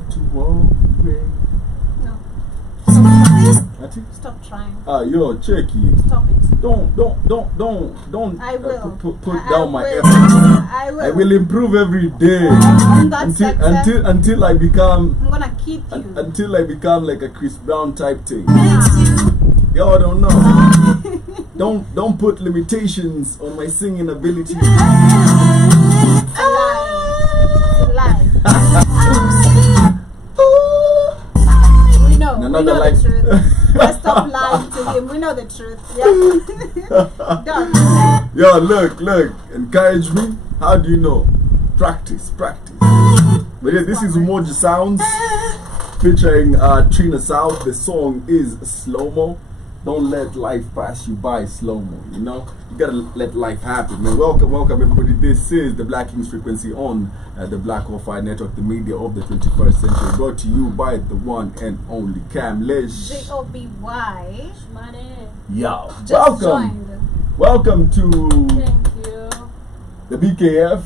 have to worry. No. Stop trying. Yo, check it. Stop it. Don't. I will. Put I down my will. effort. I will. I will improve every day On that sector, until I become. I'm gonna keep you. Until I become like a Chris Brown type thing. Yeah. Yo, I don't know. Don't put limitations on my singing ability. It's a lie. It's a lie. We know the truth. Let's stop lying to him. We know the truth. Yeah. Done. Yo, look. Encourage me. How do you know? Practice. But yeah, this is Umoja Sounds featuring Trina South. The song is Slow Mo. Don't let life pass you by slow mo. You know, you gotta let life happen, man. Welcome, everybody. This is the Black Kings Frequency on the Black Wi-Fi Network, the media of the 21st century, brought to you by the one and only Camlish. J-O-B-Y. Yo, Just welcome to Thank you. the BKF.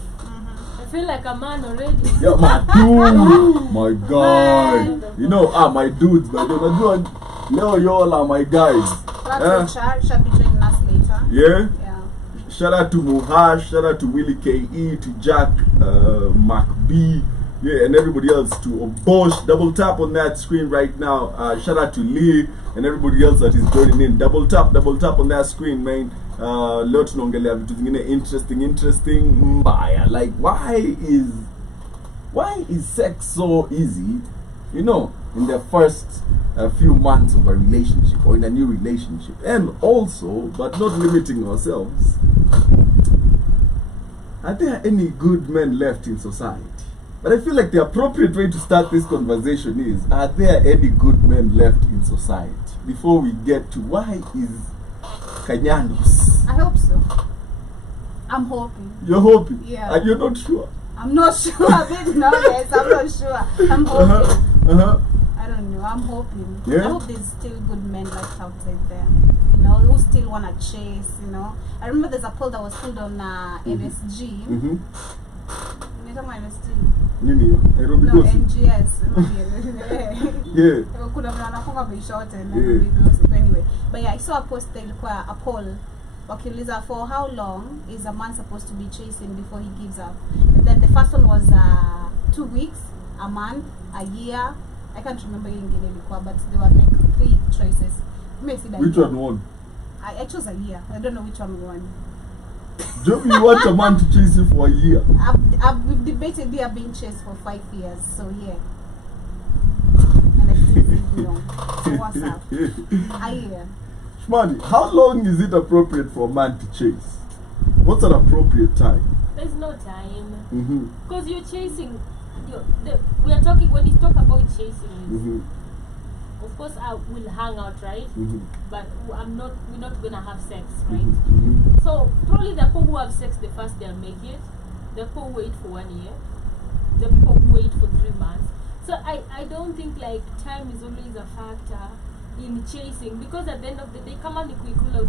I feel like a man already. Yo, my dude, my guy. You know, my dudes, but Leo, y'all are my guys. Shall be joining us later. Yeah? Yeah. Shout out to Muhash, shout out to Willie KE, to Jack Mac B, yeah, and everybody else, to Bosch. Double tap on that screen right now. Shout out to Lee and everybody else that is joining in. Double tap on that screen, man. Leo tunaongelea vitu zingine interesting mbaya. Like, why is sex so easy? You know, in the first few months of a relationship or in a new relationship, and also, but not limiting ourselves, are there any good men left in society? But I feel like the appropriate way to start this conversation is, are there any good men left in society? Before we get to why is Kanyandos? I hope so. I'm hoping. You're hoping? Yeah. And you're not sure? I'm not sure. I'm not sure. I'm hoping. I don't know. I'm hoping. Yeah? I hope there's still good men left outside there. You know, who still want to chase, you know. I remember there's a poll that was pulled on NSG. Mm-hmm. You're talking about NSG? Nini? Nairobi No, Gossip. NGS. Yeah. Anyway, but yeah, I saw a post there, a poll. Wakiuliza, for how long is a man supposed to be chasing before he gives up? And then the first one was 2 weeks, a month, a year. I can't remember but there were like 3 choices. Which one won? I chose a year. I don't know which one won. Joe, you want a man to chase you for a year? We've debated they are being chased for 5 years, so yeah. And I still think no. So what's up? A year. Shmani, how long is it appropriate for a man to chase? What's an appropriate time? There's no time. Mm-hmm. Because you're chasing. We are talking, when you talk about chasing, Mm-hmm. of course I will hang out, right? Mm-hmm. But we're not going to have sex, right? Mm-hmm. So probably the people who have sex the first they'll make it. The people who wait for 1 year. The people who wait for 3 months. So I don't think like time is always a factor in chasing, because at the end of the day, come on, ikula.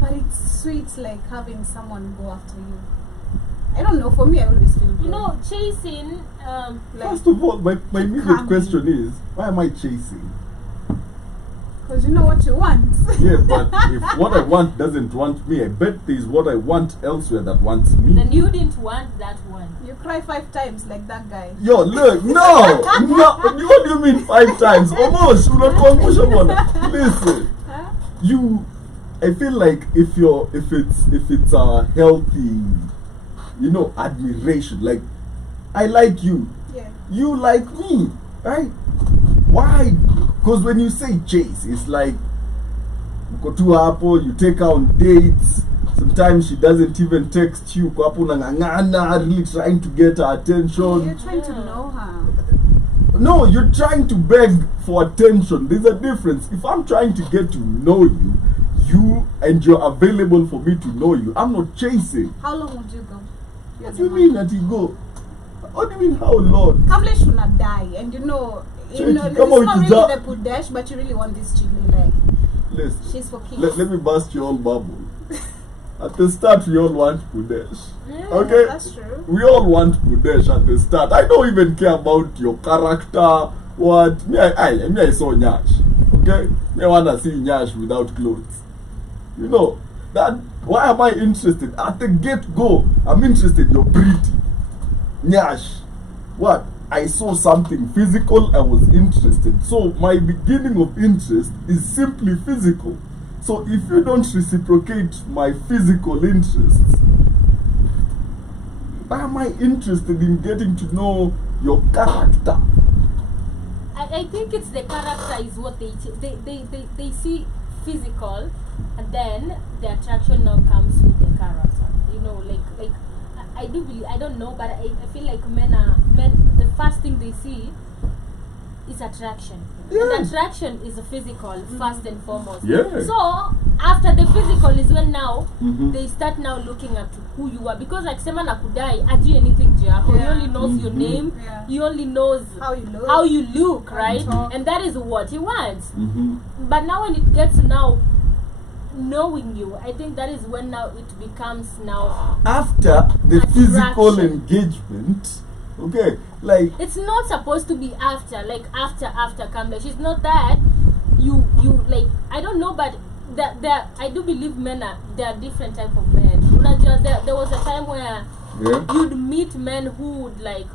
But it's sweet, like having someone go after you. I don't know, for me I always feel good. You know, chasing like, first of all, my immediate question is, why am I chasing? Because you know what you want. Yeah, but if what I want doesn't want me, I bet there's what I want elsewhere that wants me. Then you didn't want that one. You cry 5 times like that guy. Yo, look, no, what do you mean 5 times? Almost, listen, I feel like if it's a healthy, you know, admiration, like, I like you, yeah, you like me, right? Why? Because when you say chase, it's like, go to her apple, you take her on dates. Sometimes she doesn't even text you. Really trying to get her attention. You're trying to know her. No, you're trying to beg for attention. There's a difference. If I'm trying to get to know you, and you're available for me to know you, I'm not chasing. How long would you go? What do you mean that you go? What do you mean how long? Kamlesh should not die, and you know, it's not really the Pudesh, but you really want this chili, like, Listen, she's for kids. let me bust your old bubble. at the start we all want Pudesh. Yeah, Okay? That's true. We all want Pudesh at the start. I don't even care about your character. What? I saw Nyash. Okay? Me wanna see Nyash without clothes. You know, that why am I interested? At the get-go, I'm interested, you're pretty. Nyash. What? I saw something physical, I was interested. So my beginning of interest is simply physical. So if you don't reciprocate my physical interests, why am I interested in getting to know your character? I think it's the character is what they see physical, and then the attraction now comes with the character. You know, like I do believe, I don't know, but I feel like men the first thing they see is attraction. Yeah. And attraction is a physical first and foremost. Yeah. So after the physical is when now Mhm. they start now looking at who you are, because like sema nakudai ajui anything juu he Yeah. only knows your Mhm. name, Yeah. he only knows How you look. how you look, How you right? talk. And that is what he wants. Mm-hmm. But now when it gets now knowing you, I think that is when now it becomes now, After the physical Attraction. engagement, okay, like it's not supposed to be after, like after Kamlesh. It's not that you like, I don't know, but there I do believe there are different type of men. Unajua, there was a time where yeah. you'd meet men who would like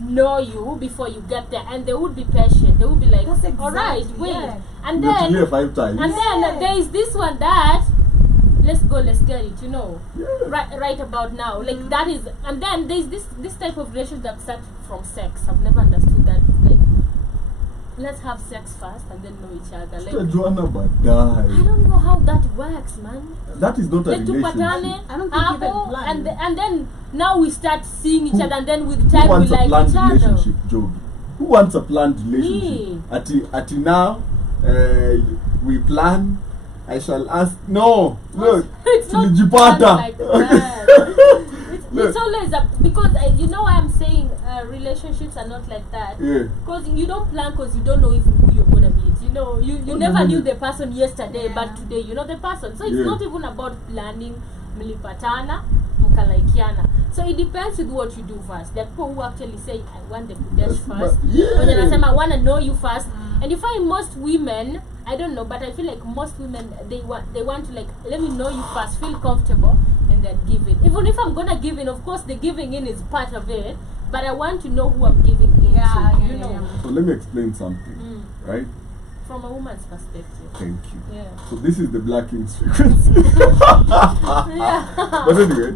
know you before you get there, and they would be patient. They would be like, That's all right, exactly, wait, yeah. and You have to then hear 5 times. and then Yeah. there is this one that let's go, let's get it, you know. Yeah. Right about now, like that is, and then there's this type of relationship that starts from sex. I've never understood that. Like, let's have sex first and then know each other. Like, Tutajuana I baadaye. don't know how that works, man. That is not a Like relationship. tupatane I don't think even hapo, planned. and then now we start seeing each Who- other, and then with Who time we wants a like planned each other. relationship, Jogi? Who wants a planned relationship? Me. Ati now, we plan. I shall ask. No, look, It's not tulijipata. planned like that. Look. It's always because you know why I'm saying relationships are not like that. Yeah. Because you don't plan, because you don't know even who you're gonna meet. You know, you What do never you knew mean? the person yesterday, Yeah. but today you know the person. So it's Yeah. not even about planning. Mlipatana, mkalaikiana. So it depends with what you do first. There are people who actually say, I want the Pudesh But- first. yeah. When I want to know you first. And you find most women, I don't know, but I feel like most women, they want to like, let me know you first, feel comfortable, and then give in. Even if I'm gonna give in, of course the giving in is part of it, but I want to know who I'm giving in Yeah, to, yeah, you know. yeah. So let me explain something, right? From a woman's perspective. Thank you. Yeah. So this is the Black King's frequency. Yeah. But anyway,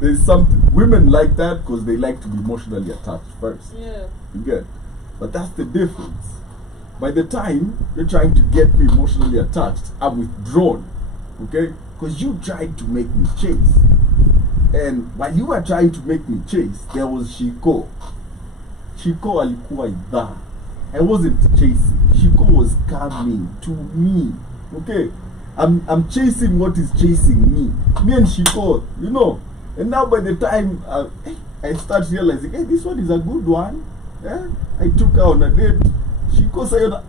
there's something women like that because they like to be emotionally attached first. Yeah. You get, but that's the difference. By the time you're trying to get me emotionally attached, I'm withdrawn, okay? Because you tried to make me chase, and while you were trying to make me chase, there was Shiko. Shiko alikuwa idhaa. I wasn't chasing. Shiko was coming to me. Okay, I'm chasing what is chasing me. Me and Shiko, you know. And now by the time I start realizing, hey, this one is a good one. Yeah? I took her on a date. Shiko sayo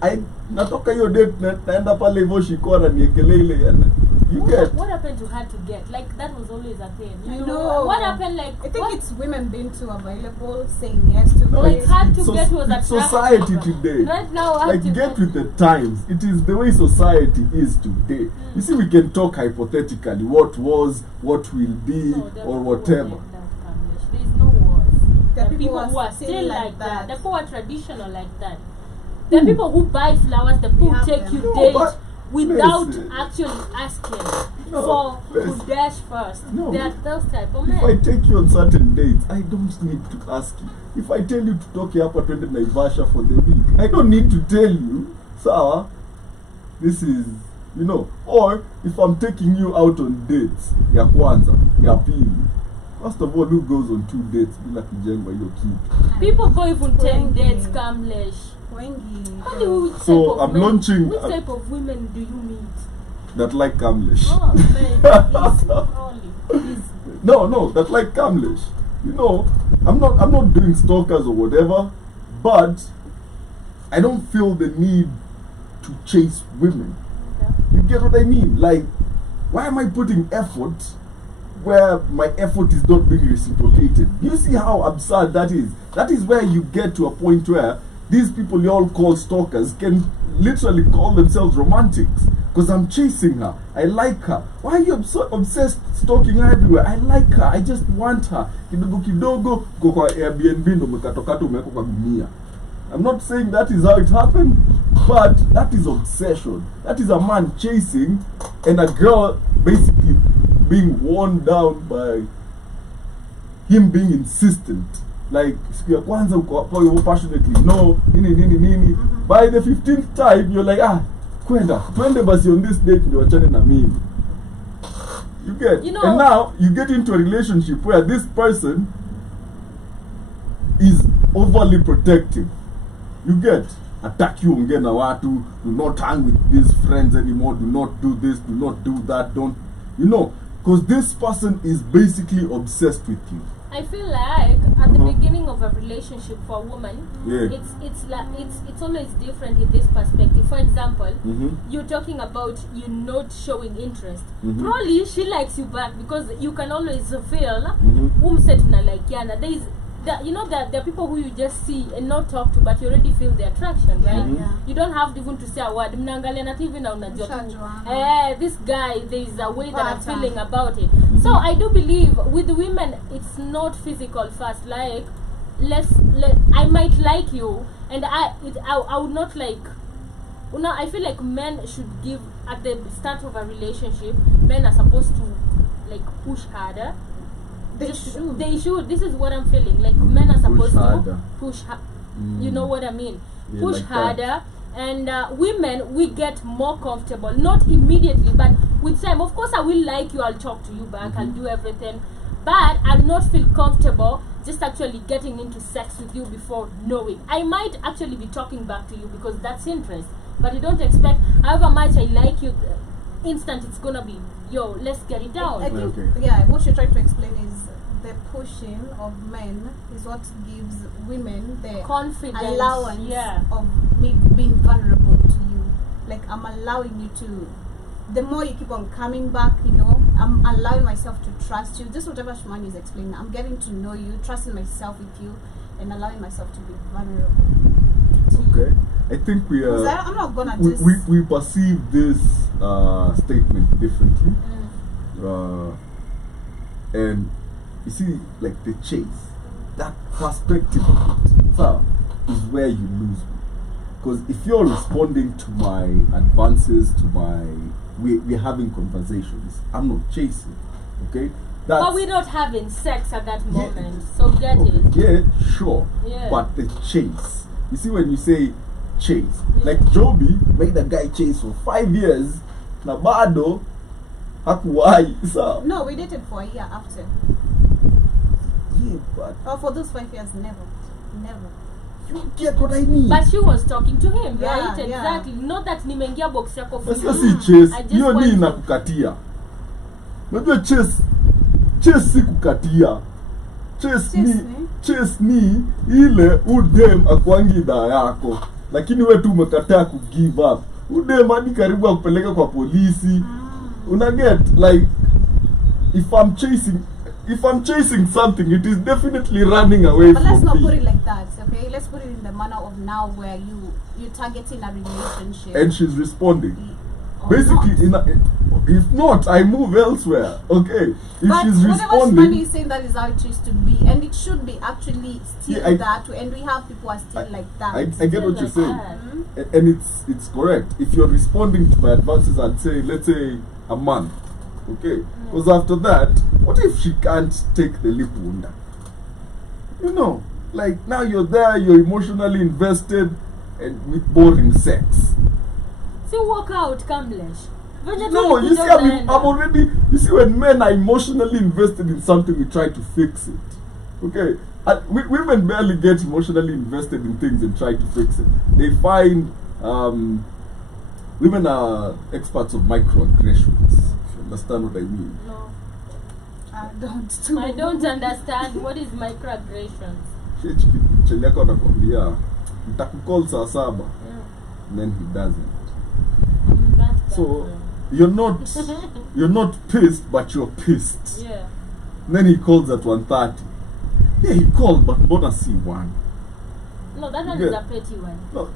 natoka hiyo date naenda pale hivyo Shiko ananiekelea ile. You get. What happened to her to get? Like, that was always a thing. I You know. What happened, like, I think what? it's women being too available, saying yes to No, Like, it. hard to it's get was it's attractive. society today. Right now, hard Like, to get with the times. It is the way society is today. You see, we can talk hypothetically what was, what will be, No, there are or people whatever. like that, Kamlesh. There is no wars. There are people who are still still like like that. that. There are people who are traditional like that. There are people who buy flowers, the people We who have take them. you No, date but without listen. actually asking No, for listen. Pudesh first. No. There are those type of If I men. take you on certain dates, I don't need to ask you. If I tell you to talk hapa twende Naivasha for the week, I don't need to tell you, sawa, this is, you know. Or if I'm taking you out on dates, ya kwanza, ya pili. First of all, who goes on 2 dates bila kujengwa hiyo kitu? People go even 10 Wengi. dates, Kamlesh. Wengi. How do which So, type of I'm men, launching Which a- type of women do you meet? That like Kamlesh. Oh, man, please, only, please. No, that like Kamlesh. You know, I'm not doing stalkers or whatever, but I don't feel the need to chase women. Okay. You get what I mean? Like, why am I putting effort where my effort is not being reciprocated? You see how absurd that is? That is where you get to a point where these people you all call stalkers can literally call themselves romantics. Because I'm chasing her. I like her. Why are you so obsessed stalking her everywhere? I like her. I just want her. Kidogo kidogo, go kwa Airbnb ndo mekatokato umeko kwa dunia. I'm not saying that is how it happened, but that is obsession. That is a man chasing and a girl basically being worn down by him being insistent. Like, siku ya kwanza uko passionately, no, nini. By the 15th time, you're like, twende basi on this date ndio wachane na mimi. You get? You know, and now you get into a relationship where this person is overly protective. You get? Attack you ongea na watu, do not hang with these friends anymore, do not do this, do not do that, don't, you know, because this person is basically obsessed with you. I feel like at the beginning of a relationship for a woman, Yeah. it's always different in this perspective. For example, you're talking about you not showing interest. Probably she likes you back because you can always feel like Yana. There is there are people who you just see and not talk to, but you already feel the attraction, right? Yeah. You don't have even to say a word. Mnaangalia na TV na unajua tu, this guy, there is a way that I'm feeling about it. So I do believe with women it's not physical first. Like I might like you and I would not like, I feel like men should give at the start of a relationship. Men are supposed to like push harder. They should. This is what I'm feeling. Like men are supposed to push. You know what I mean? Yeah, push like harder. And women, we get more comfortable. Not immediately, but with time. Of course, I will like you. I'll talk to you back. I'll do everything. But I'll not feel comfortable just actually getting into sex with you before knowing. I might actually be talking back to you because that's interest. But you don't expect, however much I like you, instant it's gonna be, yo, let's get it down. I think, Okay. yeah, what you're trying to explain is the pushing of men is what gives women the Confidence, allowance yeah. of me being vulnerable to you. Like, I'm allowing you to, the more you keep on coming back, you know, I'm allowing myself to trust you. Just whatever Shmani is explaining, I'm getting to know you, trusting myself with you, and allowing myself to be vulnerable to you. Okay. I think we 'Cause I'm not gonna we, just... we perceive this statement differently. And you see, like the chase, that perspective of it, so, is where you lose me. Because if you're responding to my advances, to my, we're having conversations, I'm not chasing, okay? That's, But we're not having sex at that moment, so get it. yeah, sure. Yeah. But the chase, you see, when you say chase, like Joby made the guy chase for 5 years, na bado hakuwahi, so. No, we dated for a year after. Yeah, but Oh, for those 5 years, never. you get what I mean. But she was talking to him, Yeah, right? yeah. Exactly. Not that nimeingia box yako for Sasa you. si chase, I just hiyo want ni to- inakukatia. Unajua chase si kukatia. Chase ni ile udem akwangi idhaa yako, lakini wewe tu umekataa ku give up. Udem hadi karibu akupeleka kwa polisi. Una get, like, if I'm chasing something, it is definitely running away But from let's not me. put it like that, okay? Let's put it in the manner of now where you're targeting a relationship. And she's responding. or Basically, not. if not, I move elsewhere. Okay, if But she's whatever responding, Shmani is saying, that is how it used to be, and it should be actually still Yeah, I- that way, and we have people who are still like that. I get what you're Still saying, like that. and it's correct. If you're responding to my advances, I'd say, let's say a month, okay? Because after that, what if she can't take the lip wonder? You know, like now you're there, you're emotionally invested, and with boring sex. See, walk out, Kamlesh. No, you see, I'm already. You see, when men are emotionally invested in something, we try to fix it. Okay, women barely get emotionally invested in things and try to fix it. They find women are experts of microaggressions. If you understand what I mean? No, I I don't understand. What is microaggressions? Cheli yako anakwambia nitakukall saa 7, and then he doesn't. That So, person. you're not pissed, but you're pissed. Yeah. Then he calls at 1:30. Yeah, he called, but mbona si one? No, that one Yeah. is a petty one. No,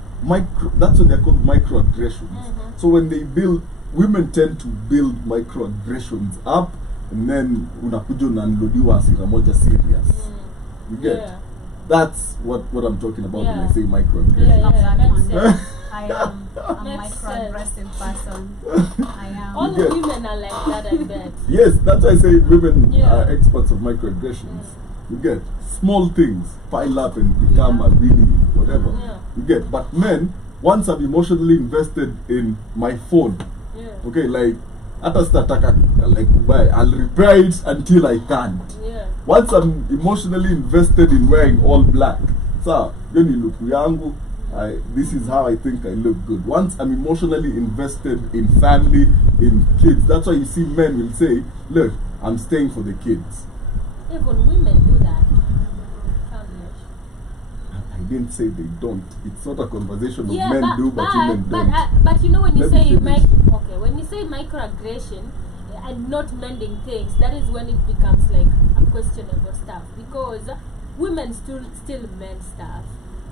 that's what they're called, microaggressions. So when they build, women tend to build microaggressions up, and then unakuja unanlodiwa hasira moja serious. You get? Yeah. That's what I'm talking about when I Yeah. say microaggression. Yeah, Love that makes one. sense. I am a Makes microaggressive person. I am. All get- women are like that, I bet. Yes, that's why I say women Yeah. are experts of microaggressions. You get? Small things pile up and become a really whatever. Yeah. You get? But men, once I'm emotionally invested in my phone, Yeah. okay, like hata sitataka like buy, I'll repair it until I can't. Yeah. Once I'm emotionally invested in wearing all black, so then you look yangu, this is how I think I look good. Once I'm emotionally invested in family, in kids, that's why you see men will say, look, I'm staying for the kids. Even women do that. I didn't say they don't. It's not a conversation of Yeah, men do, but women don't. but you know when you Let me say finish. when you say microaggression and not mending things, that is when it becomes like a questionable stuff, because women still mend stuff.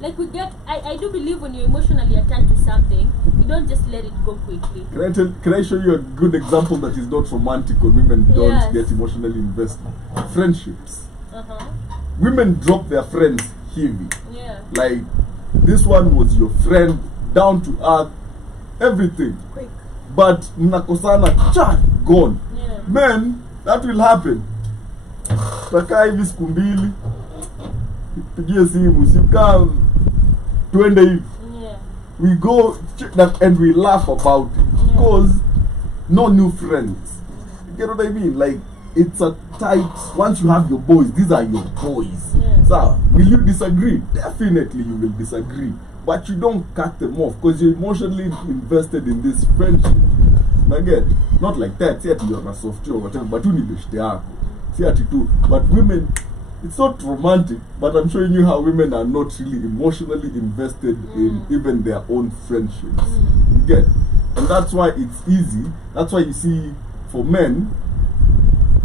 Like we get, I do believe when you're emotionally attached to something, you don't just let it go quickly. Can I show you a good example that is not romantic or women don't Yes. get emotionally invested? Friendships. Uh-huh. Women drop their friends heavy. Yeah. Like, this one was your friend, down to earth, everything. Quick. But mnakosana, cha, gone. Yeah. Men, that will happen. Takaa hivi siku mbili, pigie simu, siukaa tuende hivi. Yeah. We go and we laugh about it because no new friends. You get what I mean? Like, it's a tight, once you have your boys, these are your boys. Yeah. So, will you disagree? Definitely you will disagree. But you don't cut them off because you're emotionally invested in this friendship. And again, not like that, see ati you're a soft or whatever, but you need to yako. See ati too. But women, it's not romantic, but I'm showing you how women are not really emotionally invested in even their own friendships. You get? And that's why it's easy. That's why you see, for men,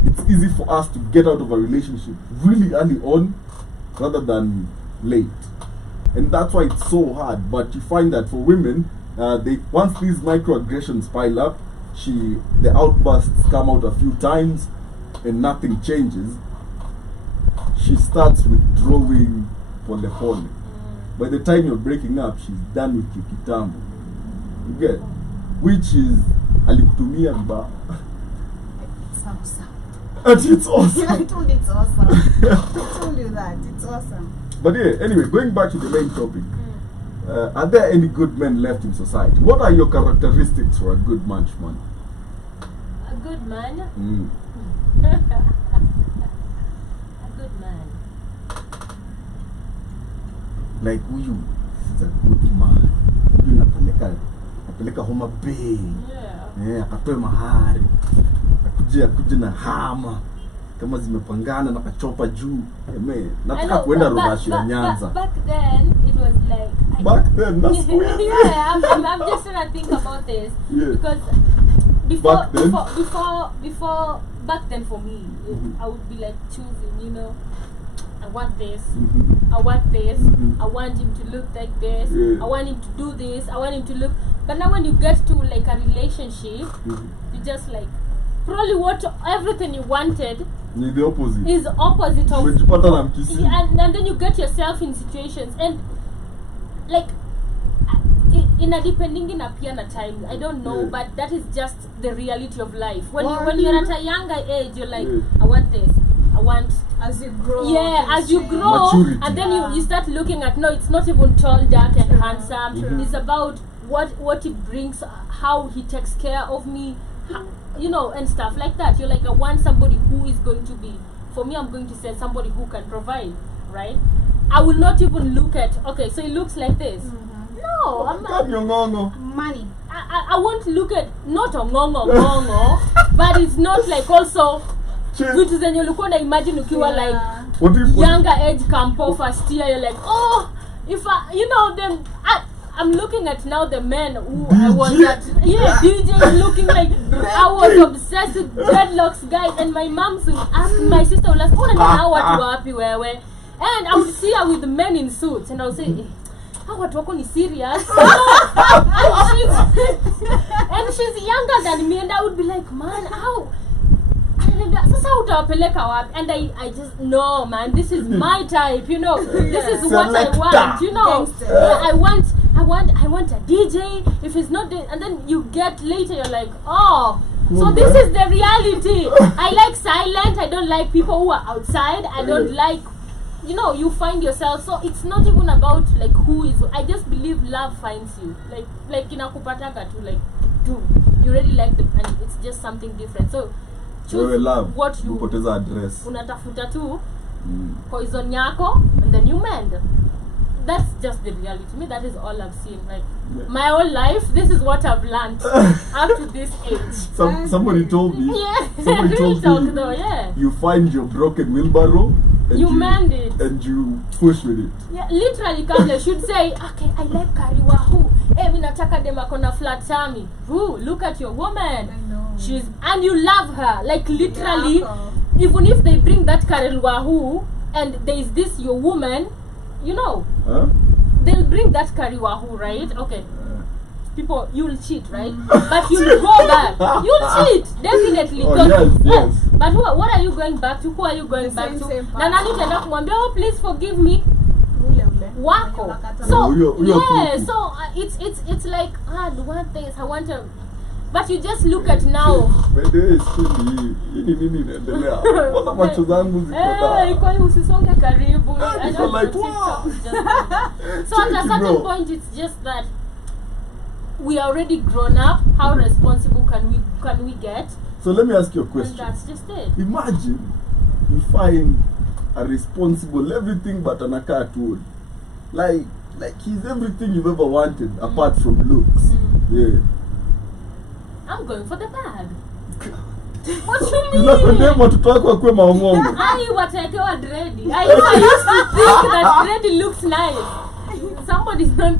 it's easy for us to get out of a relationship really early on rather than late. And that's why it's so hard. But you find that for women, they once these microaggressions pile up, the outbursts come out a few times and nothing changes, she starts withdrawing pole pole. By the time you're breaking up, she's done with you kitambo. You get? Which is alikutumia vibaya. It's awesome. And it's awesome. I told you it's awesome. I told you that. It's awesome. But yeah, anyway, going back to the main topic. Are there any good men left in society? What are your characteristics for a good manchman? A good man. Mm. A good man. Like huyu is a good man. Huyu napeleka Homa Bay. Yeah. Akatoe mahari. Akuje na hama. Kama zimepangana na kachopa juu. Nataka kuenda Rudasho ya Nyanza. Back then it was like Back then, that's weird. yeah, I'm just trying to think about this. Yeah. Because Back then? before back then for me, I would be like choosing, you know, I want this, I want this, I want him to look like this, Yeah. I want him to do this, I want him to look. But now when you get to like a relationship, you just like probably what everything you wanted Ni the opposite. is opposite of Umejipata na mkisi. and then you get yourself in situations and like in a depending in a piano time, I don't know, Yeah. but that is just the reality of life. When Well, when you're at a younger age, you're like, Yeah. I want this, I want. As you grow. Yeah, things as you change. grow, Maturity. and then you start looking at, no, it's not even tall, dark, and True. handsome. True. It's about what he brings, how he takes care of me, you know, and stuff like that. You're like, I want somebody who is going to be. For me, I'm going to say somebody who can provide, right? I will not even look at, okay, so it looks like this. No, I'm not. Nyongongo. Money. I won't look at, not a ngongo, but it's not like also vitu zenye ulikuwa na imagine ukiwa like What if younger age campo first year, you're like, oh, if I, you know, then I'm looking at now the men who I was at. Yeah, DJ is looking like I was obsessed with dreadlocks, guys. And my mom would ask, my sister would ask, "Oh, now what you happy where?" And I would see her with men in suits, and I would say, "How what wako ni serious?" and she's younger than me, and I would be like, "Man, how?" Sasa utawapeleka wapi? And I just no, man, this is my type, you know. This is what I want, you know. Yeah, I want a DJ. If it's not the, and then you get later, you're like, oh, so this is the reality. I like silent. I don't like people who are outside. I don't like, you know, you find yourself. So it's not even about like who is. I just believe love finds you. Like inakupataka tu, like do you really like them, and it's just something different. So choose love, what you upoteza address. Unatafuta tu poison yako, and then you mend. That's just the reality. To me, that is all I've seen. Like my whole life, this is what I've learned up to this age. Somebody told me. Yeah, Somebody told me. though, yeah. You find your broken wheelbarrow. And you mend it. And you push with it. Yeah, literally, Kable should say, okay, I like Kariwahu. Hey, minataka demakona flat tummy. Ooh, look at your woman. I know. And you love her. Like literally, even if they bring that Kariwahu and there is this your woman, you know, they'll bring that Kariwahu, right? Okay. People, you'll cheat, right? But you'll go back. You'll cheat, definitely. Yes. But what are you going back to? Who are you going back to? Nanani tenda kumwambia, oh, please forgive me. Wako. So yeah, so it's like one thing is I want to, but you just look at now. Usisonge karibu. I don't know TikTok is just like so at a certain point it's just that we are already grown up. How responsible can we get? So let me ask you a question. And that's just it. Imagine you find a responsible everything but anakaa tool. Like he's everything you've ever wanted apart from looks. Yeah. I'm going for the bag. What you mean? Unapendea watoto wako wakuwe maongongo. I watakewa dready. I used to think that dready looks nice. Somebody's not.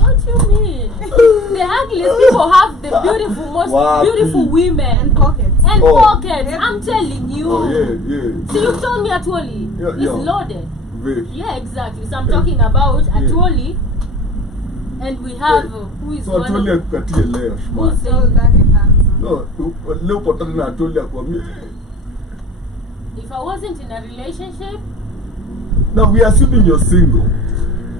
What you mean? The ugliest people have the beautiful, most beautiful women and pockets. And pockets. I'm telling you. Oh yeah. See, you told me Atwoli is loaded. Yeah, exactly. So I'm talking about Atwoli, and we have who is so one. Atwoli akukatie leo, Who's So dark and handsome. No, leo potana na Atwoli akwambia. If I wasn't in a relationship. Now we are assuming you're single.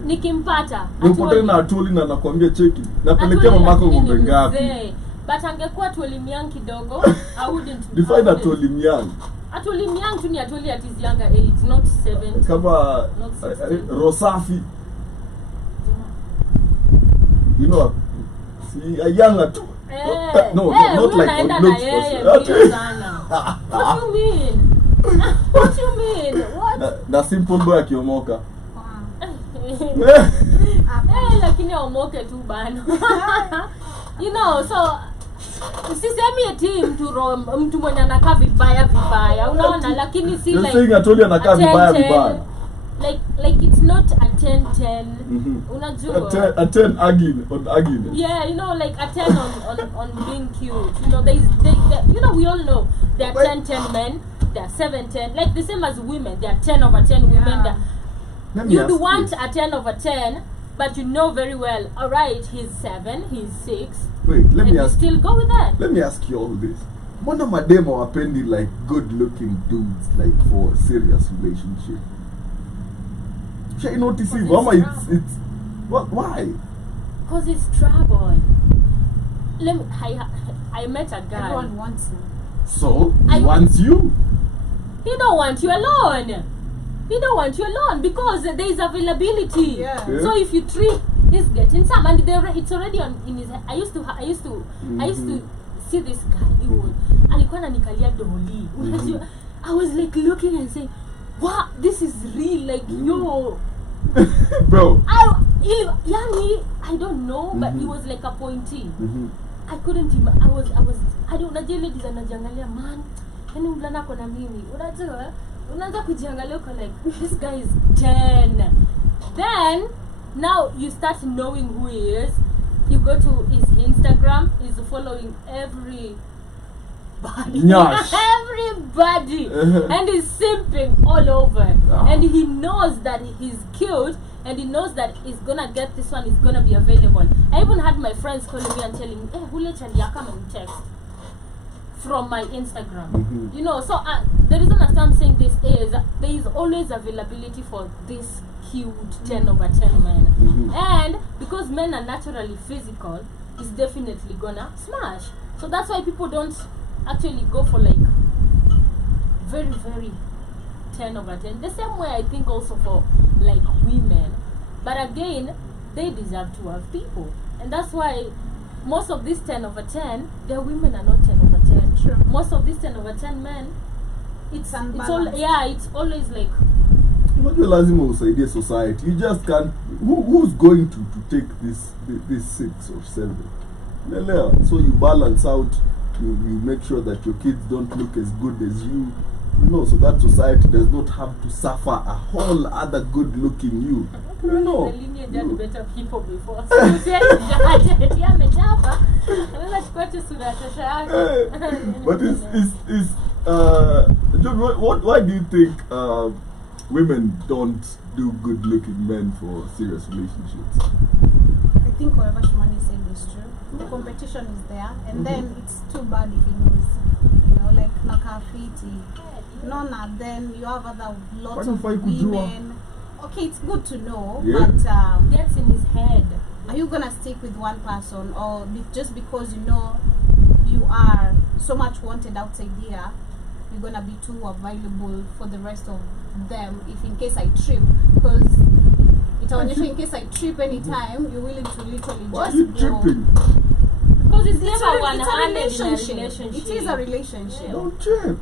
Nikimpata Atwoli na Atwoli na nakwambia cheki. Napelekea mamako ngombe ngapi? But angekuwa Atwoli Myang kidogo, I wouldn't. Define Atwoli Myang. Atwoli Myang tu ni Atwoli at his younger age, not 7. Kama Rosafi. You know, see a younger too. No, not like on looks. What you mean? What you mean? What? Na simple boy akiomoka. Lakini omoke tu bana. You know, so sisemi eti mtu mwenye anakaa vibaya unaona, lakini si like saying Atwoli anakaa vibaya like it's not a 10-10. Unajua a 10 ugly. Yeah, you know, like a 10 on being cute. You know, you know, we all know there are 10-10 men, there are 7-10, like the same as women. There are 10 over 10 women. You'd want a 10 over 10, but you know very well, all right, he's 7, he's 6. Wait, let me ask. Still go with that. Let me ask you all this. Mbona mademo wapendi like good-looking dudes like for a serious relationship? Should I notice it? It's what? Why? Because it's trouble. I met a guy. Everyone wants you. So he wants you. He don't want you alone. He don't want you alone because there is availability. Yeah. So if you treat, he's getting some, and it's already in his head. I used to see this guy. Alikuwa ananikalia doli. I was like looking and saying, wow, this is real. Like yo, bro. I don't know, but he was like appointee. I couldn't even. I don't know. Ladies anajangalia man. Yani mlana kona mimi. Unajua. Unaanza kujiangalia uko like this guy is 10. Then now you start knowing who he is. You go to his Instagram, he's following everybody. Nyash. Everybody. And he's simping all over. And he knows that he's cute, and he knows that he's gonna get this one, is gonna be available. I even had my friends calling me and telling me, hey, Hule Chandia, come and text from my Instagram. You know, so the reason I'm saying this is there is always availability for this cute 10 over 10 men. And because men are naturally physical, it's definitely gonna smash. So that's why people don't actually go for like very, very 10 over 10. The same way I think also for like women. But again, they deserve to have people. And that's why most of these 10 over 10, their women are not 10 over 10. True. Most of these 10 over 10 men, it's all, it's always like, Unajua lazima usaidie society. You just can't. Who's going to take this 6 or 7? So you balance out. You make sure that your kids don't look as good as you. You know, so that society does not have to suffer a whole other good-looking you. You know. the lineage had better people before. So you say, yeah, mechapa. But John, why do you think women don't do good-looking men for serious relationships? I think whatever Shimani is saying is true. The competition is there, and then it's too bad if he knows. You know, like Nakafiti. Nona, then you have other lots of women. Okay, it's good to know, but gets in his head. Are you gonna stick with one person, or just because you know you are so much wanted outside here, you're gonna be too available for the rest of them if in case I trip? Because in case I trip anytime, you're willing to literally Why just are you go. tripping? Because it's It's never a 100 in a relationship. relationship. It is a relationship. Don't trip.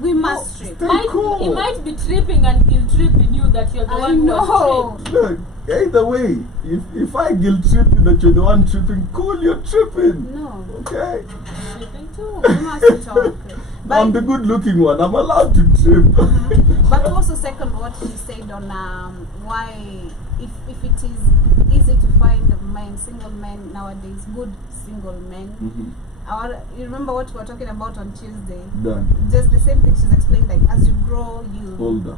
We must trip. Stay cool. He might be tripping and guilt tripping you that you're the I one who know. was tripped. Look, either way, if I guilt trip you that you're the one tripping, cool, you're tripping. No, Okay? Tripping too. we must talk. I'm the good looking one, I'm allowed to trip. But also second what he said on why if it is easy to find men, single men nowadays, good single men. You remember what we were talking about on Tuesday? Done. Just the same thing she's explained, like as you grow, you Older.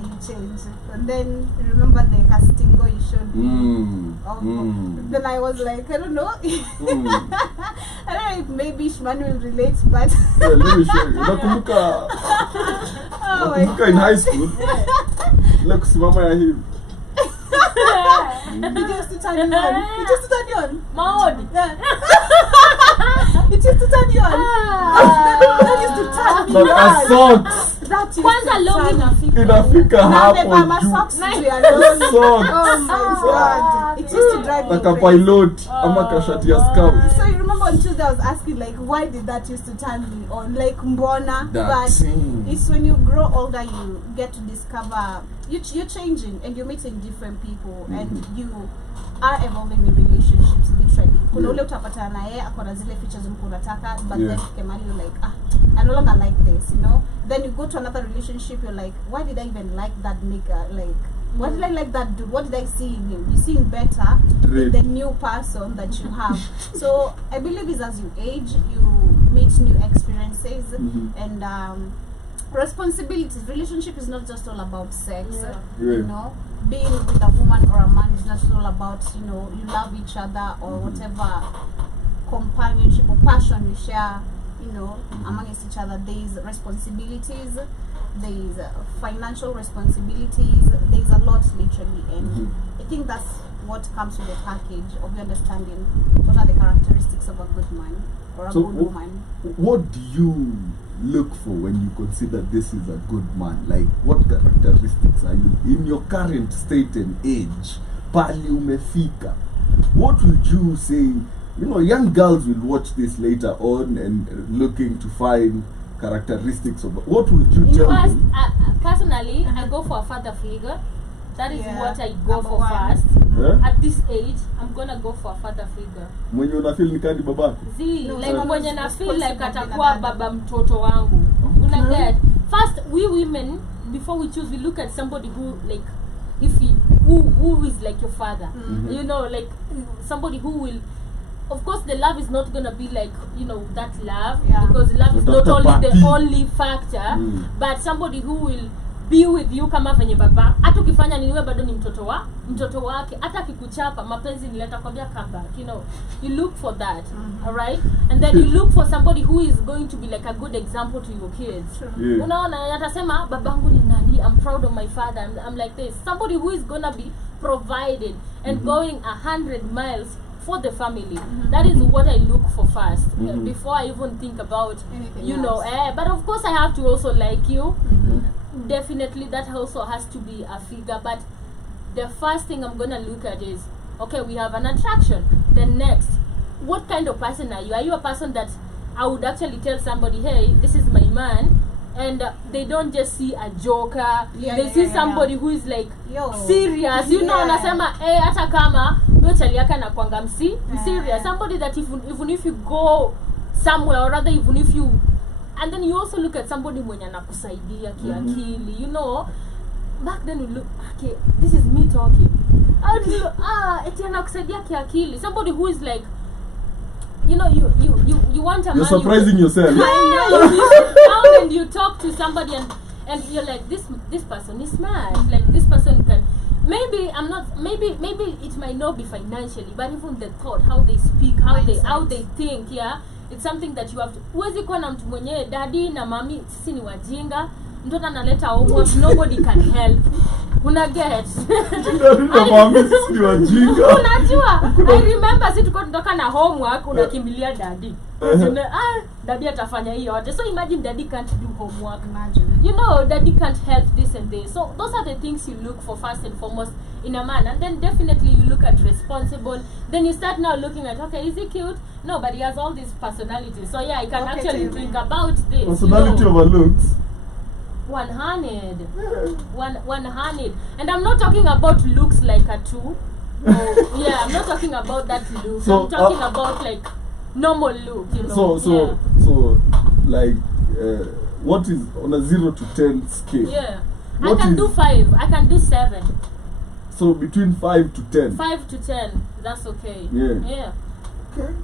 you change. And then remember the casting go you showed me. Then I was like, I don't know. I don't know if maybe Shimani will relate, but Yeah, let me show you. Nakumbuka oh my in high school. Look, simama ya hivi. It used to turn you on. It used to turn you on. Maoni. Yeah. It used to turn you on. That used to turn me But on. a socks. That used Kwanza to long turn inafika. Inafika hapo Mama juu. socks Nice. to your nose. Socks. Oh my god. It used to drive me Like a crazy. pilot ama kashati ya scout. So you remember on Tuesday I was asking like why did that used to turn me on, like mbona, but it's when you grow older you get to discover you're changing and you're meeting different people and you are evolving in relationships literally. Kuna ule utapatana na yeye akona zile features unataka but then kemali you're like I no longer like this, you know. Then you go to another relationship, you're like, why did I even like that nigga? Like, why did I like that dude? What did I see in him? You see him better in the new person that you have. So I believe it's as you age, you meet new experiences and responsibilities. Relationship is not just all about sex. You know, being with a woman or a man is not all about, you know, you love each other or whatever companionship or passion you share, you know, amongst each other. There is responsibilities, there is financial responsibilities, there is a lot literally, and I think that's what comes with the package of your understanding what are the characteristics of a good man or a good woman. What do you look for when you consider this is a good man? Like, what characteristics are you in your current state and age? Pali umefika. What would you say? You know, young girls will watch this later on and looking to find characteristics of what would you tell them? Personally, I go for a father figure. That is what I go Number for one. first. At this age, I'm gonna go for a father figure. Mwenye unafeel ni kadi babako? Like mwenye na feel like atakuwa baba mtoto wangu. Una get? First, we women, before we choose, we look at somebody who like, if he who is like your father. Mhm. You know, like somebody who will. Of course, the love is not gonna be like, you know, that love, Yeah. because love is not Dr. only the Patti. only factor, Mm. but somebody who will be with you kama venye baba. Hata ukifanya nini wewe bado ni mtoto wake. Hata akikuchapa mapenzi ni atakwambia come back, you know. You look for that, all right? And then you look for somebody who is going to be like a good example to your kids. True. Yeah. Unaona, atasema babangu ni nani, I'm proud of my father, I'm like this. Somebody who is gonna be provided and going 100 miles for the family. That is what I look for first, before I even think about Anything you know. else. But of course I have to also like you. Definitely that also has to be a figure, but the first thing I'm gonna look at is, okay, we have an attraction. Then next, what kind of person are you? Are you a person that I would actually tell somebody, hey, this is my man, and they don't just see a joker, Yeah, they yeah, see yeah, somebody who is like Yo. serious, you know. Yeah. Nasema hata kama yo chali yake anakuanga serious, somebody that even if you go somewhere, or rather even if you, and then you also look at somebody mwenye anakusaidia kiakili, you know. Back then we look, okay, this is me talking. How do you eti anakusaidia kiakili, somebody who is like, you know, you want a You're man, surprising yourself. I know, you sit down and you talk to somebody and you're like, this person is smart, like this person can, maybe it might not be financially, but even the thought, how they speak, how they think, yeah, it's something that you have to. Huwezi kuwa na mtu mwenyewe daddy na mami sisi ni wajinga, mtoto analeta homework, nobody can help. Una get? Unajua, I remember si tuko tunatoka na homework, unakimbilia daddy. Daddy atafanya hiyo yote. So imagine daddy can't do homework. Imagine. You know, daddy can't help this and this. So those are the things you look for first and foremost in a man. And then definitely you look at responsible. Then you start now looking at, okay, is he cute? No, but he has all these personalities. So yeah, I can Okay, actually tell me. think about this. Personality you know. overlooks. One-handed. One-handed. And I'm not talking about looks like a two. Yeah, I'm not talking about that look. So, I'm talking about like normal look, you know. So like what is on a 0 to 10 scale? Yeah. What I can is- do 5. I can do 7. So between 5 to 10. 5 to 10. That's okay. Yeah. Yeah. Okay.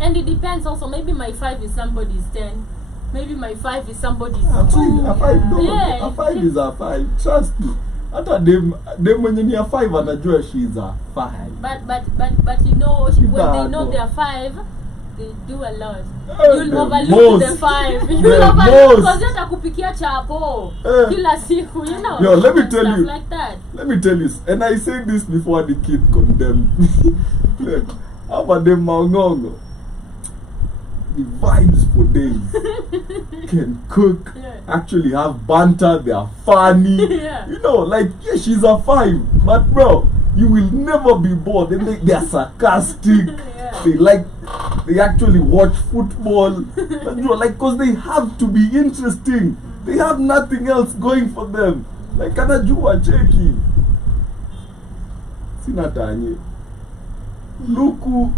And it depends also. Maybe my 5 is somebody's 10. Maybe my 5 is somebody's A 2. a 5 is a 5. Trust me. Hata dem mwenye ni a 5 anajua she is a 5. But you know, when they know Bado. they're 5, they do a lot. Eh, You'll the overlook the most. 5. The You'll overlook most. because you're kupikia chapo Eh. kila siku, you know. Yo, let me and tell stuff you. like that. Let me tell you, and I say this before the kid condemned me. Look, how about them Maungongo? The vibes for days. Can cook, Yeah. actually have banter, they are funny. Yeah. You know, like, yeah, she's a 5, but bro, you will never be bored. They are sarcastic. Yeah. They actually watch football. You know, like, because they have to be interesting. They have nothing else going for them. Like, anajua cheki. Sina tanye. Luku,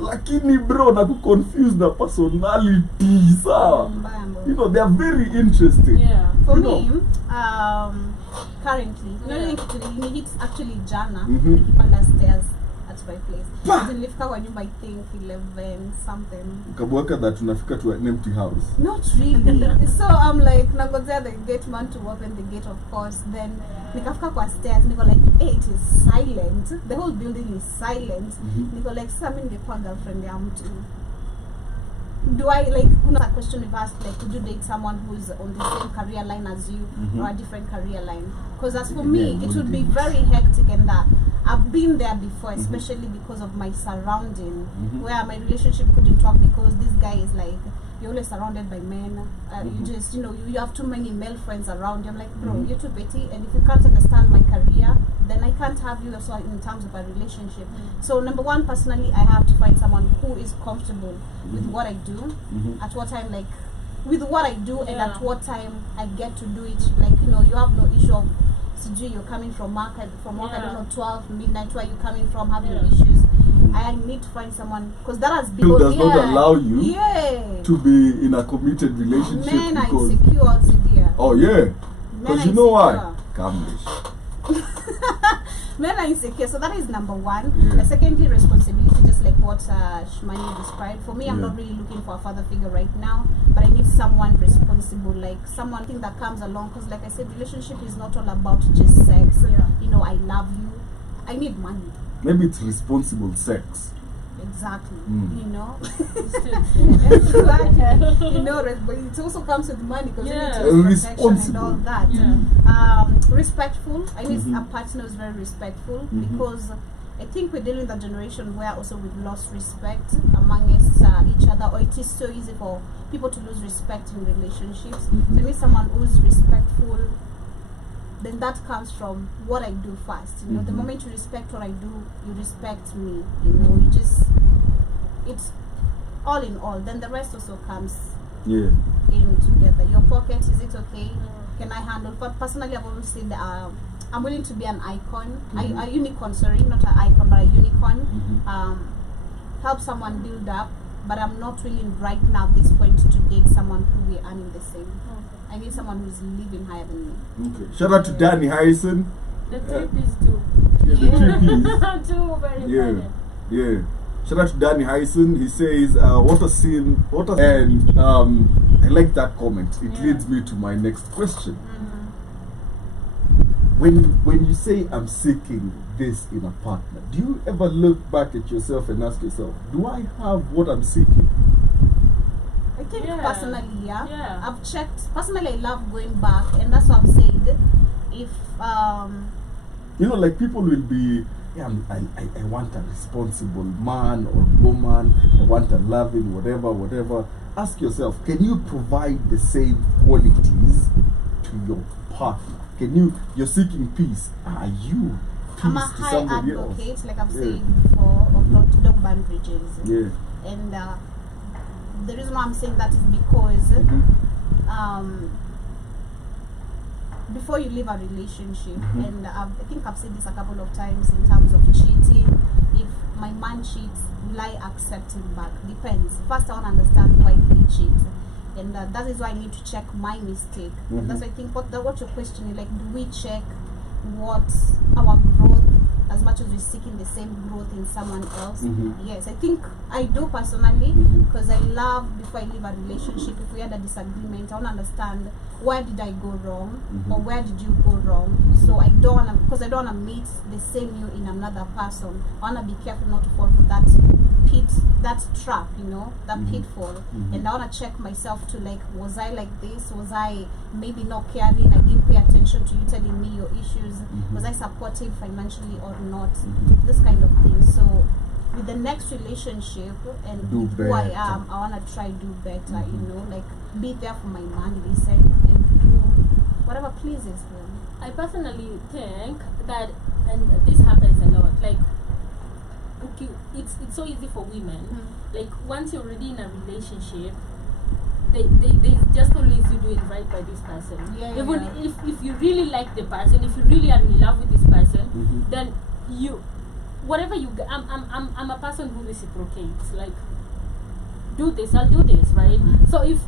lakini bro, na confuse na personality, sawa. You know, they are very interesting. Yeah. For You me, know. currently, it's actually jana. Mhm. Nikipanda stairs at my place. Bah! Nilifika kwa nyumba I think 11 something. Kabwaka that tunafika to an empty house. Not really. So I'm like, nangojea the gate man to open the gate, of course. Then nikafika kwa stairs, niko like, hey, it is silent. The whole building is silent. Niko like, sasa mimi ningekuwa girlfriend ya mtu. Do I like, kuna a question we've asked, like, could you date someone who's on the same career line as you or a different career line? Because as for me, Yeah, it would be indeed. very hectic, and I've been there before, especially because of my surrounding, where my relationship couldn't work because this guy is like, you're always surrounded by men. You just, you know, you have too many male friends around you. I'm like, bro, you're too petty, and if you can't understand my career, then I can't have you also in terms of a relationship. So number one, personally, I have to find someone who is comfortable with what I do, at what time, like, with what I do, and at what time I get to do it. Like, you know, you have no issue of, you're coming from work, I don't know, 12 midnight, where you coming from, having issues. I need to find someone, because that has been, Still does not allow you yeah, to be in a committed relationship men are because insecure also here. oh yeah, Because are you know why? insecure. Kamlish. Men are insecure, so that is number one. Yeah. Secondly, responsibility, just like what Shmani described. For me, I'm Yeah. not really looking for a father figure right now, but I need someone responsible, like someone thing that comes along. Because, like I said, relationship is not all about just sex. Yeah. You know, I love you. I need money. Maybe it's responsible sex. Exactly. Mm. You know. Still, Exactly. You know, but it also comes with money because Yeah. you need to protection and all Responsible. that. Yeah. Respectful. I need Mhm. a partner who's very respectful Mhm. because I think we're dealing with a generation where also we've lost respect amongst each other, or it is so easy for people to lose respect in relationships. Mhm. I need someone who's respectful. Then that comes from what I do first. You know, the Mhm. moment you respect what I do, you respect me. You know, you just, it's all in all. Then the rest also comes Yeah. in together. Your pocket, is it okay? Can I handle? But personally, I've always said I'm willing to be an icon, Mhm. a unicorn. Sorry, not an icon, but a unicorn. Mhm. Help someone build up, but I'm not willing right now at this point to date someone who we are earning the same. I need someone who's living higher than me. Okay. Shout out to Danny Harrison. The three P's too. Yeah, the three Ps. Too very Yeah. important. Yeah. Shout out to Danny Harrison. He says, what a scene, and I like that comment. It Yeah. leads me to my next question. Mhm. When you say I'm seeking this in a partner, do you ever look back at yourself and ask yourself, do I have what I'm seeking? I think Yeah. personally, yeah. Yeah. I've checked. Personally, I love going back, and that's what I'm saying. If You know, like people will be, yeah, I want a responsible man or woman, I want a loving, whatever. Ask yourself, can you provide the same qualities to your partner? You're seeking peace. Are you peace I'm a to high somebody advocate, else? like I've Yeah. said before, of not don't burn bridges. Yeah. And the reason why I'm saying that is because Mhm. before you leave a relationship, Mhm. and I think I've said this a couple of times in terms of cheating. If my man cheats, will I accept him back? Depends. First, I want to understand why he cheats, and that is why I need to check my mistake. Mhm. And that's why I think what your question is, like, do we check what our growth, as much as we're seeking the same growth in someone else? Mhm. Yes, I think I do personally, Mhm. because I love, before I leave a relationship, if we had a disagreement, I want to understand where did I go wrong, Mhm. or where did you go wrong. So I don't want to, because I don't want to meet the same you in another person. I want to be careful not to fall for that pit, that trap, you know, that Mhm. pitfall. Mhm. And I want to check myself to, like, was I like this? Was I maybe not caring? I didn't pay attention to you telling me your issues. Mhm. Was I supportive financially or not? Mhm. This kind of thing. So with the next relationship and Do with who I better. am, I want to try do better. Mhm. You know, like, be there for my man, listen, and do whatever pleases him. I personally think that, and this happens a lot, like, okay, it's so easy for women. Like, once you're already in a relationship, they just always you doing right by this person. Yeah, Even yeah. if you really like the person, if you really are in love with this person, Mhm. then you, whatever you get, I'm a person who reciprocates. Like, do this, I'll do this, right? So if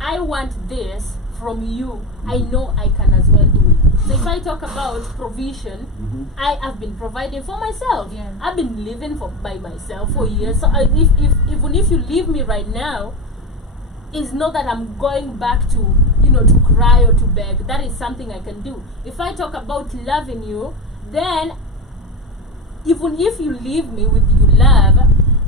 I want this from you, I know I can as well do it. So if I talk about provision, Mhm. I have been providing for myself. Yeah. I've been living by myself for years. So even if you leave me right now, it's not that I'm going back to, to cry or to beg. That is something I can do. If I talk about loving you, then even if you leave me with your love,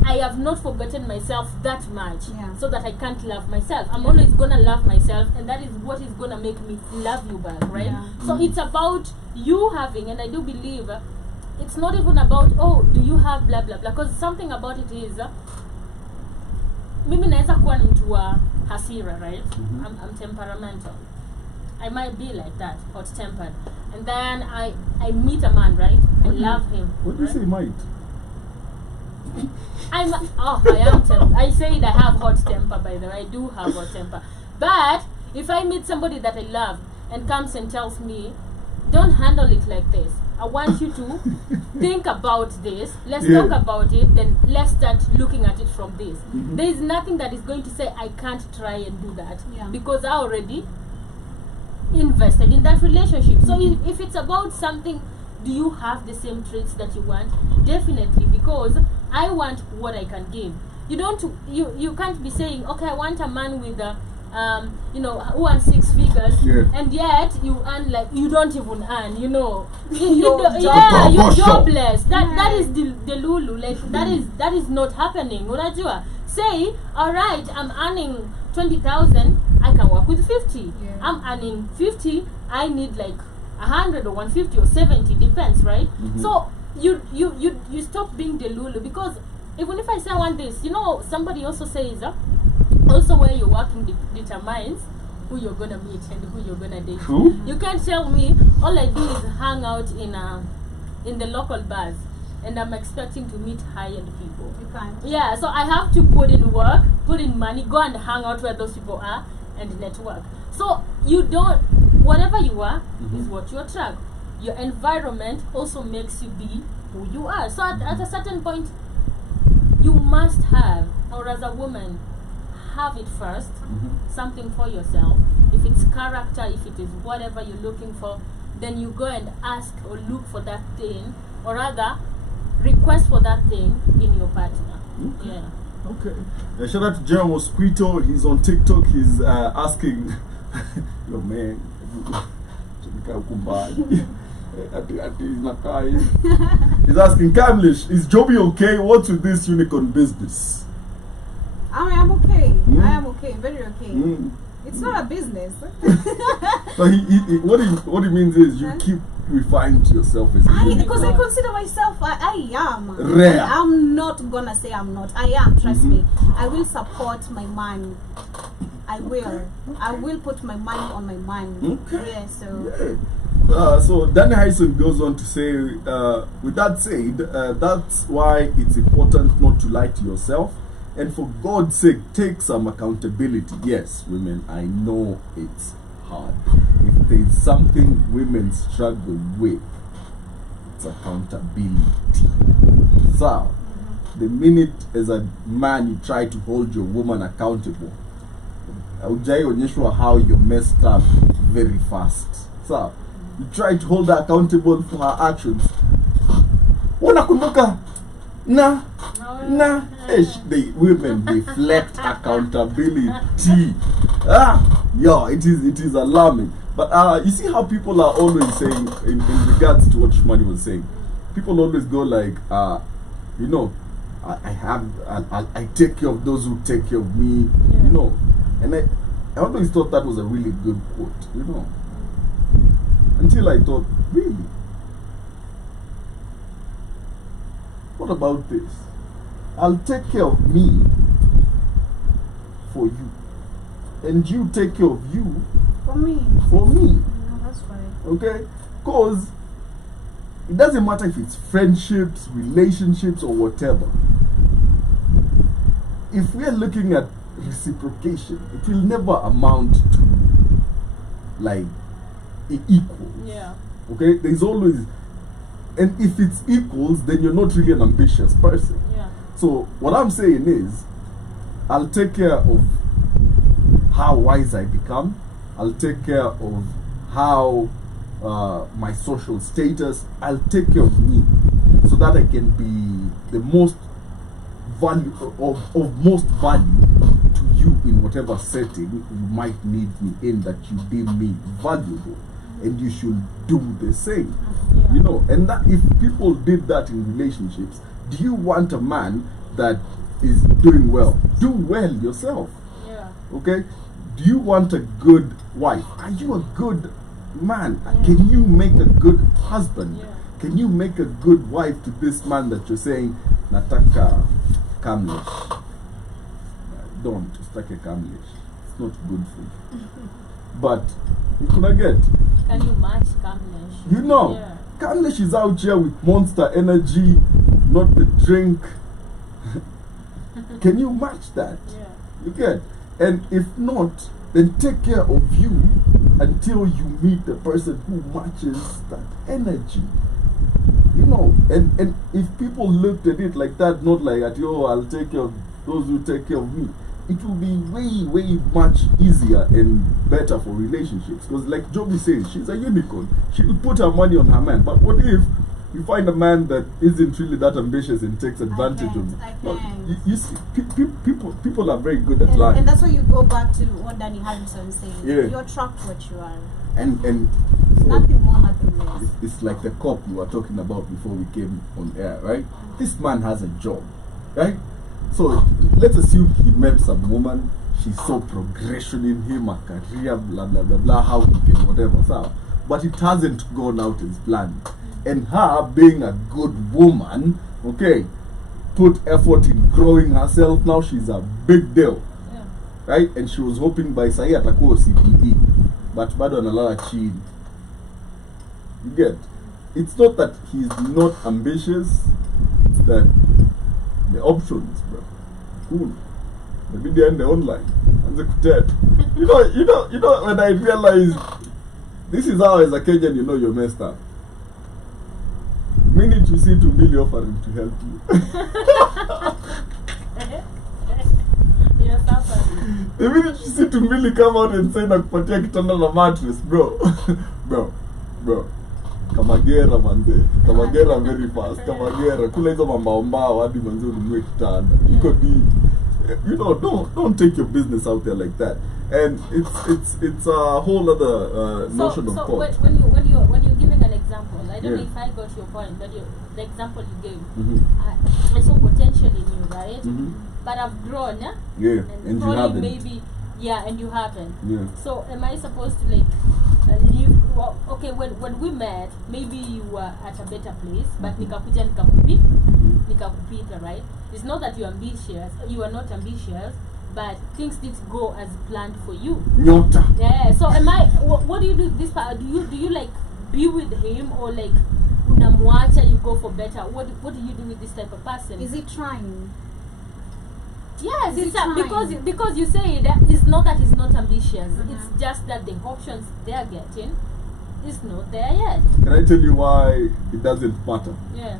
I have not forgotten myself that much, Yeah. so that I can't love myself. I'm always gonna love myself, and that is what is gonna make me love you back, right? Yeah. So it's about you having, and I do believe it's not even about, oh, do you have blah blah blah, because something about it is mimi naweza kuwa ni mtu wa hasira, right? Mhm. I'm temperamental. I might be like that, hot tempered, and then I meet a man, right? I love him. What do you right? say, might? I am I said I have hot temper, by the way. I do have hot temper. But if I meet somebody that I love and comes and tells me, don't handle it like this, I want you to think about this, let's Yeah. talk about it, then let's start looking at it from this. Mhm. There is nothing that is going to say I can't try and do that, Yeah. because I already invested in that relationship. So if it's about something, do you have the same traits that you want? Definitely, because I want what I can give. You can't be saying, okay, I want a man with a who earns 6 figures, and yet you earn like you don't even earn, you're jobless. That is the lulu. Like that is not happening. Unajua? Say, all right, I'm earning 20,000, I can work with 50. I'm earning 50, I need like 100 or 150 or 70, depends, right? So you stop being the lulu, because even if I say I want this, somebody also says also where you're working determines who you're gonna meet and who you're gonna date. You can't tell me all I do is hang out in the local bars and I'm expecting to meet high-end people. You can't. Yeah, so I have to put in work, put in money, go and hang out where those people are and network. So you don't, whatever you are is what you attract. Your environment also makes you be who you are. So at a certain point, you must have, or as a woman, have it first, something for yourself. If it's character, if it is whatever you're looking for, then you go and ask or look for that thing, or rather, request for that thing in your partner. Yeah. Okay. Shout out to Jeremy Mosquito. He's on TikTok. He's asking, yo man, he's asking, Kamlesh, is Joby okay? What's with this unicorn business? I am okay. I am okay. Very okay. It's not a business. So what he means is you keep referring to yourself as because I consider myself I am rare. I'm not gonna say I'm not. I am, trust me. I will support my man. I will put my money on my man. Yeah, so Danny Hyson goes on to say, with that said, that's why it's important not to lie to yourself, and for God's sake, take some accountability. Yes, women, I know it's hard. If there's something women struggle with, it's accountability. So, the minute as a man you try to hold your woman accountable, how you messed up very fast. So, you try to hold her accountable for her actions. The women deflect accountability. It is alarming. But you see how people are always saying, in regards to what Shmani was saying, people always go like, I take care of those who take care of me, And I always thought that was a really good quote, Until I thought, really? What about this? I'll take care of me for you, and you take care of you for me. No, that's fine. Okay? Because it doesn't matter if it's friendships, relationships, or whatever. If we are looking at reciprocation, it will never amount to like equal. Yeah. Okay? There's always, and if it's equals, then you're not really an ambitious person. Yeah. So what I'm saying is, I'll take care of how wise I become. I'll take care of how my social status. I'll take care of me, so that I can be the most value of most value to you in whatever setting you might need me in, that you deem me valuable, and you should do the same. And that if people did that in relationships, do you want a man that is doing well? Do well yourself. Yeah. Okay? Do you want a good wife? Are you a good man? Can you make a good husband? Yeah. Can you make a good wife to this man that you're saying, Nataka Kamlesh? Don't. It's like a Kamlesh. It's not good for you. But you can get. Can you match Kamlesh? Yeah. Kamlesh is out here with Monster Energy, not the drink. Can you match that? Yeah. You get? And if not, then take care of you until you meet the person who matches that energy. And if people looked at it like that, not like at, I'll take care of those who take care of me, it will be way much easier and better for relationships. Because like Joby says, she's a unicorn. She will put her money on her man. But what if you find a man that isn't really that ambitious and takes advantage of I Well, can't. you see, people are very good at lying. And that's why you go back to what Danny Harrison says. Yeah. You attract what you are. And so Nothing more, nothing less. it's like the cop you were talking about before we came on air, right? This man has a job, right? So let's assume he met some woman, she saw progression in him, a career, blah blah blah blah, how he can whatever, so, but it hasn't gone out as planned. And her being a good woman, okay, put effort in growing herself. Now she's a big deal, Yeah. right? And she was hoping by sahi atakuwa CPD, but bado analala chini. You get? It's not that he's not ambitious, it's that the options, bro. Cool. Maybe they end online. And the dead. You know, when I realized this is how as a Kenyan you know you're messed up. Minute you see Tumbili offering to help you. You're suffering. The minute you see Tumbili come out and say nakupatia kitanda na mattress, bro. bro. Kamagera manze. Kamagera very fast. Kamagera. Kula hizo mambaombao hadi manze ununue kitanda. Iko deep. You know, don't take your business out there like that. And it's a whole other notion of so thought. when you're giving an example, I don't know Yeah. if I got your point, but the example you gave, Mhm. I saw potential in you, right? Mhm. But I've grown, yeah? Yeah, and you probably haven't. maybe, yeah, and you haven't. Yeah. So am I supposed to like leave? Well, okay, when we met, maybe you were at a better place, but nikakuja nikakupita, right? It's not that you're ambitious, you are not ambitious, but things didn't go as planned for you. Nyota. Yeah. So am I? What do you do this part? Do you like be with him or like unamwacha you go for better? What do you do with this type of person? Is he trying? Yes, Is it's he trying? because you say that it's not that he's not ambitious. It's just that the options they're getting is not there yet. Can I tell you why it doesn't matter? Yeah.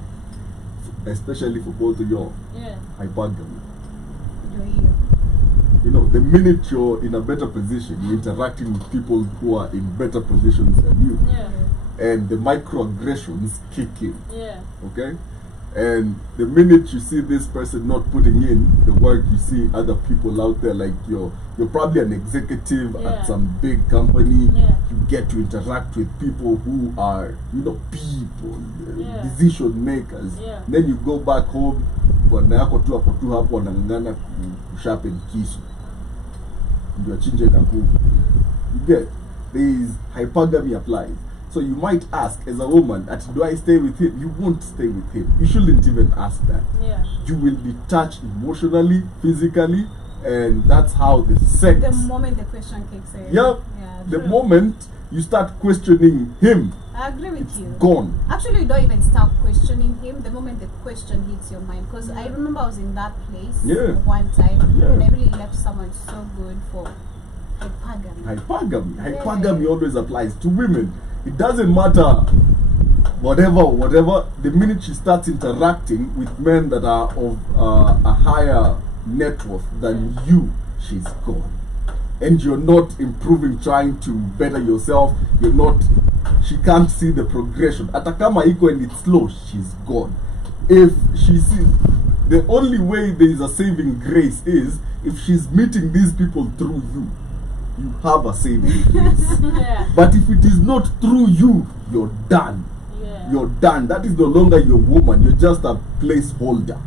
Especially for both of y'all. Yeah. Hypergamy. Do you? You know, the minute you're in a better position, you're interacting with people who are in better positions than you. Yeah. And the microaggressions kick in. Yeah. Okay? And the minute you see this person not putting in the work, you see other people out there, like you're probably an executive Yeah. at some big company. Yeah. You get to interact with people who are, people, Yeah. decision makers. Yeah. Then you go back home, bwana yako tu hapo tu hapo wanang'ang'ana kusharpen kisu. Ndio achinje kaku. You get? There is hypergamy applies. So you might ask, as a woman, do I stay with him? You won't stay with him. You shouldn't even ask that. Yeah. You will be touched emotionally, physically, and that's how the sex. The moment the question kicks in. Yeah. Yeah. The True. moment you start questioning him, I agree with you. gone. Actually, you don't even start questioning him the moment the question hits your mind. Because I remember I was in that place Yeah. one time, Yeah. and I really left someone so good for hypergamy. Hypergamy. Yeah. Hypergamy always applies to women. It doesn't matter whatever. The minute she starts interacting with men that are of a higher net worth than you, she's gone. And you're not improving, trying to better yourself. She can't see the progression. Atakama iko and it's slow, she's gone. If she sees, the only way there is a saving grace is if she's meeting these people through you. You have a saving grace. Yeah. But if it is not through you, you're done. Yeah. You're done. That is no longer your woman. You're just a placeholder.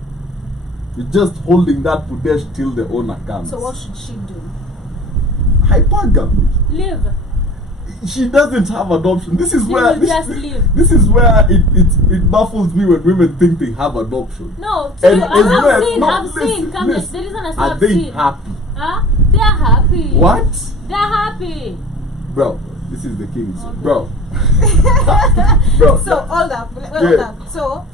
You're just holding that pudesh till the owner comes. So what should she do? Hypergamy. Live. She doesn't have an option. This is She where will just leave. this is where it baffles me when women think they have an option. No, And I've as well- seen. no, I've listen, seen. Come listen. there isn't a Are I've they seen. happy? Huh? They're happy. What? They're happy. Bro, this is the kings. Okay. Bro. Bro. So hold up. Yeah. So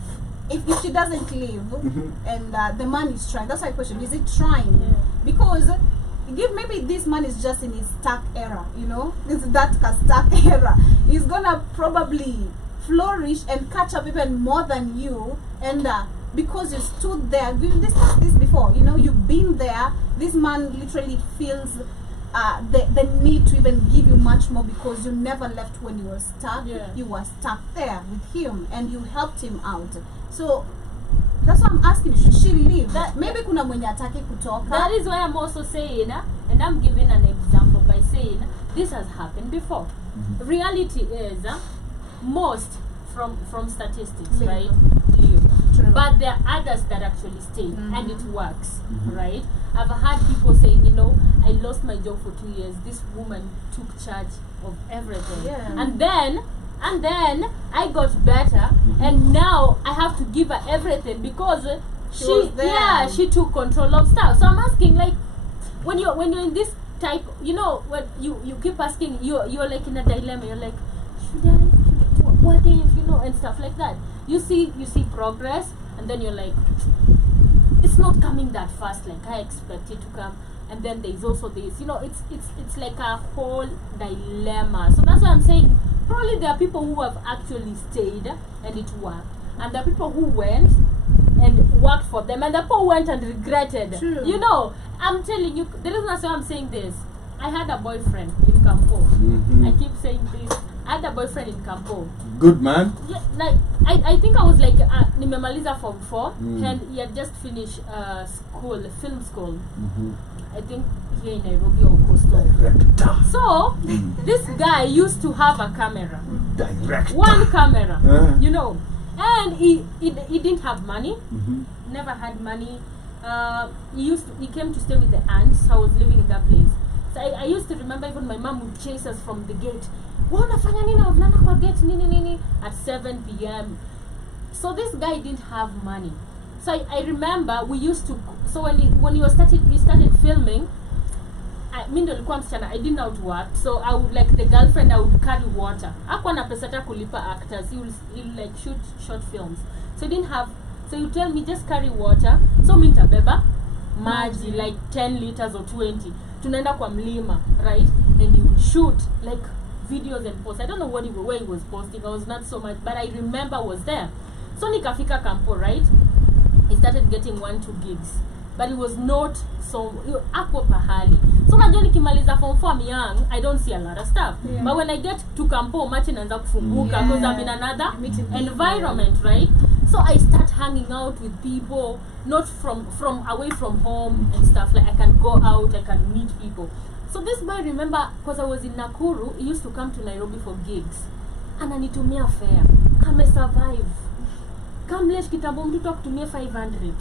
if she doesn't leave Mhm. and the man is trying, that's my question. Is he trying? Yeah. Because maybe this man is just in his stuck era, it's that stuck era. He's gonna probably flourish and catch up even more than you, and because you stood there. We've discussed this before. You know, you've been there. This man literally feels the need to even give you much more because you never left when you were stuck. Yeah. You were stuck there with him and you helped him out. So that's why I'm asking, should she leave? Maybe kuna mwenye ataki kutoka. That is why I'm also saying, and I'm giving an example by saying this has happened before. Reality is most from statistics, Leave. right? Leave. True. But there are others that actually stay and it works, right? I've had people saying, you know, I lost my job for 2 years. This woman took charge of everything. Yeah. And then I got better and now I have to give her everything because She was there. she took control of stuff. So I'm asking, like, when you're in this type, you know, when you keep asking, you're like in a dilemma. You're like, should I? What if, you know, and stuff like that. You see progress, and then you're like, it's not coming that fast like I expect it to come. And then there's also this, you know, it's like a whole dilemma. So that's why I'm saying probably there are people who have actually stayed and it worked, and there are people who went and worked for them, and the people went and regretted. True. You know, I'm telling you, the reason why I'm saying this, I had a boyfriend in Campo. I keep saying this. I had a boyfriend in Campo. Good man. Yeah, like I think I was like nimemaliza form 4 and he had just finished film school. I think here in Nairobi or Coastal. Director. So this guy used to have a camera, Director. one camera, Uh-huh. you know, and he didn't have money, never had money. He came to stay with the aunts. I was living in that place. So I used to remember even my mom would chase us from the gate. Wanafanya nini wavulana kwa gate nini at 7 p.m. So this guy didn't have money. So I remember we used to, so when we started filming, I didn't know how to work, so I would, like, the girlfriend, I would carry water. Hakuwa na pesa hata kulipa actors. He will like shoot short films. So he didn't have, so he would tell me just carry water. So mi nitabeba maji like 10 liters or 20. Tunaenda kwa mlima, right? And he would shoot like videos and posts. I don't know where he was posting. I was not so much, but I remember I was there. So nikafika Campo, right? He started getting 1-2 gigs, but it was not so hapo pahali. So unajua nikimaliza form 4 I'm young, I don't see a lot of stuff. Yeah. But when I get to Campo, macho inaanza kufunguka Yeah. because I'm in another Meeting people. environment, right? So I start hanging out with people, not from away from home and stuff. Like I can go out, I can meet people. So this boy, remember, because I was in Nakuru, he used to come to Nairobi for gigs. Ananitumia fare. Ame survive. Kamlesh kitambo mtu akutumia 500.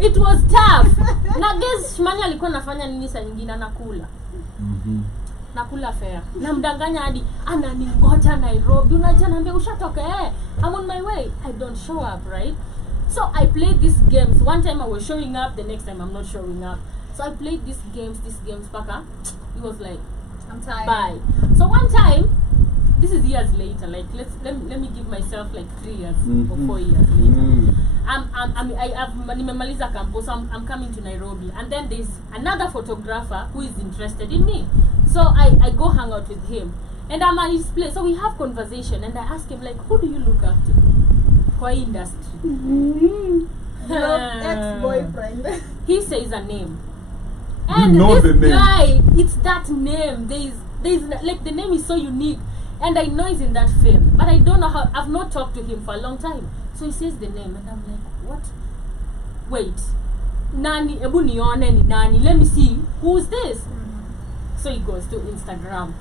It was tough. Na guess Shimani alikuwa nafanya nini saa nyingine anakula. Nakula fare. Na mdanganya hadi ananingoja Nairobi. Unajua naambia ushatoka I'm on my way. I don't show up, right? So I played these games. One time I was showing up, the next time I'm not showing up. So I played these games paka. He was like, I'm tired. bye. So one time, this is years later, like let me give myself like 3 years or 4 years later. I've nimemaliza Campo, so I'm coming to Nairobi, and then there's another photographer who is interested in me. So I go hang out with him, and I'm at his place. So we have conversation, and I ask him like, who do you look up to? Kwa industry. Ex-boyfriend. He says a name. You And know this the name. guy, it's that name. There's like the name is so unique, and I know he's in that film, but I don't know how. I've not talked to him for a long time. So he says the name, and I'm like, what? Wait, Nani? Ebu nione ni Nani? Let me see. Who's this? So he goes to Instagram.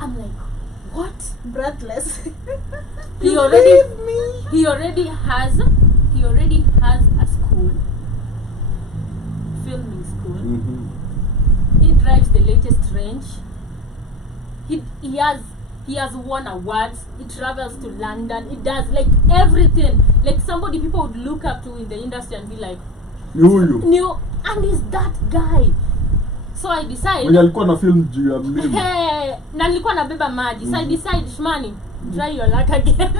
I'm like, what? Breathless. He already has a school, filming school. He drives the latest range. He has won awards. He travels to London. He does like everything. Like somebody people would look up to in the industry and be like, new, and he's that guy. So I decide. When alikuwa na film juu ya mlima. Hey, na nilikuwa nabeba maji. So I decide, Shmani, try your luck again.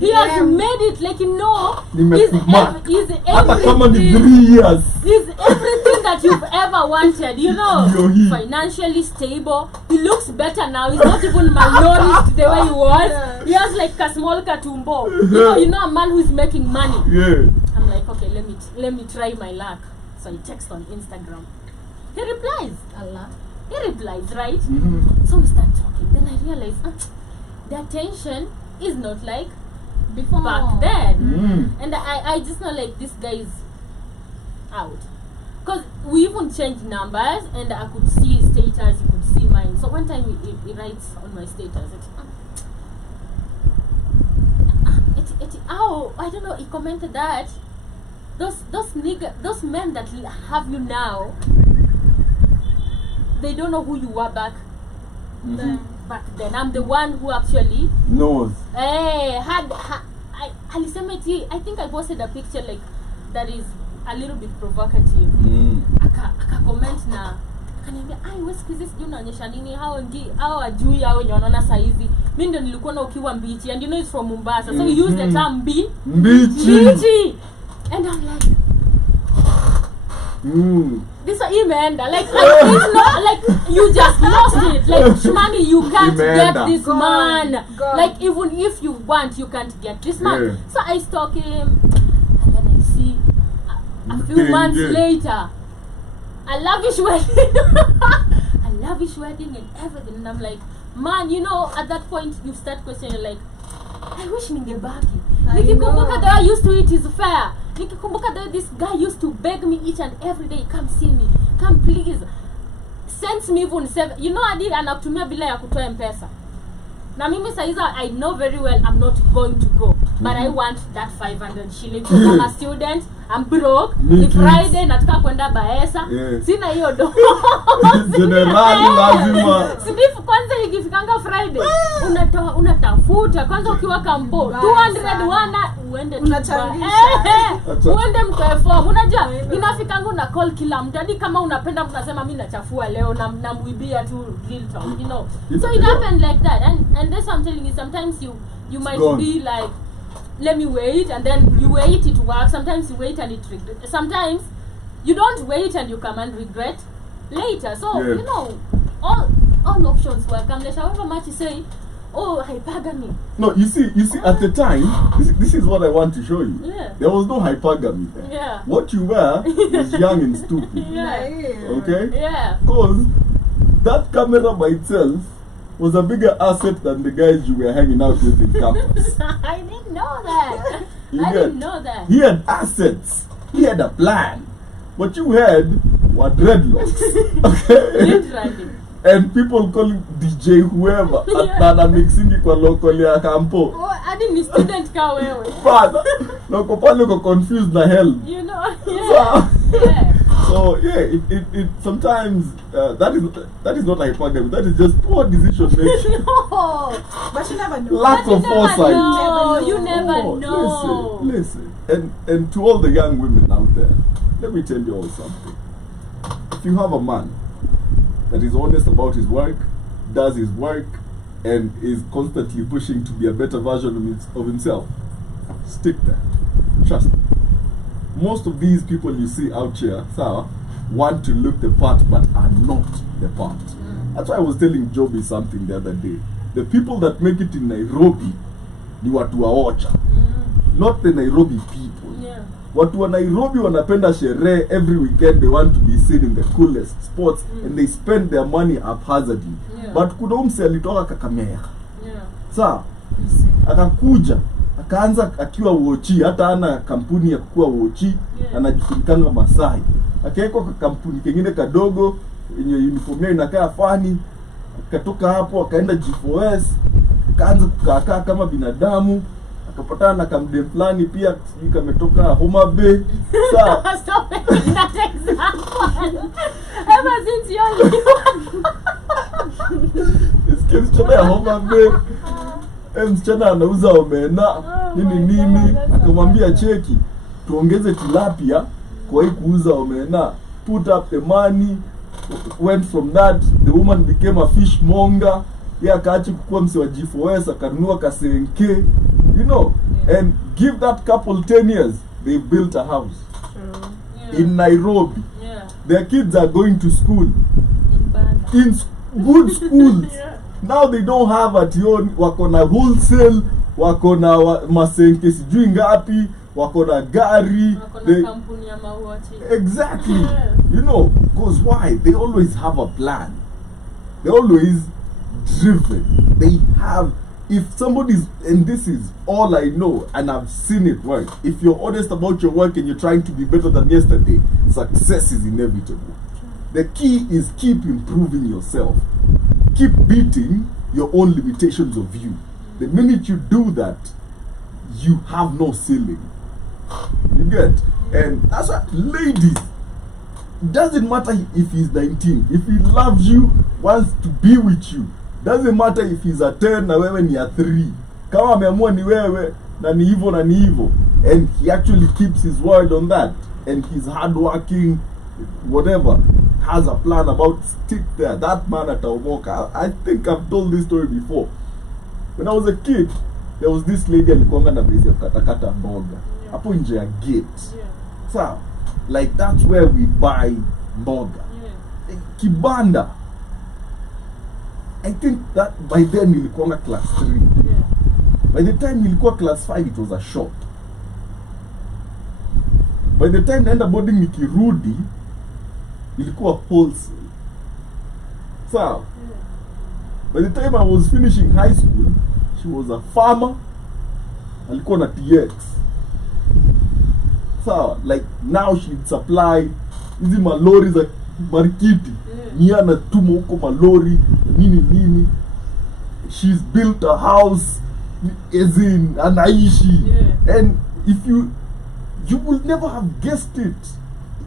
He has Damn. made it like he's Nimekumark. he's Hata kama ni everything. 3 years. He's everything that you've ever wanted, you know. Yo, he- Financially stable. He looks better now. He's not even malnourished the way he was. Yeah. He has like a small katumbo. You know a man who's making money. Yeah. I'm like, okay, let me try my luck. So I text on Instagram. He replies. Allah. He replies, right? Mhm. So we start talking. Then I realize the attention is not like Before. back then. Mm. And I just know like this guy is out. Because we even changed numbers and I could see his status, he could see mine. So one time he writes on my status, I don't know, he commented that those men that have you now, they don't know who you were back Mhm. then. I'm the one who actually Knows. alisema eti, I think I posted a picture like that is a little bit provocative. Mm. Aka comment na akaniambia wewe siku hizi sijui unaonyesha nini, hao ajui hao wenye wanaona saa hizi, mimi ndio nilikuwa na ukiwa mbichi, and you know it's from Mombasa, so we use the term mbichi, and I'm like this imeenda like it's not like you just lost it, like Shmani, you can't Imeenda. get this Gone. man. Gone. Like even if you want, you can't get this man. Yeah. So I stalk him, and then I see a few months later, I love his wedding. I love his wedding and everything, and I'm like, man, you know, at that point you start questioning like, I wish ningebaki. I Nikikumbuka know. the way I used to eat his fare. Nikikumbuka the way this guy used to beg me each and every day, come see me, come please. Sends me even 7. You know, hadi anakutumia bila ya kutoa M-Pesa. Na mimi saiza, I know very well I'm not going to go, but I want that 500 shillings. I'm a student, I'm broke. Ni Friday, nataka kwenda Baesa. Yeah. Sina hiyo do. Generali lazima. Sidifu kwanza ikifikanga Friday, unatafuta kwanza ukiwa kampo 200 wana uende Unachangisha. uende mtoe form. Unajua inafikanga una call kila mtu, hadi kama unapenda mnasema mimi nachafua leo na mnamuibia tu real talk, you know. So it happened like that, and that's what I'm telling you. Sometimes you might gone. be like, let me wait, and then you wait, it works. Sometimes you wait and it regret. Sometimes you don't wait and you come and regret later. So Yeah. you know, all options welcome. However much you say, oh, hypergamy. No, you see, at the time, this is what I want to show you. Yeah. There was no hypergamy there. Yeah. What you were was young and stupid. Yeah. Okay? Yeah. Because that camera by itself was a bigger asset than the guys you were hanging out with in campus. I didn't know that. You I get- didn't know that. He had assets. He had a plan. What you had were dreadlocks. Okay? Literally. And people call him DJ whoever. Yeah. Atana mixingi kwa local ya campo. Oh, I didn't student ka wewe. But loko pale uko confused na hell. You know. Yeah. Yeah. So yeah, it sometimes that is not hypergamy. That is just poor decision making. No. But you never know. Lack But of you never foresight. know. You Oh, never Oh, know. Listen. And to all the young women out there, let me tell you all something. If you have a man that is honest about his work, does his work, and is constantly pushing to be a better version of himself, stick there. Trust me. Most of these people you see out here, want to look the part but are not the part. That's why I was telling Joby something the other day. The people that make it in Nairobi, ni watu wa Ocha, not the Nairobi people. Yeah. Watu wa Nairobi wanapenda sherehe. Every weekend they want to be seen in the coolest spots, and they spend their money haphazardly. Yeah. But kuna umse alitoka Kakamega, Yeah. sawa, akakuja akaanza akiwa wochi, hata ana kampuni ya kukua wochi. Yeah. Anajifunikanga Masai, akaekwa kwa kampuni kengine kadogo yenye uniform yao inakaa fani. Akatoka hapo akaenda G4S, akaanza kukaa kama binadamu, akapatana na kamdem fulani pia sijui kametoka Homa Bay. Sawa. Stop making that example. Ever since you're Msichana ya Homa Bay, msichana anauza omena nini, akamwambia cheki tuongeze tilapia kwa hii kuuza omena, put up the money. Went from that, the woman became a fishmonger. Akaacha kukuwa mse wa G4S, akanunua kasenke. You know, Yeah. and give that couple 10 years, they built a house True. Yeah. in Nairobi. Yeah. Their kids are going to school In Banda. in good schools. Yeah. Now they don't have at your wako na wholesale, wako na masenke sijui ngapi, wako na gari. Wako na They, kampuni ya mauachi. exactly. Yeah. You know, because why? They always have a plan. They're always driven. They have, if somebody's, and this is all I know, and I've seen it work. If you're honest about your work and you're trying to be better than yesterday, success is inevitable. The key is keep improving yourself. Keep beating your own limitations of you. The minute you do that, you have no ceiling. You get? And that's why, ladies, doesn't matter if he's 19. If he loves you, wants to be with you, doesn't matter if he's a 10 na wewe ni a 3. Kama ameamua ni wewe na ni hivyo na ni hivyo, and he actually keeps his word on that, and he's hardworking, whatever, has a plan about, stick there, that man ataomoka. I think I've told this story before. When I was a kid, there was this lady alikuanga na base ya katakata mboga hapo nje ya gate. Yeah. Sawa, like that's where we buy mboga. Yeah. Kibanda. I think that by then nilikuwa class 3. Yeah. By the time nilikuwa class 5 it was a shop. By the time naenda boarding nikirudi ilikuwa wholesale. Sawa. Yeah. By the time I was finishing high school, she was a farmer. Alikuwa na TX. So, like now she'd supply hizi malori za marikiti. Ni anatuma huko malori nini. She's built a house, as in anaishi. Yeah. And if you will never have guessed it.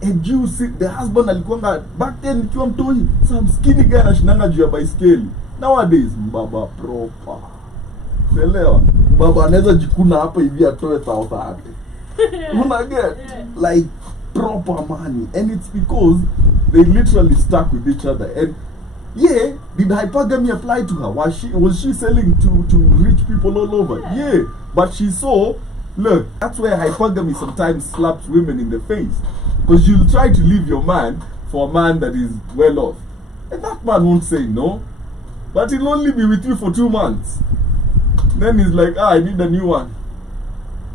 And you see, the husband alikuwa back then nikiwa mtoi, some skinny guy anashinanga juu ya baiskeli. Nowadays mbaba proper. Unaelewa? Baba anaweza jikuna hapa hivi atoe sauti yake. Una get? Like proper money. And it's because they literally stuck with each other. And yeah, did hypergamy apply to her? Was she selling to rich people all over? Yeah. But she saw, look, that's where hypergamy sometimes slaps women in the face. Because you'll try to leave your man for a man that is well off. And that man won't say no. But he'll only be with you for 2 months. Then he's like, I need a new one.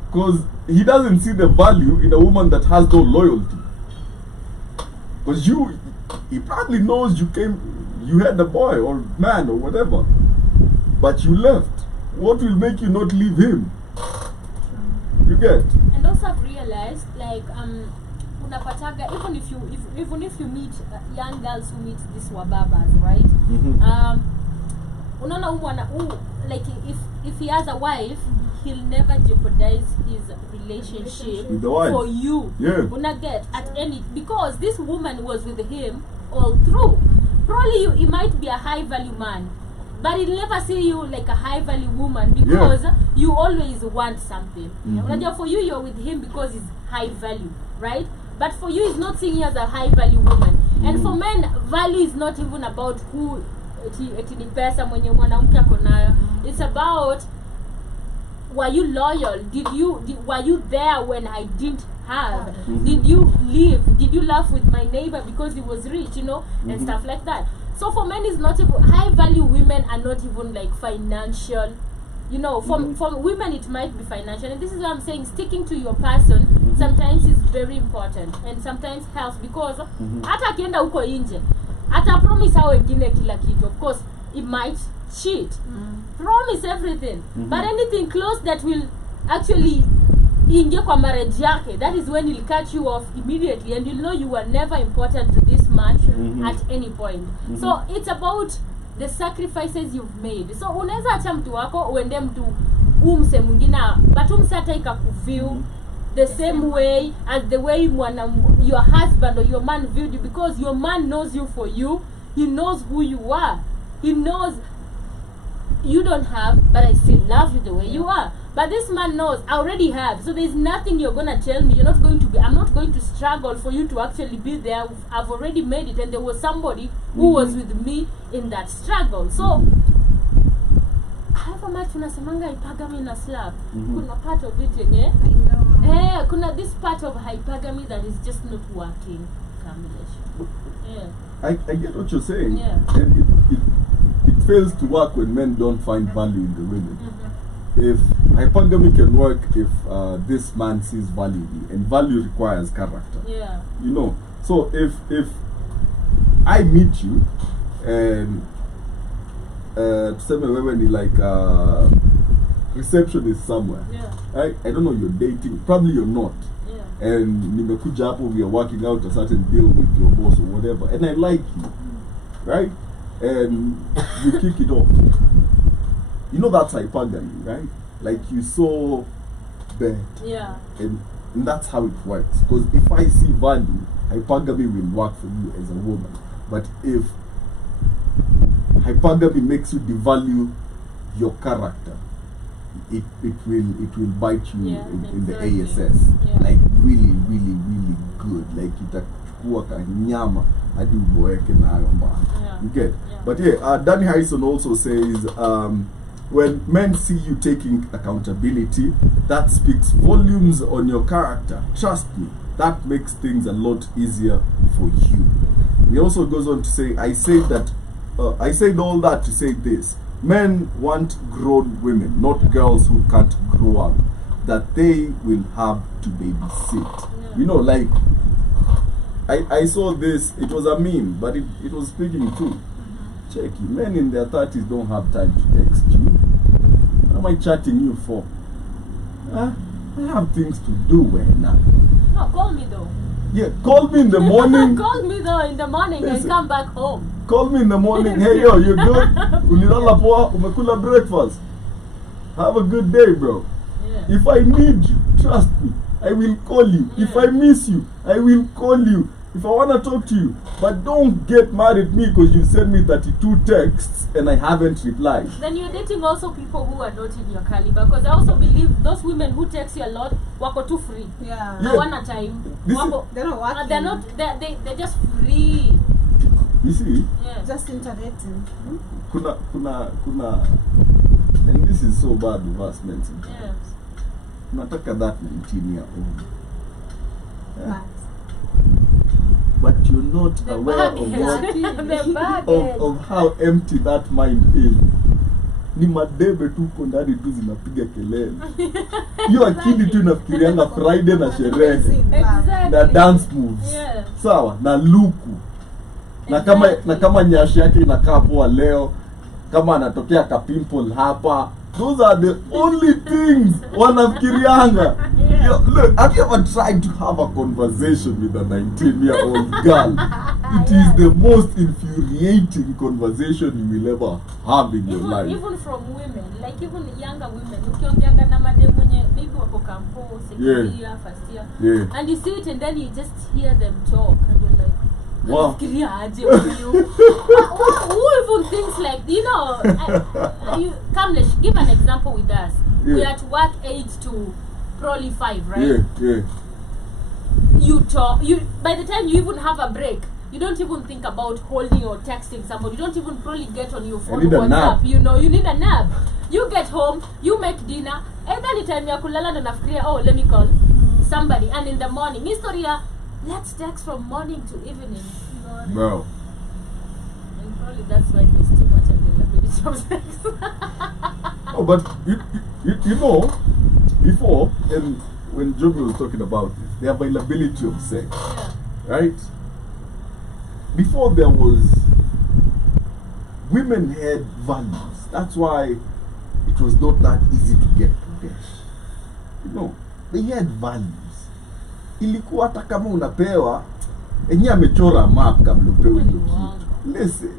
Because he doesn't see the value in a woman that has no loyalty. Because he probably knows you had a boy or man or whatever. But you left. What will make you not leave him? You get? And also I've realized, like, unapataga, even if you meet young girls who meet these wababas, right? Mm-hmm. Unaona like if he has a wife, he'll never jeopardize his relationship with the wife for you. Yeah. Get at any, because this woman was with him all through. Probably he might be a high value man, but he'll never see you like a high value woman because you always want something. Mm-hmm. For you, you're with him because he's high value, right? But for you, he's not seeing you as a high value woman. Mm-hmm. And for men, value is not even about who eti ni pesa mwenye mwanamke ako nayo. It's about, were you loyal? Were you there when I didn't have? Mm-hmm. Did you live? Did you laugh with my neighbor because he was rich, and stuff like that? So for men, it's not even, high value women are not even like financial. For women it might be financial, and this is what I'm saying, sticking to your person sometimes is very important, and sometimes helps, because hata akienda huko nje ata promise hao wengine kila kitu. Of course it might cheat, promise everything, but anything close that will actually ingia kwa marriage yake, that is when he'll cut you off immediately, and you'll know you were never important to this man at any point. So it's about the sacrifices you've made. So unaweza acha mtu wako uende mtu umse mwingine, but umse hata ikakuview the same way as the way your husband or your man viewed you, because your man knows you for you. He knows who you are. He knows you don't have, but I still love you the way you are. But this man knows I already have, so there's nothing you're gonna tell me. I'm not going to struggle for you to actually be there. I've already made it, and there was somebody who was with me in that struggle. So Hapa ma tunasemanga hypergamy na slap. Mhm. Kuna part of it yenye I know. kuna this part of hypergamy that is just not working. Kamilesha. Yeah. I get what you're saying. Yeah. And it fails to work when men don't find value in the women. If hypergamy can work if this man sees value in you, and value requires character. Yeah. You know, so if I meet you and tuseme wewe ni like receptionist somewhere, Yeah. right? I don't know, you're dating, probably you're not, Yeah. and nimekuja hapo, we are working out a certain deal with your boss or whatever, and I like you, right? And you kick it off. You know that's hypergamy, right? Like you saw bad, Yeah. and that's how it works. Because if I see value, hypergamy will work for you as a woman. But if hypergamy makes you devalue your character, it will bite you Yeah, in the exactly. ASS. Yeah. Like really good. Like itachukua kanyama hadi uboeke nayo mbaya. Yeah. You get? Yeah. But yeah, Danny Harrison also says when men see you taking accountability, that speaks volumes on your character. Trust me, that makes things a lot easier for you. He also goes on to say, I said all that to say this. Men want grown women, not girls who can't grow up, that they will have to babysit. Yeah. You know, like, I saw this, it was a meme, but it was speaking true. Checky, men in their 30s don't have time to text you. What am I chatting you for? Huh? I have things to do now. No, call me though. Yeah, call me in the morning. Call me though in the morning Listen. and come back home. Call me in the morning. Hey yo, you good? Ulilala poa, umekula breakfast. Have a good day, bro. Yeah. If I need you, trust me, I will call you. If I miss you, I will call you. If I want to talk to you. But don't get mad at me because you sent me 32 texts and I haven't replied. Then you're dating also people who are not in your caliber, because I also believe those women who text you a lot wako too free. Yeah. Yeah. Hawana time. This is- Wako, They're not working. they're not. They're just free. You see, Yeah. Just interacting. kuna, and this is so bad with us men sometimes. Yeah. Nataka that 19-year-old. Yeah. But But you're not The aware of what baggage. The baggage. of how empty that mind is. Ni madebe tu uko ndani tu zinapiga kelele. Hiyo akili tu inafikirianga Friday na sherehe Exactly. na dance moves. Yeah. Sawa, na luku. Na Exactly. kama nyashi yake inakaa poa leo, kama anatokea ka pimple hapa. Those are the only things wanafikirianga. Yo, look, have you ever tried to have a conversation with a 19-year-old girl? It is the most infuriating conversation you will ever have in your life. Even from women, like even younger women, ukiongeanga na madem mwenye maybe wako kampo, second year, first year, Yeah. and you see it and then you just hear them talk and you're like, Wow. "Fikiria aje huyu?" Who even thinks like, you know, you come, let's give an example with us. Yeah. We're at work 8 to probably 5, right? Yeah, yeah. You talk, by the time you even have a break, you don't even think about holding or texting somebody. You don't even probably get on your phone need a WhatsApp. nap. You know, you need a nap. You get home, you make dinner. Either ni time ya kulala ndo nafikiria, oh, let me call somebody. And in the morning, historia, let's text from morning to evening. Bro. And probably that's why there's too much availability of sex. Oh, but you know, before, and when Joby was talking about this, the availability of sex, Yeah. right? Before there was, women had values. That's why it was not that easy to get Pudesh. You know, they had values. Ilikuwa hata kama unapewa, enye amechora map kabla upewe hiyo kitu. Listen.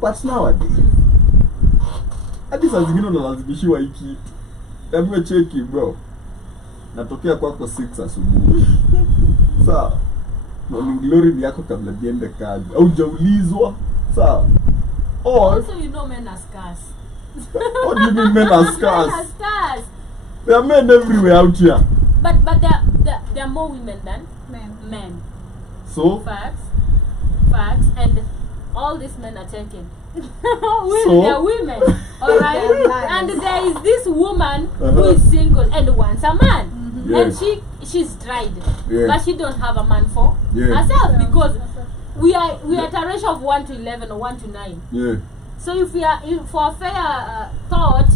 But nowadays, hadi saa zingine unalazimishiwa hii kitu. Hebu cheki bro. Natokea kwako 6 asubuhi. Sawa. Morning glory ni yako kabla niende kazi. Au hujaulizwa. Sawa. Or Also, you know men are scarce. what do you mean men are Men scarce? are scarce. There are men everywhere out here. But there are more women than Men. men. So, Facts. And all these men are taken. Women, they are women, alright? They are liars. And there is this woman who Uh-huh. is single and wants a man. Yeah. And she's tried. Yeah. But she don't have a man for Yeah. herself because we are at a ratio of 1 to 11 or 1 to 9. Yeah. So if for a fair thought,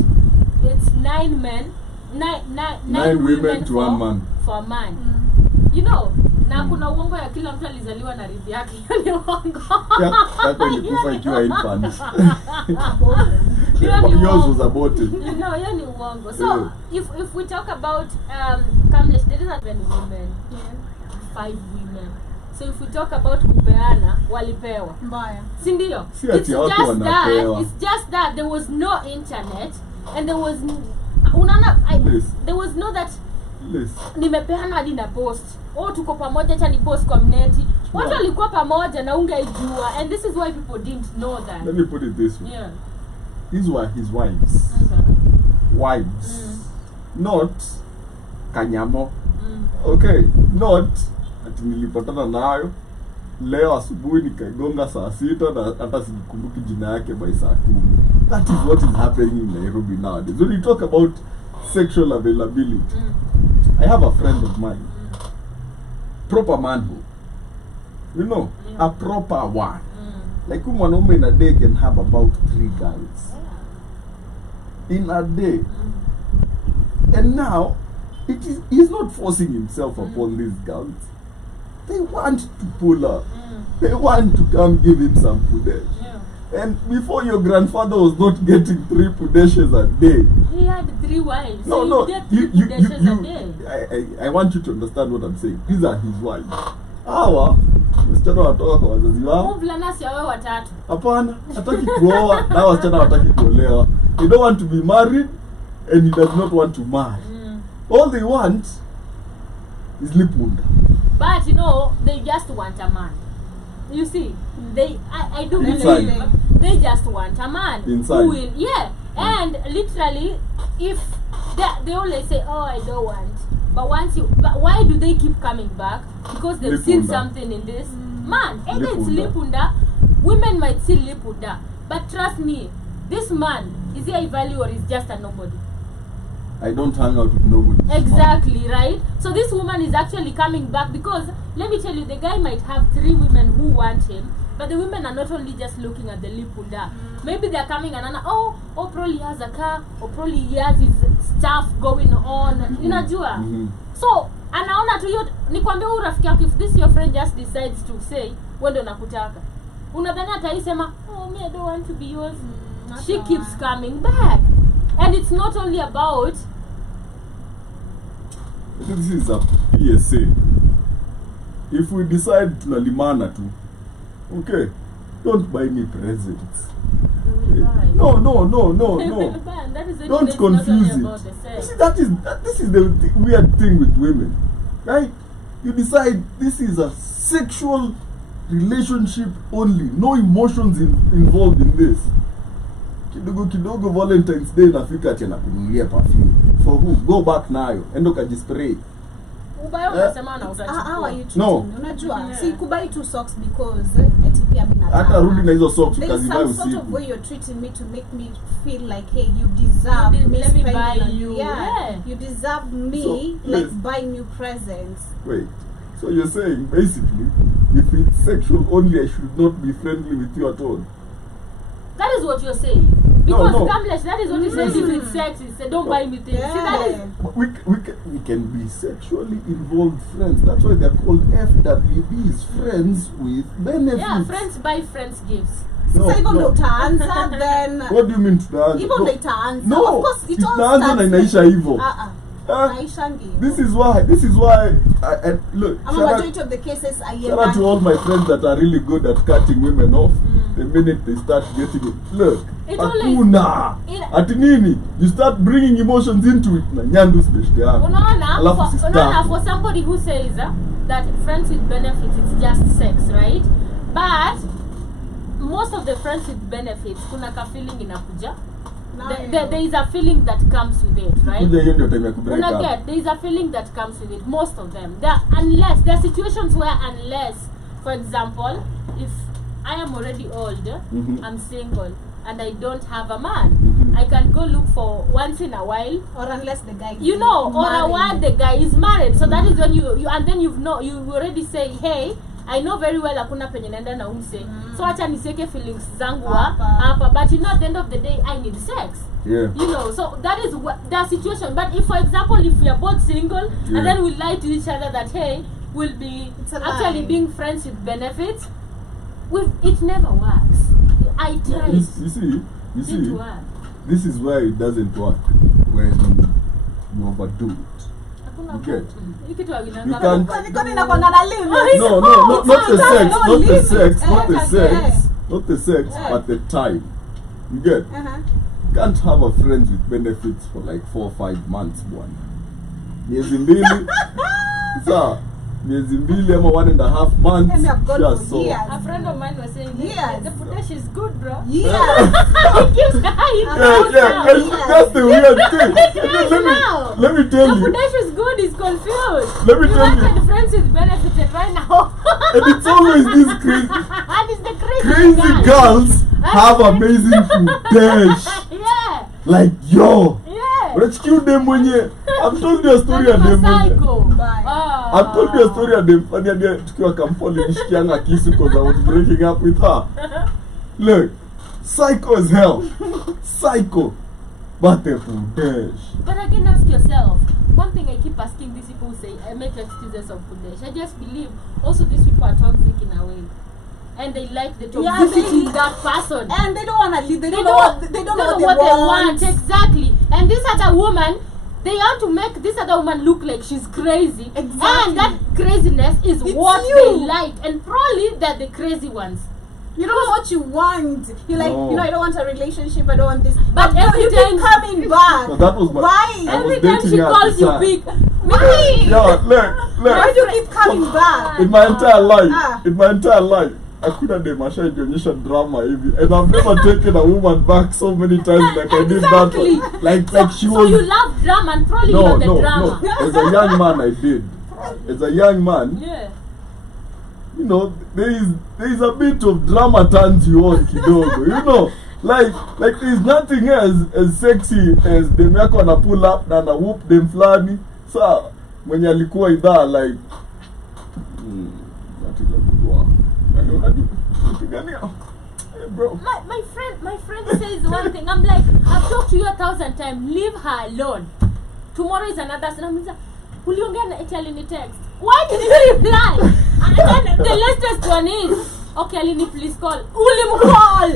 it's 9 men, nine women to for, one man. for a man. You know, na kuna uongo ya kila mtu alizaliwa na rib yake. Hiyo ni uongo. Yako ilikufa ikiwa infant. Hiyo ni Yours uongo. was aborted. No, hiyo ni uongo. So Yeah. if we talk about Kamlesh, there is not many women, 5 women. So if we talk about kupeana, walipewa. Mbaya. Si ndio? Si ati watu wanapewa. It's just that there was no internet and there was unaona Yes. there was no that Yes. nimepeana hadi na post. Oh, tuko pamoja, acha ni post kwa mneti. Watu Wow. walikuwa pamoja na ungeijua, and this is why people didn't know that. Let me put it this way. Yeah. These were his wives. Wives. Not Kanyamo. Okay, not ati nilipatana nayo leo asubuhi nikaigonga saa 6 na hata sikumbuki jina yake by saa 10. That is what is happening in Nairobi nowadays. When you talk about sexual availability, I have a friend of mine, proper manhood, you know, a proper one. Like mwanaume in a day can have about 3 girls in a day. And now he's not forcing himself upon these girls. They want to pull up. They want to come give him some pudesh. Yeah. And before, your grandfather was not getting 3 pudeshes a day. He had 3 wives. No, so no. you get 3 dishes a day. I want you to understand what I'm saying. These are his wives. Hawa wasichana watoka kwa wazazi wao. Mvulana si awe watatu. Hapana, hataki kuoa na wasichana wataki kuolewa. He don't want to be married and he does not want to marry. All they want is lipunda. But you know, they just want a man. You see, I do Inside. believe they just want a man. Inside. Who will, yeah. And literally, if they always say, "Oh, I don't want," but why do they keep coming back? Because they've seen Lipunda. something in this man. Either it's Lipunda. lipunda, women might see lipunda, but trust me, this man is he a value or is just a nobody? I don't hang out with nobody. Exactly, right? So this woman is actually coming back because, let me tell you, the guy might have 3 women who want him, but the women are not only just looking at the lipunda. Maybe they're coming and probably he has a car, or probably he has his stuff going on. Unajua? So, anaona tu yote, nikwambia huyu rafiki yako, if this your friend just decides to say, wewe ndo nakutaka. Unadhani ataisema, "Oh, me I don't want to be yours." She keeps coming back. And it's not only about This is a PSA. If we decide tunalimana tu, okay, don't buy me presents. No. Man, that is Don't it's confuse not it. only about the You sex. see, this is the weird thing with women, right? You decide this is a sexual relationship only, no emotions involved in this. Kidogo Valentine's Day nafika ati anakununulia perfume. For who? Go back nayo. Endo kajispray. Ubaya unasema na How are utachukua. you treating No. me? Unajua, Yeah. si kubai 2 socks because eti pia mimi nataka. Hata rudi na hizo socks There's ukazivae some sort of usiku. way you're treating me to make me feel like, hey, you deserve Let me spending buy on you. Yeah. Yeah. You deserve me So, like yes. buying you presents. Wait. So you're saying basically, if it's sexual only, I should not be friendly with you at all? That is what you're saying. Because No. Kamlesh, that is what he says. If it's sex, he said, don't buy me things. See, that is We can be sexually involved friends. That's why they're called FWBs, friends with benefits. yeah, friends buy friends gifts. No, Sasa hivyo no. ndo utaanza then What do you mean tutaanza? hivyo ndo itaanza. No, Of course it all itaanza starts na inaisha hivyo. Ah, Naishangi. This is why I look, Ama shout majority of the cases I out to all my friends that are really good at cutting women off. The minute they start getting it, look, It always- hakuna ati nini, you start bringing emotions into it na nyandu special yako. Unaona, for somebody who says that friends with benefits, it's just sex, right? But most of the friends with benefits, kuna ka feeling inakuja. There is a feeling that comes with it, right? Kuja hiyo ndio time ya kubreak up. Get there is a feeling that comes with it. Most of them, there are situations where, unless, for example, if I am already old, Mhm. I'm single, and I don't have a man. Mhm. I can go look for once in a while, Or unless the guy you know, or a married. while the guy is married. So that is when you and then you already say, hey, I know very well hakuna penye naenda na umse. So acha niseke feelings zangu hapa. But you know, at the end of the day, I need sex. Yeah. You know, so that is what the situation. But if, for example, if we are both single Yeah. and then we lie to each other that, hey, we'll be It's a actually lie. being friends with benefits, it never works. I tried. You Didn't see, work. this is why it doesn't work when you overdo it. You get? Hii kitu hainanga You can't- kwa- Kwani inakwanga na limit? No, not the it's sex, not not the limit. sex, not the Yeah. sex, not the sex, Yeah. but the time. You get? Uh-huh. Can't have a friend with benefits for like 4 or 5 months, bwana. Miezi mbili, sawa. Miezi mbili ama 1.5 months. And we have gone yeah, for so years. A friend of mine was saying, Yes. the footage is good, bro. Yes. He keeps crying. yeah, and that's the weird thing. Let me tell The you, footage is good, he's confused. Let me You tell you. wanted friends with benefits and right now. and it's always these crazy, And it's the crazy girls have amazing footage. Yeah. Like yo, Yeah. rescue them mwenye. I've told you a story of them mwenye. Psycho. Bye. I've told you a story of them funny idea tukiwa Kampala nishikianga kisu because I was breaking up with her. Look, psycho as hell. Psycho. But the footage. But again, ask yourself. One thing I keep asking these people who say, I make excuses of footage. I just believe also these people are toxic in a way. And they like the Yeah, toxicity they- in that person. And they don't want to leave. They They don't know what they want. exactly. And this other woman, they want to make this other woman look like she's crazy. Exactly. And that craziness is It's what you. they like. And probably they're the crazy ones. You don't know what you want. You're like, No. you know, I don't want a relationship. I don't want this. But every you time- keep coming back. So that was my. Why? I was Every time dating she her at calls the you time. big. Why? Yo, Why look. do you keep coming back? In my entire life, Ah. hakuna dem ashaionyesha drama hivi, and I've never taken a woman back so many times like I did that Exactly. one. Like she So was. you love drama and probably you No, love the no, drama. no. As a young man, I did. As a young man, Yeah. you know, there is a bit of drama turns you on kidogo. You know, like there's nothing as sexy as dem yako ana pull up na ana whoop dem flani. Sa mwenye alikuwa idhaa like hey bro. My friend says one thing. I'm like, I've talked to you 1,000 times. Leave her alone. Tomorrow is another. And I'm like, uliongea na eti alini text. Why did you reply? And then the latest one is, okay, Alini, please call. Call.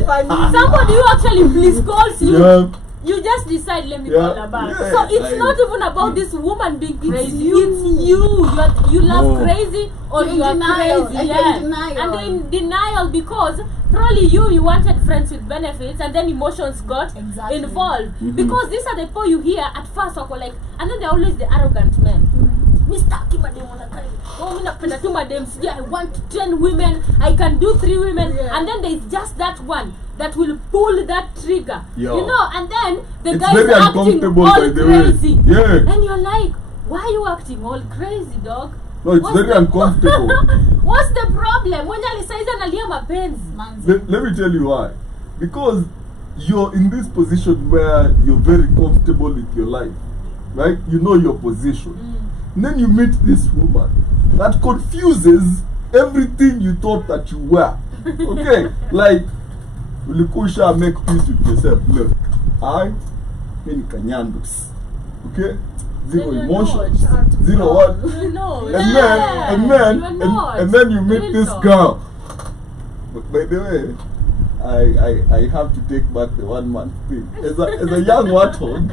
Somebody who actually please calls you. Yeah. You just decide, let me Yeah. call her back. Yeah. So it's Like- not even about this woman being crazy. you. It's you. You love No. crazy or You're in you are denial. crazy. And you're Yeah. in denial. And you're in denial because probably you wanted friends with benefits and then emotions got Exactly. involved. Mhm. Because these are the people you hear at first wako like, and then they're always the arrogant men. Mr. Kimadem wanakai. Oh, mimi napenda tu madem. Yeah, I want 10 women. I can do 3 women. Yeah. And then there's just that one that will pull that trigger. Yo. You know, and then the It's guy very is acting uncomfortable, all by the way. crazy. Yeah. And you're like, why are you acting all crazy, dog? No, it's What's very the- uncomfortable. What's the problem? Mwenye alisaidia analia mapenzi. Let me tell you why. Because you're in this position where you're very comfortable with your life, right? You know your position. And then you meet this woman that confuses everything you thought that you were. Okay? Like, ulikusha make peace with yourself. Look, mimi Kanyandos. Okay? Zero Then you're emotions. not. Zero what? You know. And then you meet this girl. But by the way, I have to take back the 1 month thing. As a young warthog,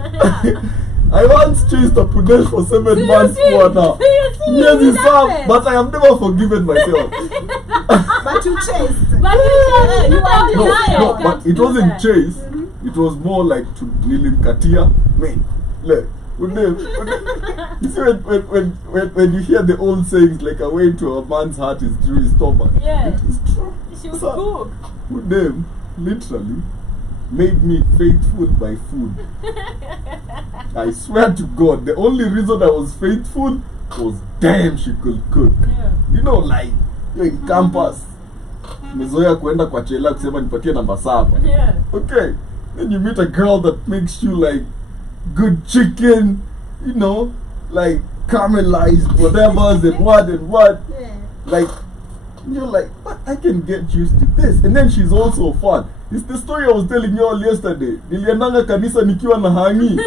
I once chased a Punesh for 7 months for now. Seriously? Yes, It it's up, happened? but I have never forgiven myself. But you chased. But you are No, denial. no, but it wasn't chase. It was more like to nilimkatia. Man, look. You see, when you hear the old sayings like a way to a man's heart is through his stomach. Yeah. It is true. She was So, cooked. with them literally made me faithful by food. I swear to God, the only reason I was faithful was damn she could cook. Yeah. You know, like you're in campus, Umezoea kuenda kwa chela kusema nipatie namba 7. Yeah. Okay. Then you meet a girl that makes you like good chicken, you know, like caramelized whatever's and what. Yeah. Like, you're like, what? I can get used to this. And then she's also fun. It's the story I was telling you all yesterday. Niliendanga kanisa nikiwa na hangi.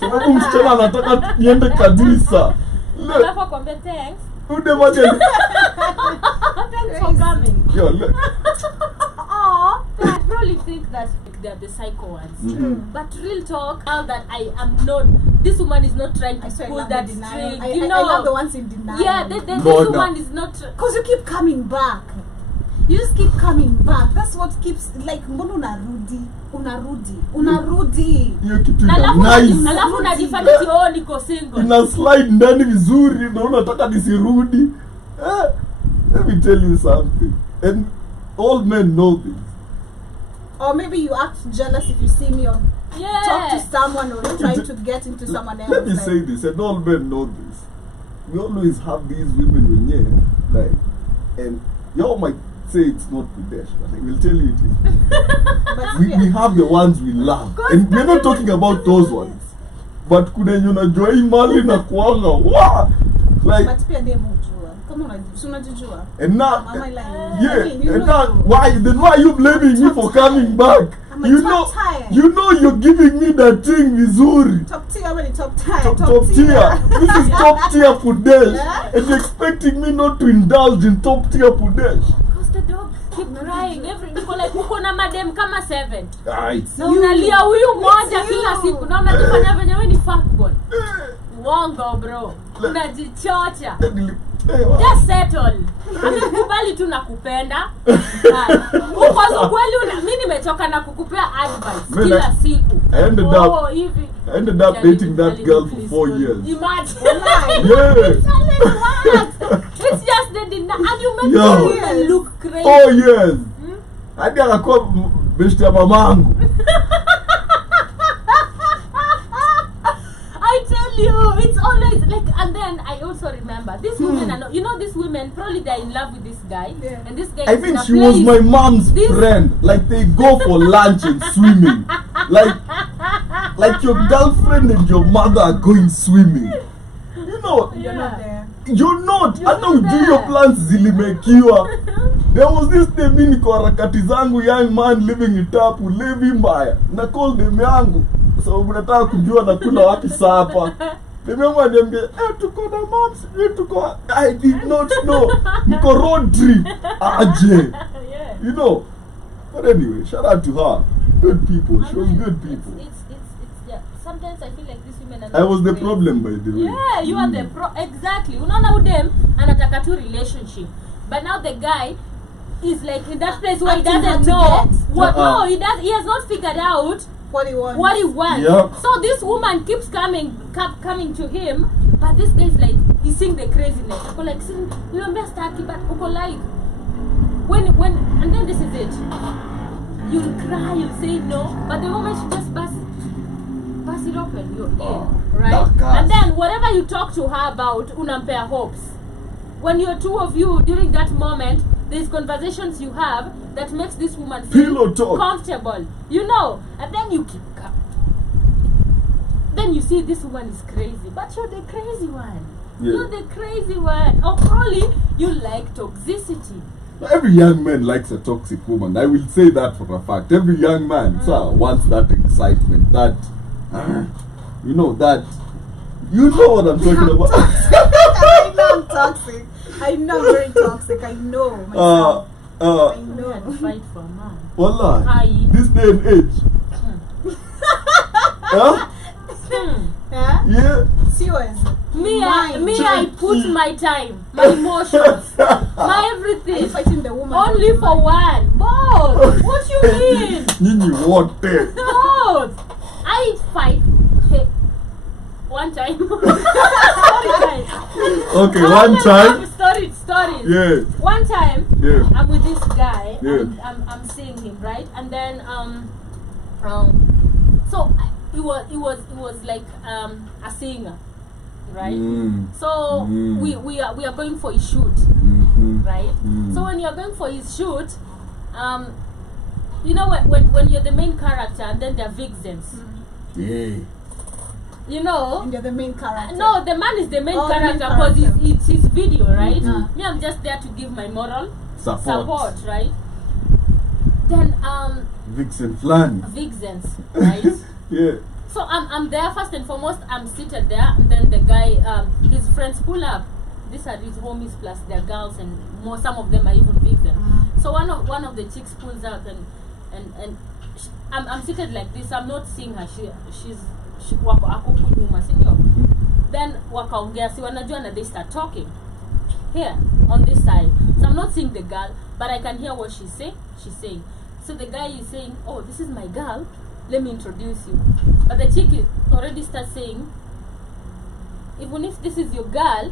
Sababu msichana anataka niende kanisa. Look, Alafu akwambia thanks. udemaje. Thanks for coming. Yo, look. Aw, I probably think that they're the psycho ones. Mhm. But real talk, now that I am not, this woman is not trying to I swear I pull love that the denial. string. I You love the know, ones in denial. yeah, this No, no. woman is not. Because you keep coming back. You just keep coming back. That's what keeps, like, mbona unarudi. Hiyo kitu Na ina alafu nice. alafu unajifanya ati oh niko single. Ina slide ndani vizuri na unataka nisirudi. Let me tell you something. And all men know this. Or maybe you act jealous if you see me or talk to Yeah. someone or you're trying to get into someone else. Let me like, say this, and all men know this. We always have these women when like, and y'all might say it's not Kudesh, but I will tell you it is. but We have the ones we love, and we're not talking about those ones. But kuna yenye unajua hii mali na kuanga, wow! Like, but pia dem hujua. Kama unajijua. and now, Am I lying? I yeah, mean, you and know now, you. why? Then why are you blaming me for coming back? I'm a You top know, tier. you know, you're giving me that thing vizuri. Top tier, already top tier. Top tier. This is top tier Pudesh. Yeah. And you're expecting me not to indulge in top tier Pudesh. Because the dog keep crying every niko like uko na madem kama 7. Aye. Na unalia huyu mmoja It's kila you. siku na unajifanya venye wewe ni fuckboy. Uongo bro. Unajichocha. Just settle. Amekubali tu nakupenda. Uko kweli mimi nimechoka na kukupea advice Man, kila siku. I ended up- hivi. I ended up dating that girl for 4 years. Imagine. Yeah. It's just the and you make Yeah. the women look crazy. 4 years. Hadi akakuwa best ya mamangu. I tell you, it's always like, and then I also remember these women are not, you know, these women probably they're in love with this guy, Yeah. and this guy. I is in think a she was place- my mom's This- friend. Like they go for lunch and swimming. Like your girlfriend and your mother are going swimming. You know, You're not there. you're not. You're I know not do your there. plans zilimekiwa. There was this day mimi niko harakati zangu, young man living it up, ulevi mbaya. Na call dem yangu. Sababu nataka kujua nakula wapi sapa. Dem yangu aniambia, tuko na mom, tuko. I did not know. Niko road trip. Aje. Yeah. You know. But anyway, shout out to her. Good people. She was good people. It's yeah. Sometimes I feel like these women are. I not was the great. problem, by the way. Yeah, you are the exactly. Unaona udem anataka tu relationship, but now the guy is like in that place where he Acting hard doesn't to know get. what. Uh-uh. No, he has not figured out What do you want? what he wants. Yep. So this woman keeps coming to him, but this guy's like he's seeing the craziness. Uko like seeing niambia staki, but uko like when and then this is it. You'll cry, you'll say no, but the moment she just pass it open, you're in, right? dark ass. And then whatever you talk to her about, unampea hopes. When you're two of you during that moment, there's conversations you have that makes this woman feel Pillow talk. comfortable, you know, and then you keep then you see this woman is crazy, but you're the crazy one. Yeah. You're the crazy one. Or probably you like toxicity. Every young man likes a toxic woman. I will say that for a fact. Every young man wants that excitement, that, you know, that, you know what I'm talking about. I know I'm toxic. I know I'm very toxic. I know myself. I You know. had to fight for a man. Wallah, Aye. this day and age. Huh? Yeah? Yeah. Serious. I put my time, my emotions, my everything. Fighting the woman. Only for one. Both. What you mean? Nyinyi wote. Both. I fight. Hey. One time. Sorry guys. Okay, I one always time. have stories. Yeah. One time, Yeah. I'm with this guy. Yeah. And I'm seeing him, right? And then so it was like a singer, right? So we are going for his shoot, Mhm. right? Mm. So when you're going for his shoot, you know when you're the main character and then they're vixens. Yeah. You know. And you're the main character. No, the man is the main Oh, the main character because character. it's his video, right? Mm-hmm. Me, I'm just there to give my moral Support. right? Then Vixen Flan. vixens, right? Yeah. So I'm there first and foremost. I'm seated there, and then the guy, his friends pull up. These are his homies plus their girls, and some of them are even vixen. So one of the chicks pulls out, and I'm seated like this. I'm not seeing her. She's wako ako nyuma, sindio? Then wakaongea, si wanajua, and they start talking here on this side. So I'm not seeing the girl, but I can hear what she's saying. So the guy is saying, "Oh, this is my girl. Let me introduce you." But the chick already starts saying, "Even if this is your girl,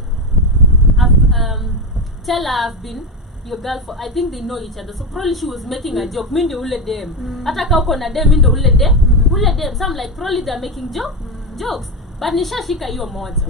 tell her I've been your girl for." I think they know each other, so probably she was making a joke. Mimi ndio ule dem. Hata kama uko na dem, mimi ndio ule dem. Ule dem. So I'm like, probably they're making jokes. But nishashika hiyo moja.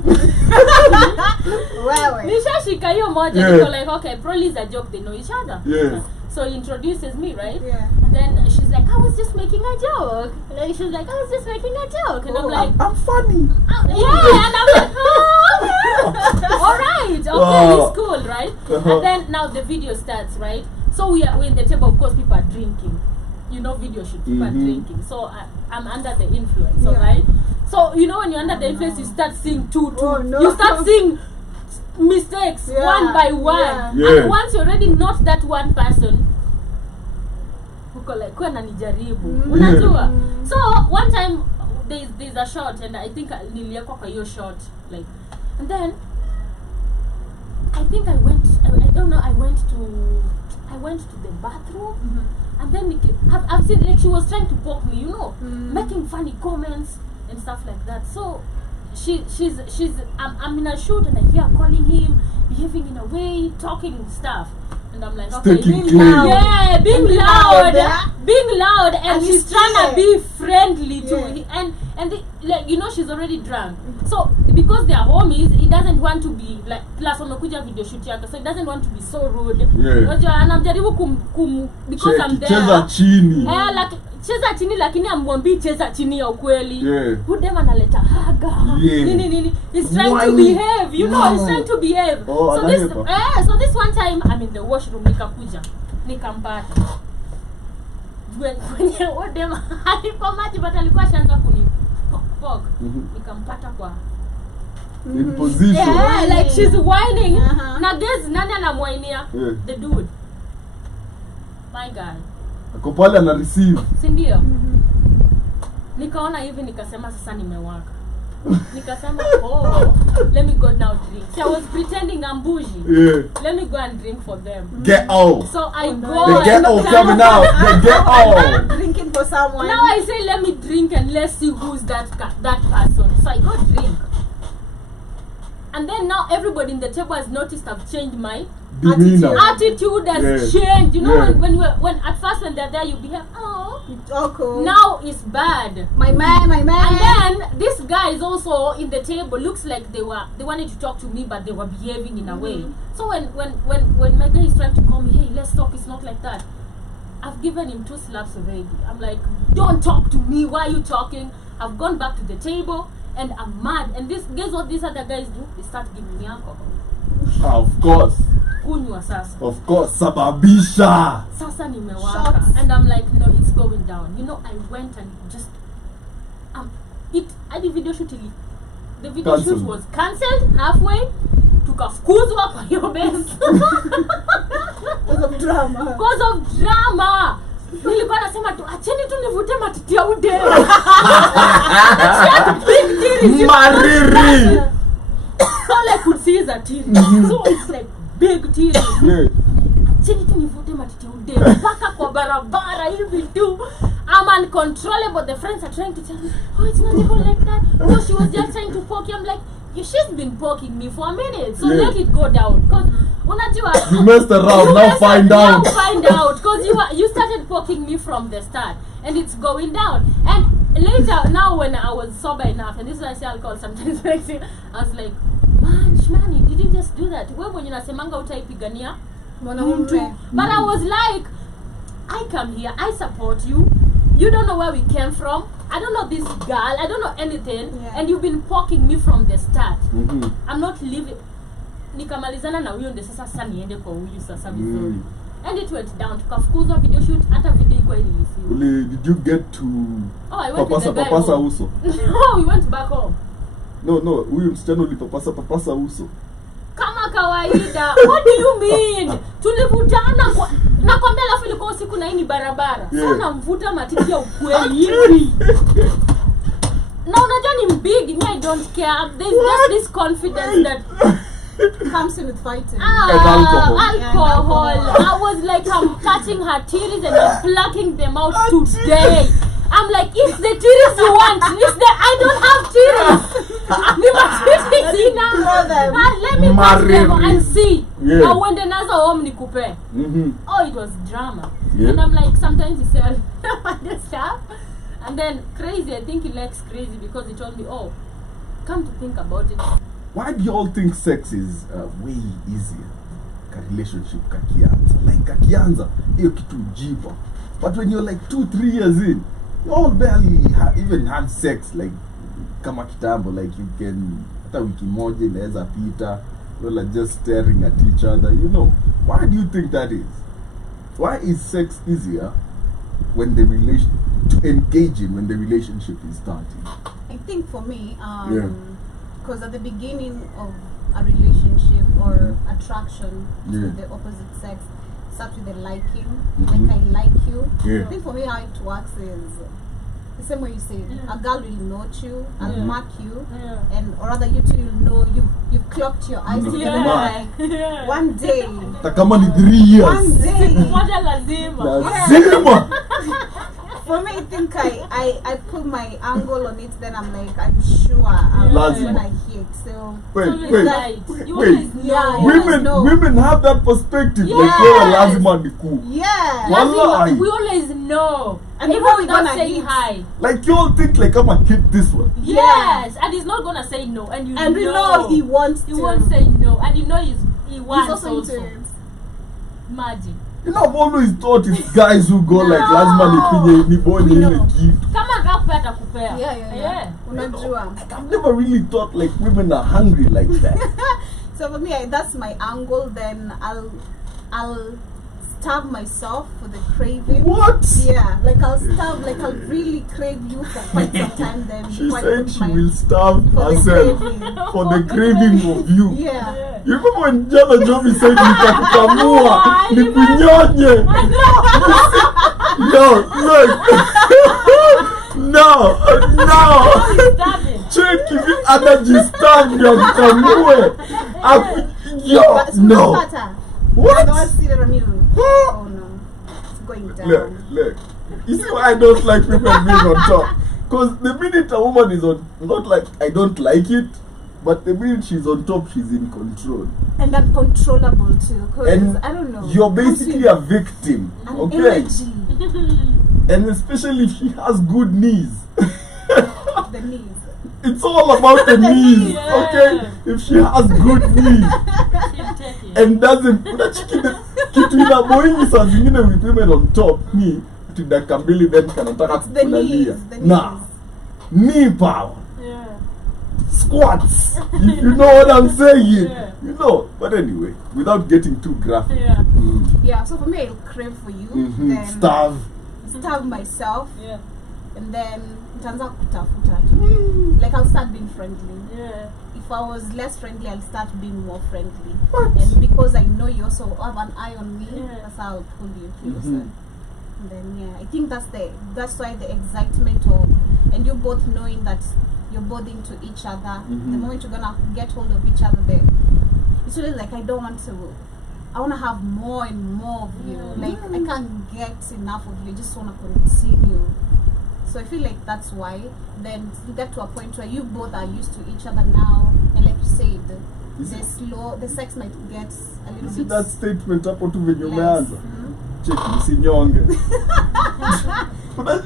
Nishashika hiyo moja. Yeah. Niko like, okay, probably it's a joke. They know each other. Yeah. So he introduces me, right? Yeah. And then she's like, "I was just making a joke." Like, she's like, "I was just making a joke," and I'm like, I'm funny. yeah, and I'm like, "Oh, all right, okay, Wow. it's cool, right?" Uh-huh. And then now the video starts, right? So we're in the table. Of course, people are drinking. You know, video shoot, people are drinking. So I'm under the influence, Yeah. all right? So you know, when you're under the influence, you start seeing two. Oh, no. You start seeing mistakes Yeah. one by one. Yeah. Yeah. And once you're already not that one person, uko like kwa nanijaribu. Unajua? So one time there's a shot, and I think niliekwa kwa hiyo shot, like, and then I think I went to the bathroom. And then I've seen, like, she was trying to poke me, you know, making funny comments and stuff like that. So I'm in a shoot, and I hear her calling him, behaving in a way, talking stuff, and I'm like, okay, Taking being claim. loud, yeah, being Being loud, loud, being loud, and And she's he's trying to scared. be friendly to Yeah. and like, you know, she's already drunk. So because they are homies, he doesn't want to be like, plus wamekuja video shoot yake, so he doesn't want to be so rude. Yeah. Unajua, anamjaribu because I'm there. Cheza chini. Like, cheza chini, lakini amwambii cheza chini ya ukweli. Yeah. Hudem analeta haga. Yeah. Nini. He's trying Why? to behave, you know, he's No. trying to behave. Oh, So this one time, I'm in the washroom, nikakuja, nikampata. Kwenye Hudem alikuwa maji, but alikuwa shanza kunipok. Nikampata kwa In position. yeah, like she's whining. Uh-huh. Na guess nani anamwainia? Yeah. The dude. My guy. Ako pale ana receive. Si ndio? Nikaona hivi, nikasema sasa nimewaka. Nikasema, oh, let me go now drink. So I was pretending I'm bougie. Yeah. Let me go and drink for them. Get out. So I go The get and out coming out. The get out. Drinking for someone. now I say, let me drink and let's see who's that person. So I go drink. And then now everybody in the table has noticed I've changed my Demeanor. attitude has Yeah. changed. You know, Yeah. when at first when they're there you behave, oh, Oh, cool. now it's bad. My man. And then this guy is also in the table. Looks like they wanted to talk to me, but they were behaving in a way. So when my guy is trying to call me, hey, let's talk, it's not like that. I've given him 2 slaps already. I'm like, don't talk to me. Why are you talking? I've gone back to the table and I'm mad. And guess what these other guys do? They start giving me alcohol. Of course. Kunywa sasa. Of course. Sababisha. Sasa nimewaka. Shots. And I'm like, no, it's going down. You know, I went and just the video shoot the video Cancelled. shoot was cancelled halfway. Tukafukuzwa kwa hiyo base. Because of drama. Because of drama. Nilikuwa nasema tu acheni tu nivute matiti ya Hudem. Big titties. Mariri. All I could see is a titty. So it's like big titties. Yeah. Chini tu nivute matiti ya Hudem. Paka kwa barabara hivi tu. I'm uncontrollable. The friends are trying to tell me, oh, it's not even like that. Oh, she was just trying to poke you. I'm like, she's been poking me for a minute. So Yeah. let it go down. Because unajua, You messed around. Now find out. Now find out. Because you started poking me from the start. And it's going down. And later, now when I was sober enough, and this is why I say alcohol sometimes makes it, I was like, man, Shmani, did you just do that? Wewe mwenye unasemanga utaipigania mtu. But I was like, I come here, I support you. You don't know where we came from. I don't know this girl. I don't know anything. Yeah. And you've been poking me from the start. Mhm. I'm not leaving. Nikamalizana na huyo ndio sasa niende kwa huyu sasa vizuri. And it went down. Tukafukuzwa video shoot. Hata video iko ilisiwa. Did you get to Oh, I went with the guy papasa home. uso? No, we went back home. No, huyu msichana ulipapasa uso. Kama kawaida. What do you mean? Tulivutana kwa nakwambia alafu ilikuwa usiku na hii ni barabara. Yeah. Sasa namvuta matiti ya ukweli hivi. Na unajua ni big, me I don't care. There's just this confidence that Comes in with fighting. alcohol. Alcohol. I was like, I'm cutting her titties and I'm plucking them out today. I'm like, it's the titties you want. I don't have titties. Ni matitties Throw them. let me cut them and see. Yeah. Now when the nazo home nikupe. Mhm. Oh, it was drama. Yeah. And I'm like, sometimes he said this stuff. And then crazy, I think he likes crazy because he told me, oh, come to think about it. Why do you all think sex is way easier? Ka relationship kakianza. Like kakianza, hiyo kitu jipa. But when you're like 2-3 years in, you all barely even have sex like kama kitambo. Like you can, hata wiki moja inaweza pita. You are just staring at each other. You know, why do you think that is? Why is sex easier when the to engage in when the relationship is starting? I think for me, Yeah. because at the beginning of a relationship or attraction to Yeah. the opposite sex starts with the liking. Mhm. Like I like you. Yeah. I think for me how it works is the same way you said. Yeah. A girl will note you, I'll Yeah. mark you, Yeah. and or rather you two will know you've clocked your eyes No. together. Yeah. One day. Hata kama ni 3 years. One day. Moja lazima. Lazima. For me, I think I put my angle on it. Then I'm like, I'm sure I'll Lazima. when I hear it. So Wait, Always wait, right. wait, You wait. always know. Yeah, you Women, know. women have that perspective. Like, Yes. wewe lazima ni cool. yeah. Wallahi. We always know. And even before we without gonna saying hit. hi. Like, you all think like I'm a kid this one. Yes, and he's not gonna say no, and you And we know he wants He to. won't say no, and you know he He's wants also into it. Imagine. You know, I've always thought it's guys who go like, No. lazima nibonye We know. ile gift. Kama akakupea atakupea. Yeah. Unajua. Like, I've never really thought like women are hungry like that. So for me, that's my angle. Then I'll starve myself for the craving. What? Yeah, like I'll starve, like I'll really crave you for quite some time. Then She before I said put she my- will starve for the herself craving. for the craving of you. Yeah. You remember when Jana Jomi said nitakukamua, I nikunyonye? No, look. No. Stop it. Check if you anajistab ndio kukamue. Yo, But no. butter. I What? don't see that on you. Oh no, it's going down. Look. You see why I don't like people being on top? Because the minute a woman is on, not like I don't like it, but the minute she's on top, she's in control. And uncontrollable too. Cause And I don't know. you're basically a victim, an okay? energy. And especially if she has good knees. The knees. It's all about the knees, Yeah. okay? If she has good knees She'll take it. and doesn't, unachiki kitu inaboingi saa zingine with women on top ni kitu dakika mbili then kanataka It's the knees. kukulalia. The Nah, knees. knee power, Yeah. squats, if you know what I'm saying, Yeah. you know. But anyway, without getting too graphic, Yeah. Yeah, so for me, I'll crave for you. Then starve. starve myself. Yeah. And then nitaanza kutafuta tu. Like I'll start being friendly. Yeah. If I was less friendly, I'll start being more friendly. And because I know you also have an eye on me, Yeah. that's how I'll pull you closer. Mhm. And then yeah, I think that's why the excitement of, and you both knowing that you're both into each other. Mhm. The moment you're gonna get hold of each other, it's really like I wanna have more and more of you. Yeah. Like I can't get enough of you. I just wanna continue. So I feel like that's why. Then you get to a point where you both are used to each other now, and like you said, the sex might get a You little see bit that statement hapo tu venye less. umeanza? Cheki usinyonge.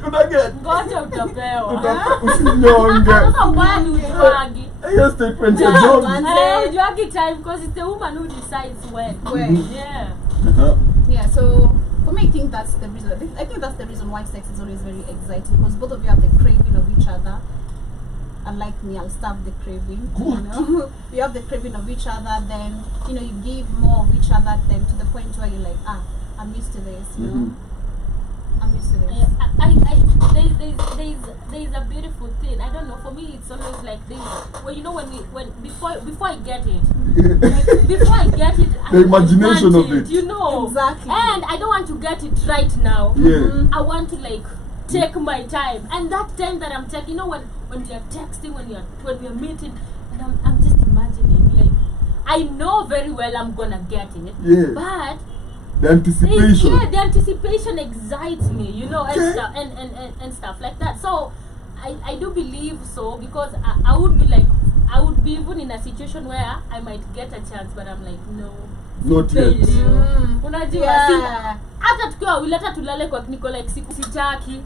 Unaget? Ngoja utapewa. Usinyonge. Sasa ubaya ni ujuagi. Hiyo statement ya Yeah, Jomi. man. Ujuagi time because it's the woman who decides when. When. Yeah. Uh-huh. Yeah, so For me, I think that's the reason. I think that's the reason why sex is always very exciting, because both of you have the craving of each other. Unlike me, I'll starve the craving. What? You know, you have the craving of each other. Then you give more of each other. Then to the point where you're like, I'm used to this. You know, I'm used to this. There's a beautiful thing. I don't know. For me, it's always like this. Well, before I get it, before I get it, The imagination of it. You know. Exactly. And I don't want to get it right now. Yeah. I want to take my time, and that time that I'm taking, when we are texting, when we are meeting, and I'm just imagining, I know very well I'm gonna get it. Yeah. But the anticipation. the anticipation excites me, and stuff and stuff like that. So I do believe so, because I would be even in a situation where I might get a chance, but I'm like, no. Not yet. Unajua hata tukiwa wawili, hata tulale kwa niko siku sitaki,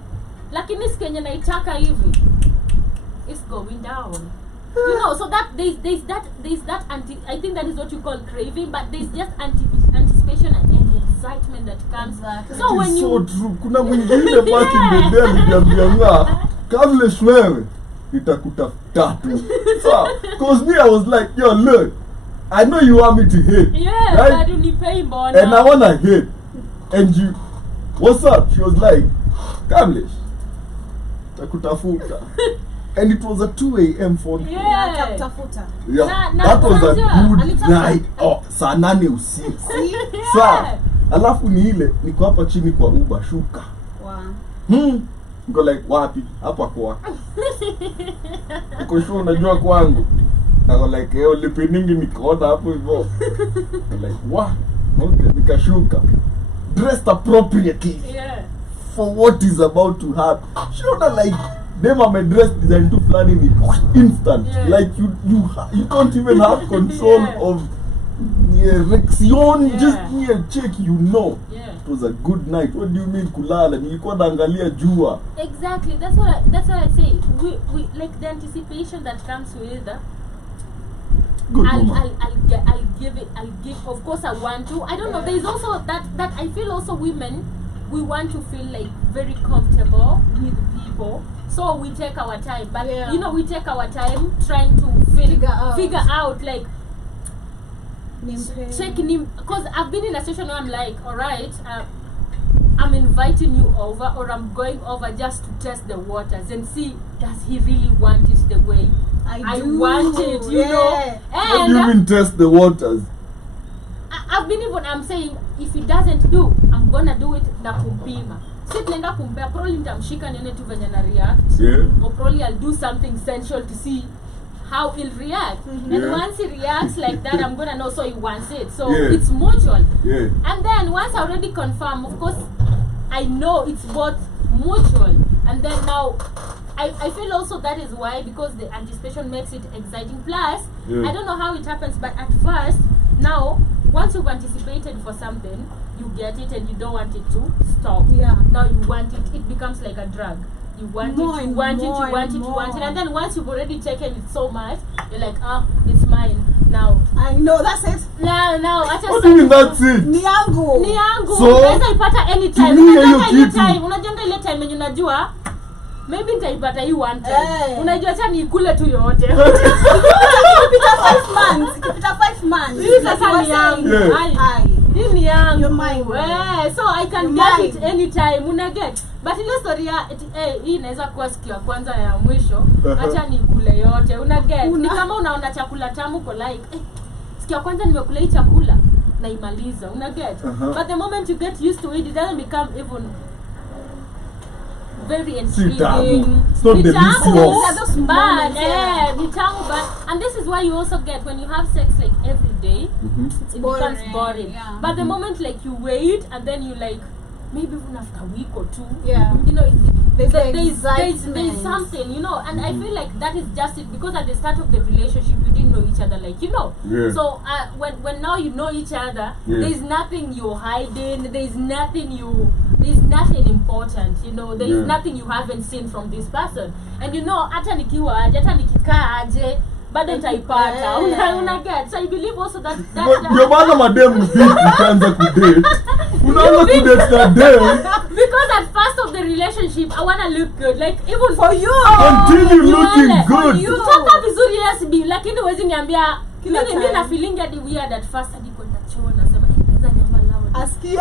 lakini sikenye naitaka hivi, it's going down. So that there's that I think that is what you call craving, but there's just anticipation and excitement that comes. Exactly. So when so true. Kuna mwingine back in the day aliambia kabla shwewe nitakutafuta tu. So cause me I was like, yo, look, I know you want me to hate. Yeah, right? but you pay mbona. And I wanna hate. And you, what's up? She was like, Kamlesh, takutafuta. And it was a 2 a.m. phone call. Yeah. Yeah, that was a good night. Saa 8 usiku. Saa, alafu ni ile, niko hapa chini kwa Uber, shuka. Wow. Niko like, wapi? Hapa kwa. Niko sure unajua kwangu. Niko like, lipeningi nikaona hapo hivyo. Like, what? Okay, nikashuka. Dressed appropriately. Yeah. For what is about to happen. Sure, like, them are dressed design to plan in instant. Yeah. Like you don't even have control of reaction. Yeah. Just check, Yeah. It was a good night. What do you mean kulala? Nilikuwa naangalia jua. Exactly. That's what I say. We like the anticipation that comes with Good I'll give, of course I want to. I don't know, there is also that I feel also women, we want to feel like very comfortable with people. So we take our time, but we take our time trying to figure out like checking, because I've been in a situation where I'm like, all right, I'm inviting you over, or I'm going over just to test the waters and see, does he really want it the way I want it, you know? And what do you mean test the waters? I'm saying, if he doesn't do, I'm gonna do it na kumpima. Sit nenda kumpea, probably nitamshika nione tu venye na react. Yeah. Or probably I'll do something sensual to see how he'll react. And once he reacts like that, I'm gonna know, so he wants it. So it's mutual. Yeah. And then once I already confirm, of course, I know it's both mutual. And then now, I feel also that is why, because the anticipation makes it exciting. Plus, I don't know how it happens, but at first, now, once you've anticipated for something, you get it and you don't want it to stop. Yeah. Now you want it, it becomes like a drug. You want it, you want it, and then once you've already taken it so much, you're like, it's mine now. I know, that's it. Now, what do you mean that's it? Niangu. So, unaweza ipata anytime. Unajenga ile time yenye unajua maybe nitaipata hii one time. Unajua acha nikule tu yote. Ikipita 5 months. Hii sasa ni yangu. Hii ni yangu. You're mine. So I can get it anytime. Una get. But ile story ya hii inaweza kuwa siku ya kwanza ya mwisho, acha nikule yote. Una get. Ni kama unaona chakula tamu kwa like, siku ya kwanza nimekula hii chakula na imaliza. Una get. But the moment you get used to it, it doesn't become even very intriguing. It's not the but and this is why you also get, when you have sex like every day, it becomes boring. Yeah. But the moment like you wait and then you like, maybe even after a week or two, you know, there's something, you know, and I feel like that is just it, because at the start of the relationship you didn't know each other like so when now you know each other, there's nothing you're hiding, there's nothing important, you know, there's nothing you haven't seen from this person, and you know, hata nikiwa aje, hata nikikaa aje, bado nitaipata. Una get. So I believe also that ndio maana madem mbichi kaanza kudate Unaanza kudate na dem Because at first of the relationship, I wanna look good. Like even For you. until you looking Nione. good. you. Kutoka vizuri yes be, lakini huwezi niambia Kila mimi time. na feeling hadi weird at first hadi kwenda choo nasema kaza nyama lao. Asikie.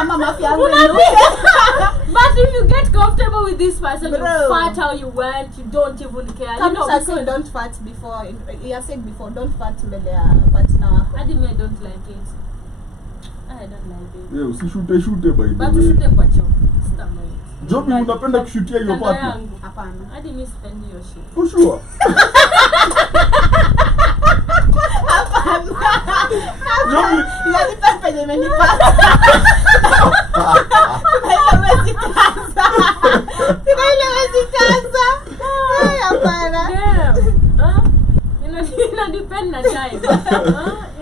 Ama mafia yangu Una- inuke. But if you get comfortable with this person, you Bro. fart how you want, you don't even care. Come you know, to say because don't fart before. You have said before, don't fart mbele ya partner wako. hadi me I don't like it. I don't like it. Yeah, usishute by But the way. ushute kwa choo. Stamoi. Jobi, unapenda kushutia your Kando partner? yangu. Hapana. Hadi mi sipendi hiyo shit. For sure. Jobi, Inanipata penye imenipata. Kuna ile wezi kaza. Kuna ile wezi kaza. Ay, hapana. Damn. Ina depend na time.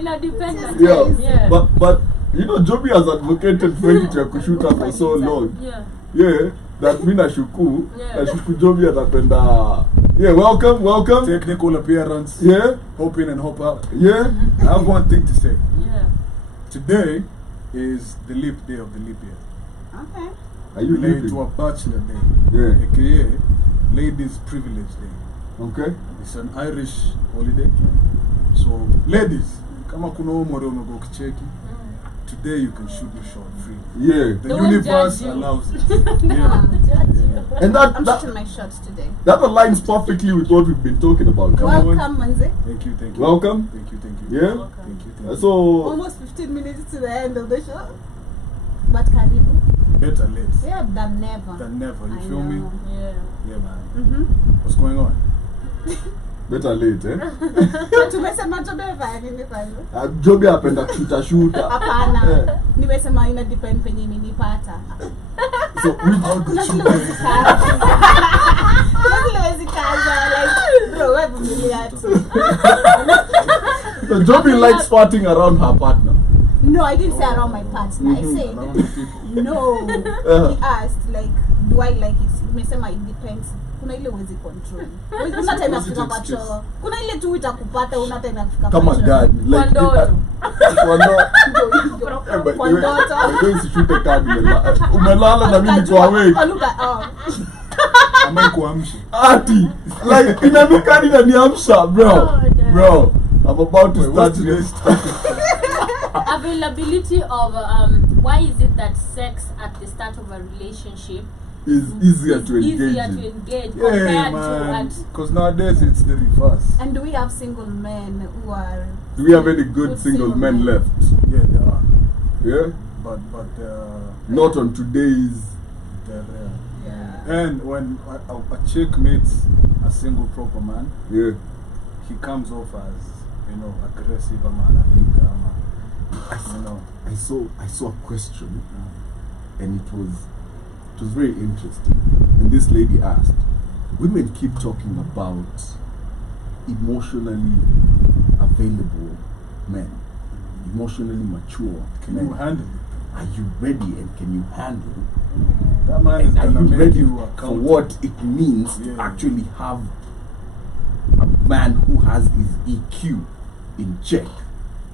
Ina depend na time. yeah. Yeah. But you know, Jobi has advocated for it ya kushuta for so long. Yeah. Yeah, that mi nashuku. Yeah. Nashuku Jobi atapenda. Yeah, welcome. Technical appearance, Yeah, hop in and hop out. yeah. I have one thing to say. Yeah. Today is the leap day of the leap year. Okay. Are you Related to a leaving? bachelor day, Yeah. aka ladies privilege day. Okay. It's an Irish holiday. So ladies, kama kuna umore umego kicheki, today you can shoot your shot free. Yeah. The Don't universe judge you. allows it. Yeah. And I'm that shooting my shots today. aligns perfectly with what we've been talking about. Come on. Welcome, Manze. Thank you. Welcome. Thank you. Yeah. Thank you. So Almost 15 minutes to the end of the show. But karibu. Better late Yeah, than never. than never. You I feel me? know. Yeah. Yeah, man. Mhm. What's going on? better late, eh? Tumesema tumefanya nini kwanza? Jobi apenda kushuta. Hapana. Yeah. Nimesema ina depend penye imenipata. So we Kuna vile huwezi kaza. Kuna vile huwezi kaza. Like, bro, wewe vumilia tu. so Jobi likes farting around her partner. No, I didn't say around my partner. I Mhm. said, Around the people. no. Uh-huh. He asked, like, do I like it? Nimesema it depends. Kuna ile huwezi control. Una time ya kufika kwa choo. Kuna ile tu itakupata, una time ya kufika Kama kwa choo. gani? Like Kwa ndoto. kwa ndoto. Kwa ndoto. Wewe usishute kadi umelala na mimi kwa awake. Ama kuamsha. Ati like inanuka hadi inaniamsha bro. Oh, damn. Bro, I'm about to Wait, start what's this. today's Availability of why is it that sex at the start of a relationship Is easier is to engage easier in. to engage Yeah, compared to man. at Because nowadays it's the reverse. And do we have single men who are... Do we have any good single men left? Yeah, they are. Yeah? But Not on today's. they're rare. Yeah. And when a chick meets a single proper man, Yeah. he comes off as, you know, aggressive, a man, you know. I saw a question and it was very interesting. And this lady asked, women keep talking about emotionally available men, emotionally mature Can men. you handle it? Are you ready and can you handle? That man is And are gonna you make ready you for accountable. what it means to Yeah. actually have a man who has his EQ in check?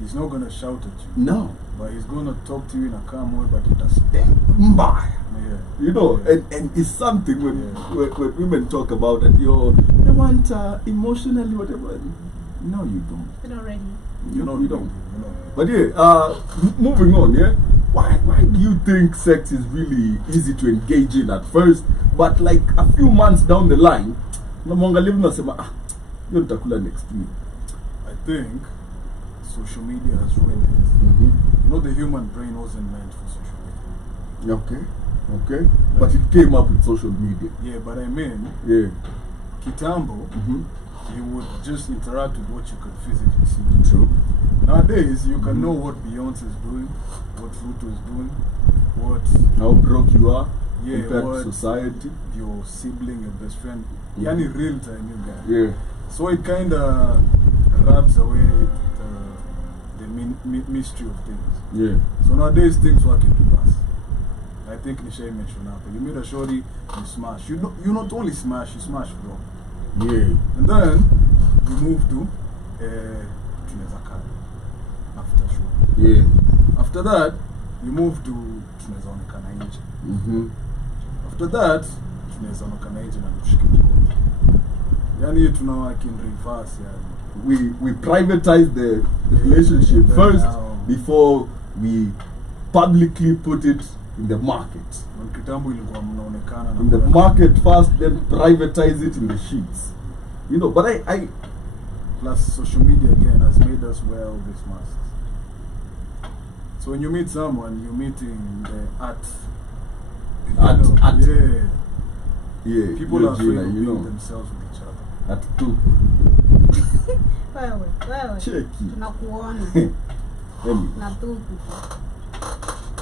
He's not gonna shout at you, No. but he's gonna talk to you in a calm way, but it does sting. Mbaya. Yeah. You know, Yeah. and it's something when, Yeah. when women talk about it, they want emotionally whatever. No, you don't. You're not ready. You know, you don't. You know. But yeah, moving on, yeah. Why do you think sex is really easy to engage in at first, but like a few months down the line, namwangalia nasema hiyo nitakula next week. I think social media has ruined it. You know, the human brain wasn't meant for social media. Okay. But it came up with social media. Yeah, but I mean, Yeah. Kitambo, you would just interact with what you could physically see. True. Nowadays, you can know what Beyonce is doing, what Ruto is doing, what How broke you are Yeah, compared what- to society. your sibling, your best friend, yani real time, you guys. Yeah. So it kind of rubs away the mystery of things. Yeah. So nowadays things work into us. I think Nishay mentioned that. You meet a shorty, you smash. You not only smash, you smash bro. Yeah. And then you move to tunaweza kaa after show. Yeah. After that, you move to tunaweza onekana nje. After that tunaweza onekana nje na tushike mkono. Yani tunawaki in reverse yani. We privatize the relationship Yeah, first now. before we publicly put it in the market. Kitambo ilikuwa mnaonekana na In the market first, then privatize it in the sheets. You know, but I plus social media again has made us wear all these masks. So when you meet someone, you're meeting the art. Art. Yeah. yeah, People are afraid Gina, of you being know, themselves with each other. at two. Wewe. Cheki. Tunakuona. Emi, Na tuku.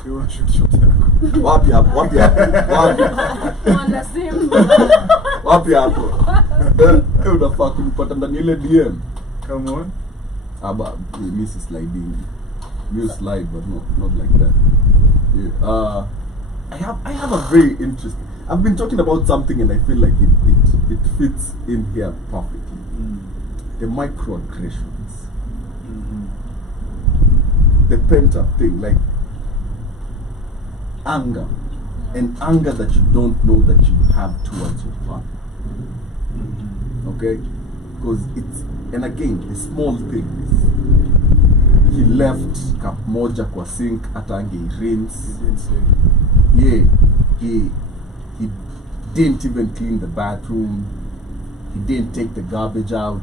You want to shoot shot yako. wapi hapo? Wanda simu. Wapi hapo? Unafaa kunipata ndani ile DM. Come on. Aba, miss sliding. You slide, but not like that. Yeah. I have a very interesting. I've been talking about something, and I feel like it fits in here perfectly. The microaggressions, the pent up thing, like anger, and anger that you don't know that you have towards your partner. Okay, because and again, the small things. He left cup moja kwa sink atange rinse. He didn't say. Yeah, he didn't even clean the bathroom. He didn't take the garbage out.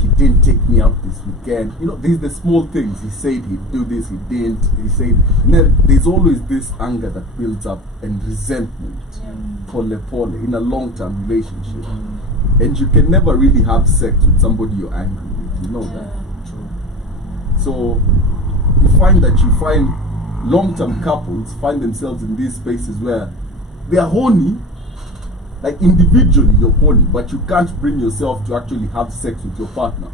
He didn't take me out this weekend. You know, these the small things. He said he'd do this, he didn't. He said, and then there's always this anger that builds up and resentment. Pole in a long-term relationship. And you can never really have sex with somebody you're angry with. You know that. True. So you find long-term couples find themselves in these spaces where they are horny, like individually you're horny, but you can't bring yourself to actually have sex with your partner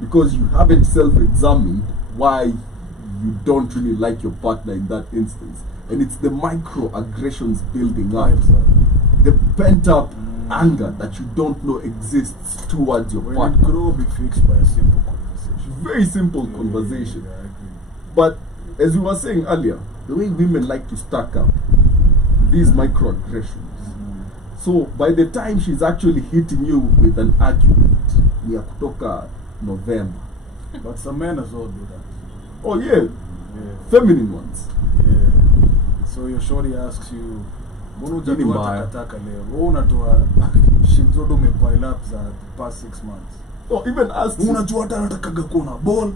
because you haven't self-examined why you don't really like your partner in that instance. And it's the microaggressions building up, the pent-up anger that you don't know exists towards your When partner. it could all be fixed by a simple conversation. Very simple Yeah, conversation. yeah, I agree. But as we were saying earlier, the way women like to stack up these microaggressions. So by the time she's actually hitting you with an argument, we are kutoka November. But some men as well do that. Oh yeah, Yeah. feminine ones. Yeah. So your shorty asks you, mbona Nini hujatoa mbaya? takataka leo? Wewe unatoa shit zote umepile up za the past 6 months. Or even us. Unajua hata natakaga kuona ball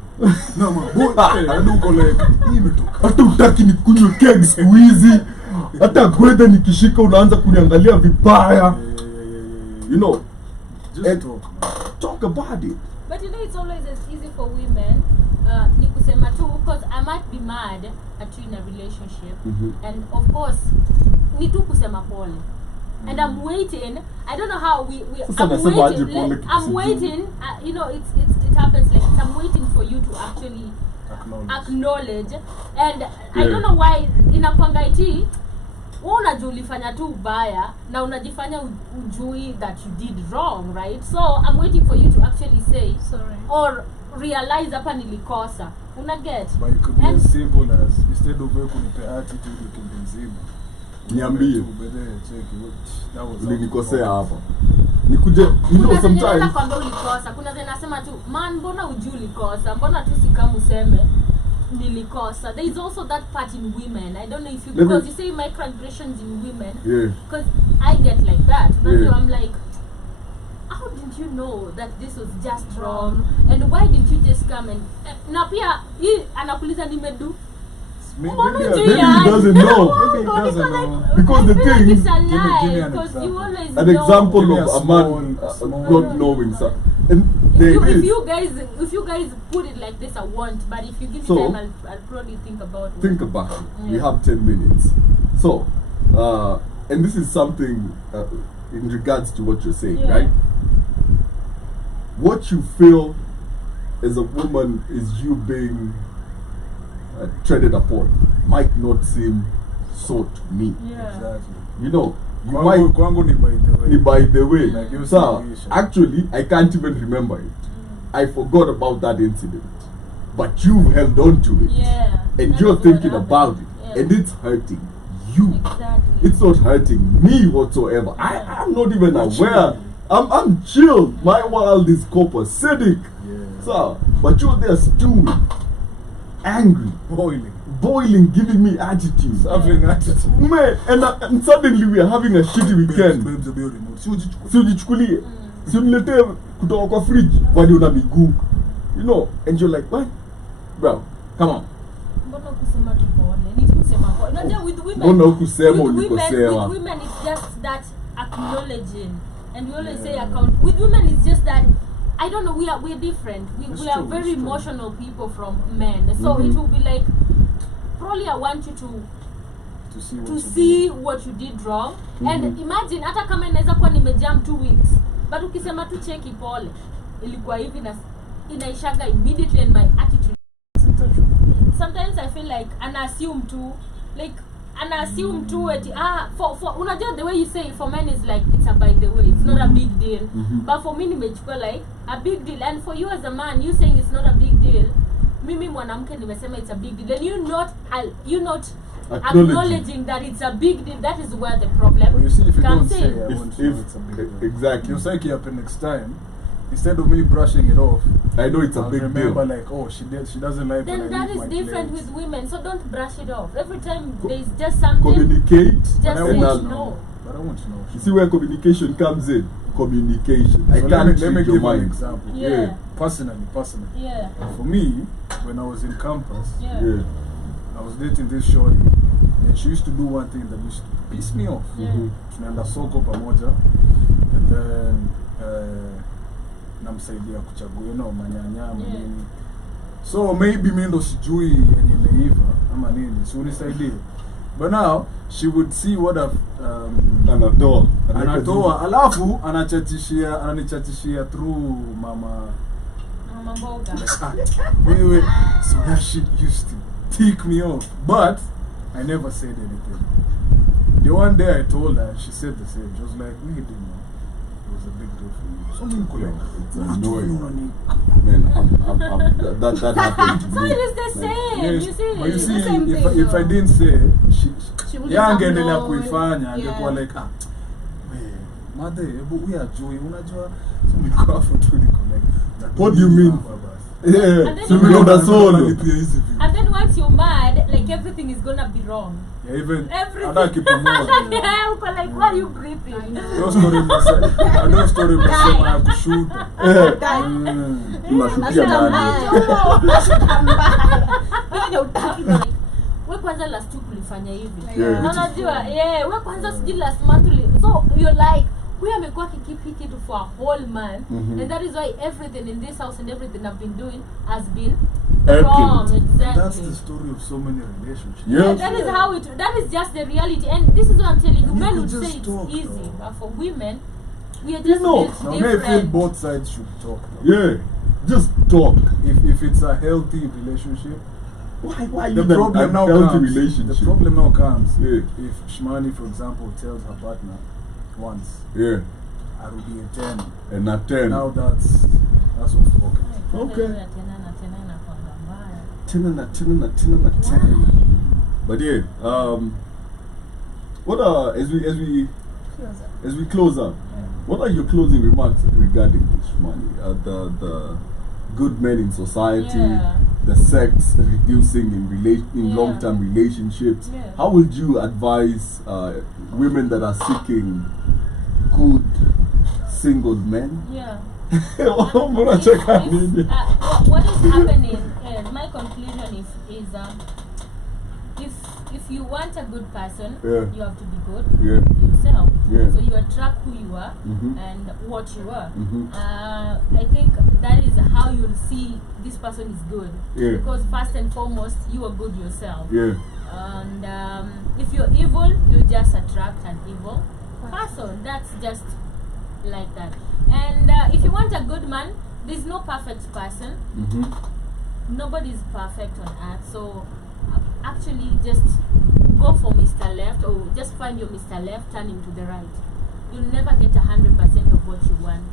na maball hadi uko like hii imetoka. Hata utaki nikunywe keg siku hizi. Hata gweda nikishika unaanza kuniangalia vibaya. You know, Just and talk, man. talk about it. But you know, it's always as easy for women ni kusema tu, because I might be mad at you in a relationship, and of course ni tu kusema pole, and I'm waiting. I don't know how we Sasa I'm nasema aje waiting, pole I'm kisijui. waiting, you know, it happens like this. I'm waiting for you to actually acknowledge, and I don't know why inakwanga iti wewe unajua ulifanya tu ubaya na unajifanya ujui that you did wrong, right? So I'm waiting for you to actually say Sorry. or realize hapa nilikosa. Una get? But it could be as simple as instead of wewe kunipe attitude wiki nzima. Niambie. That was Ulinikosea hapa. Nikuje, you know, Kuna zenye naweza sometimes kwambia ulikosa, kuna zenye nasema tu, man, mbona ujui ulikosa? Mbona tu si kama useme nilikosa? There is also that part in women. I don't know if you, Let me- because you say microaggressions in women. yeah. Because I get like that. Yeah. I'm like, how did you know that this was just wrong? And why didn't you just come and na pia hii anakuuliza nimedu. Maybe Mbona maybe hujui he aje? doesn't know. Maybe he No, doesn't because know. like, Because I the feel thing like is- it's a Give me lie, an because you example. always An know. example Give me of a a man small- not knowing something. And there If is. you guys put it like this, I won't. But if you give me So, time, I'll probably think about it. Think about it. We Yeah. have 10 minutes. So, and this is something in regards to what you're saying, Yeah. right? What you feel as a woman is you being treaded upon might not seem so to me. Yeah. Exactly. You know, you Kwangu ni by the way. by the way. Like you So, said, actually, I can't even remember it. I forgot about that incident. but you've held on to it. Yeah. And That you're is what thinking happened. about it. Yeah. And it's hurting you. Exactly. It's not hurting me whatsoever. I'm not even aware. I'm chill. My world is copacetic. Yeah. So, but you're there stewing, angry, boiling, giving me attitude. Serving attitude. Man, and suddenly we are having a shitty weekend. Babes, the bill remote. Si ujichukue. Si ujichukulie. Si uniletee kutoka kwa fridge kwani una miguu. You know, and you're like, what? Bro, come on. Mbona kusema tu pole? Ni tu kusema pole. Unajua with women. Mbona hukusema with ulikosewa? women it's just that acknowledging. And we always say account. With women it's just that I don't know, we're different. That's We are true, very that's true. emotional people from men. So it will be like probably I want you to see what you did wrong. And imagine hata kama inaweza kuwa nimejam 2 weeks. But ukisema tu cheki pole. Ilikuwa hivi na inaishaga immediately and my attitude. Sometimes I feel like ana assume too for unajua the way you say it for men is like it's a by the way, it's not a big deal. But for me nimechukua like a big deal, and for you as a man you saying it's not a big deal, mimi mwanamke nimesema it's a big deal, then you not acknowledging that it's a big deal. That is where the problem Well, you see, if you don't comes say, in. I won't know it's a big deal. Exactly. You say it happen next time. Instead of me brushing it off, I know it's a I'll big remember deal. like, oh, she doesn't like when Then I that leave is my different plates. with women, so don't brush it off. Every time there's just something, Communicate. just But I say want to no. know. But I want to know. You see where communication comes in? Communication. I So can't let me read your give you an mind. example. Yeah. Personally. Yeah. For me, when I was in campus, Yeah. Yeah. I was dating this shorty, and she used to do one thing that used to piss me off. Yeah. Tunaenda soko pamoja, and then namsaidia kuchagua manyanya nini. So maybe mimi ndo sijui yenye imeiva ama nini, si unisaidie. But now she would see what I've anatoa alafu ananichachishia through mama Mboga. wewe. So that shit used to tick me off, but I never said anything. The one day I told her, she said the same. She was like, "We didn't know. It was a big deal for you." So It's annoying. Man, that happened to So me. it is the same. Yes, You see, but you it's see, the same if thing. if I didn't say, She wouldn't yeah, have angeendelea known. kuifanya, angekuwa like, madhe, hebu huyu ajui, unajua, so niko hapo tu niko like, What do you mean? Yeah, And then so you we know- got a solo. And then once you're mad, like everything is gonna be wrong. Yeah, even Everything. hata akipumua. Yeah, uko like, why are you breathing? No story mnasema ya kushuta. Unashukia nani? We kwanza last week ulifanya hivi. Yeah. Na unajua, we kwanza sijui last month so you're like, huyu amekuwa keep it for a whole month, and that is why everything in this house and everything I've been doing has been wrong. Exactly. That's the story of so many relationships. Yeah. That is how that is just the reality, and this is what I'm telling you. And you Men could would just say it's talk, easy, though. but for women, we are just know, built Now, I feel different. both sides should talk. Though. Yeah, just talk. If it's a healthy relationship, Why the even problem now unhealthy comes. relationship? The problem now comes Yeah. if Shmani, for example, tells her partner once, Yeah, "I will be a 10." and at 10. Now that's off focus. Okay. Tena. 10. But yeah, what are as we close up? What are your closing remarks regarding this money? The good men in society, Yeah. the sex reducing in Yeah. long-term relationships. Yeah. How would you advise women that are seeking good single men? Yeah. Mbona cheka nini? What is happening is my conclusion is if you want a good person, Yeah. you have to be good Yeah. yourself. Yeah. So you attract who you are and what you are. Mhm. I think that is how you'll see this person is good. Yeah. Because first and foremost, you are good yourself. Yeah. And if you're evil, you just attract an evil person. That's just like that. And if you want a good man, there's no perfect person. Nobody's perfect on earth. So actually just go for Mr. Left, or just find your Mr. Left, turn him to the right. You'll never get 100% of what you want.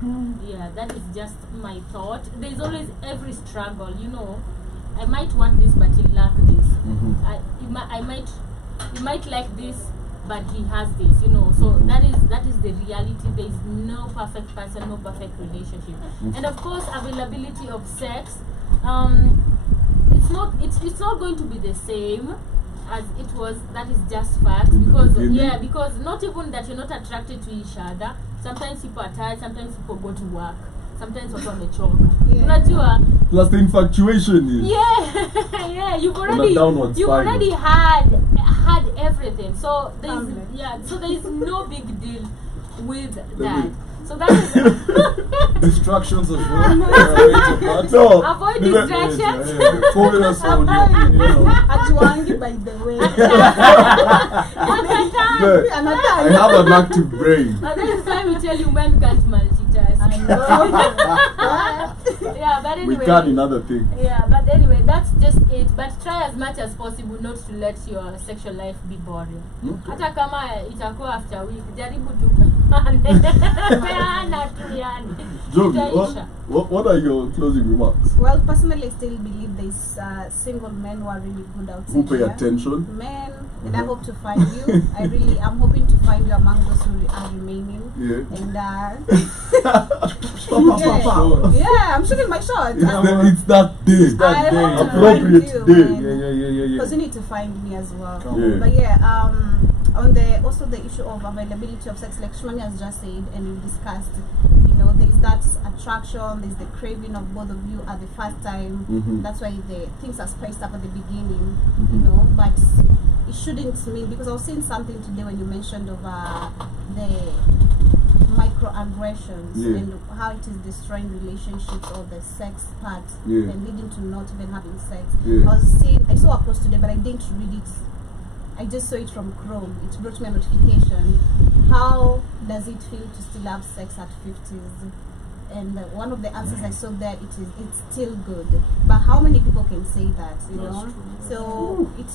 Yeah, that is just my thought. There's always every struggle, you know. I might want this, but he'll lack this. He might like this, but he has this, you know. So that is the reality. There is no perfect person, no perfect relationship. And of course, availability of sex. It's not going to be the same as it was. That is just fact, because because not even that you're not attracted to each other. Sometimes people are tired, sometimes people go to work, sometimes watu wamechoka. Unajua? Plus the infatuation is yeah, you've already had everything. So there is no big deal with that. So that is distractions as well. No. Avoid distractions. Focus on your, Ajuangi, by the way. I have an active brain. This is why we tell you men can't multitask. Yeah, but anyway. We can in other things. Yeah, but anyway, that's just it. But try as much as possible not to let your sexual life be boring. Hata kama itakuwa after a week, jaribu tu. Jovi, what are your closing remarks? Well, personally, I still believe there's single men who are really good outside Who pay here. attention? Men, and I hope to find you. I'm hoping to find you among those who are remaining. Yeah. And Sure. yeah, I'm shooting my shot. It's that day. I hope to Appropriate find day. you, Yeah. because you need to find me as well. Yeah. But yeah, on the also the issue of availability of sex, like Shmani has just said and we discussed, you know, there's that attraction, there's the craving of both of you at the first time. That's why the things are spiced up at the beginning, you know, but it shouldn't mean, because I was saying something today when you mentioned of the microaggressions and how it is destroying relationships or the sex part and leading to not even having sex. I saw a post today, but I didn't read it. I just saw it from Chrome. It brought me a notification. How does it feel to still have sex at 50s? And one of the answers I saw there, it's still good. But how many people can say that, you know? So it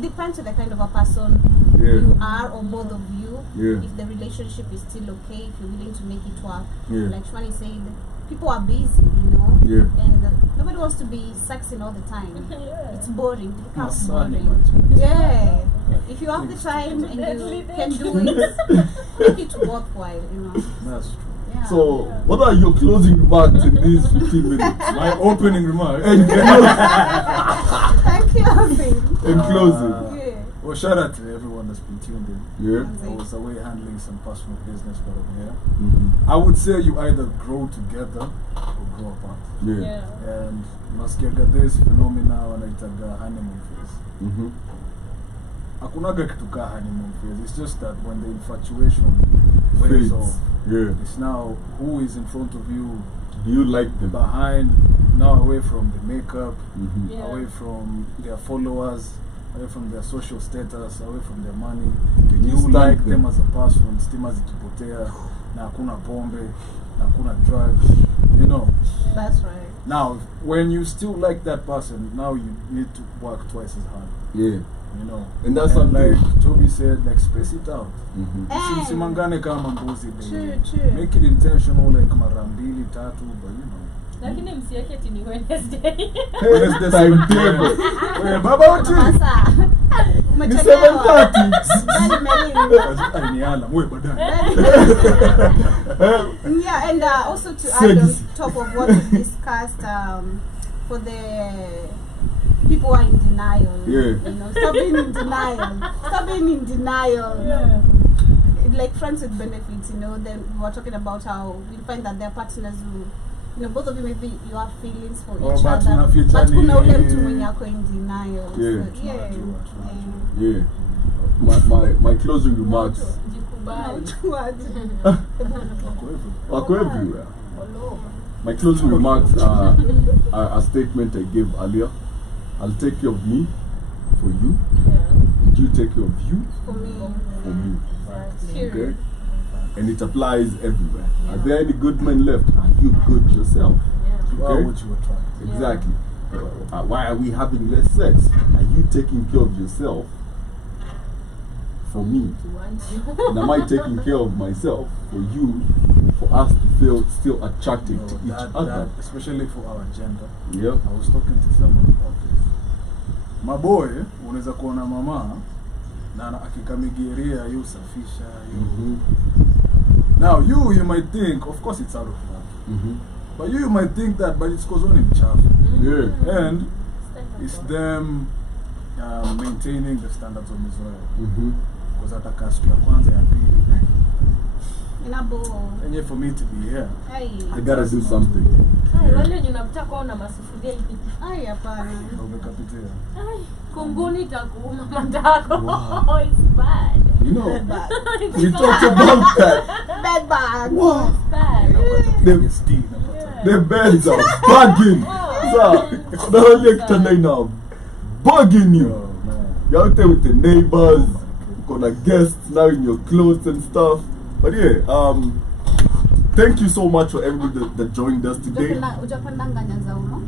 depends on the kind of a person you are, or both of you. If the relationship is still okay, if you're willing to make it work. Like Shmani said, people are busy, you know? And nobody wants to be sexing all the time. It's boring. It becomes boring. Yeah. If you have the time and you can do it, make it worthwhile, you know? That's true. Yeah. So, what are your closing remarks in these 15 minutes? My opening remark. In Thank you, Alvin. closing. Well, shout out to everyone that's been tuned in. Yeah. I was away handling some personal business, but I'm here. I would say you either grow together or grow apart. Yeah. And nasikiaga this phenomena wanaitaga honeymoon phase. Hakunaga kitu ka honeymoon phase. It's just that when the infatuation wears off, it's now who is in front of you. Do you like them? Behind, now away from the makeup, away from their followers, away from their social status, away from their money. You like them as a person, stima zikipotea, na hakuna pombe, na hakuna drugs, you know. That's right. Now, when you still like that person, now you need to work twice as hard. Yeah. You know. And that's something like Toby said, like space it out. Simangane kama mbuzi. True. Make it intentional, like mara mbili, tatu, but you know. Lakini msiweke ati ni Wednesday. Wednesday timetable. Wewe baba uti. Sasa. Ni 7:30. Ni ala, wewe baadaye. Yeah, and also to add on top of what we discussed, for the people who are in denial. You know, stop being in denial. Stop being in denial. Like friends with benefits, you know, then we were talking about how we find that their partners who, you know, both of you, maybe you have feelings for each other, but kuna ule mtu mwenye ako in denial. My closing remarks. Wako everywhere. My closing remarks are a statement I gave earlier. I'll take care of me for you. And you take care of you For me. for me. Okay. And it applies everywhere. Are there any good men left? Are you good yourself? You are what you were trying. Exactly. Why are we having less sex? Are you taking care of yourself for me? And am I taking care of myself for you for us to feel still attracted You know, to each that, other. especially for our gender. Yep. I was talking to someone about this. Maboy, unaweza kuona mama na akikamigiria yu safisha yu. Now you might think, of course it's out of love. But you might think that, but it's because only mchafu. Yeah. And it's them maintaining the standards of Israel. Because ataka siku ya kwanza ya pili. And yet for me to be here, I gotta do something. Wale wenye unapita kwa una masufuria hivi. Ai hapana. umekapitia. Ai, kunguni itakuuma matako. It's bad. You know, Bad. we talked about that. Bad bag. Wow. Bad. The beds are bugging. So, the whole kitanda now bugging you. Oh, man. You're out there with the neighbors, gonna guests now in your clothes and stuff. But yeah, thank you so much for everybody that joined us today. Ujapanda nyanza umo?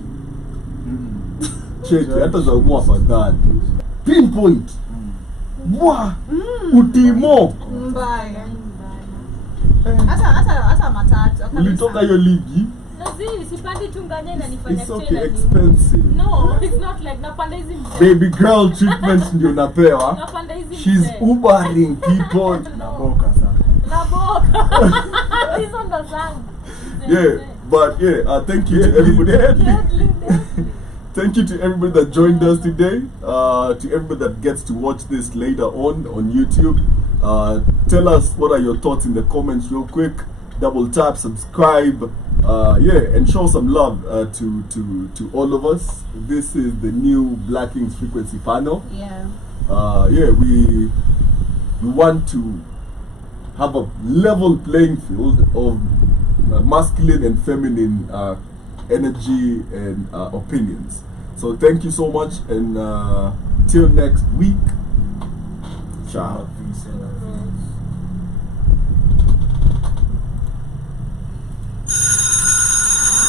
Check, hata za umwa afadhali. Pinpoint. Mwa. Utimo. Mbaya. Hata matatu. Ulitoka hiyo ligi. Nazi, sipandi chunganya inanifanya It's okay, tena ni- expensive. No, it's not like napanda hizi mzee. Baby girl treatment ndio napewa. Napanda hizi She's mzee. ubering people. Naboka sana. Naboka. Hizo ndo zangu. Yeah, but yeah, thank you to everybody. Thank you to everybody that joined us today. To everybody that gets to watch this later on YouTube. Tell us what are your thoughts in the comments real quick. Double tap, subscribe, yeah, and show some love to all of us. This is the new Black Kings Frequency panel. Yeah. Yeah, we want to have a level playing field of masculine and feminine energy and opinions. So thank you so much, and till next week. Ciao. Peace and love.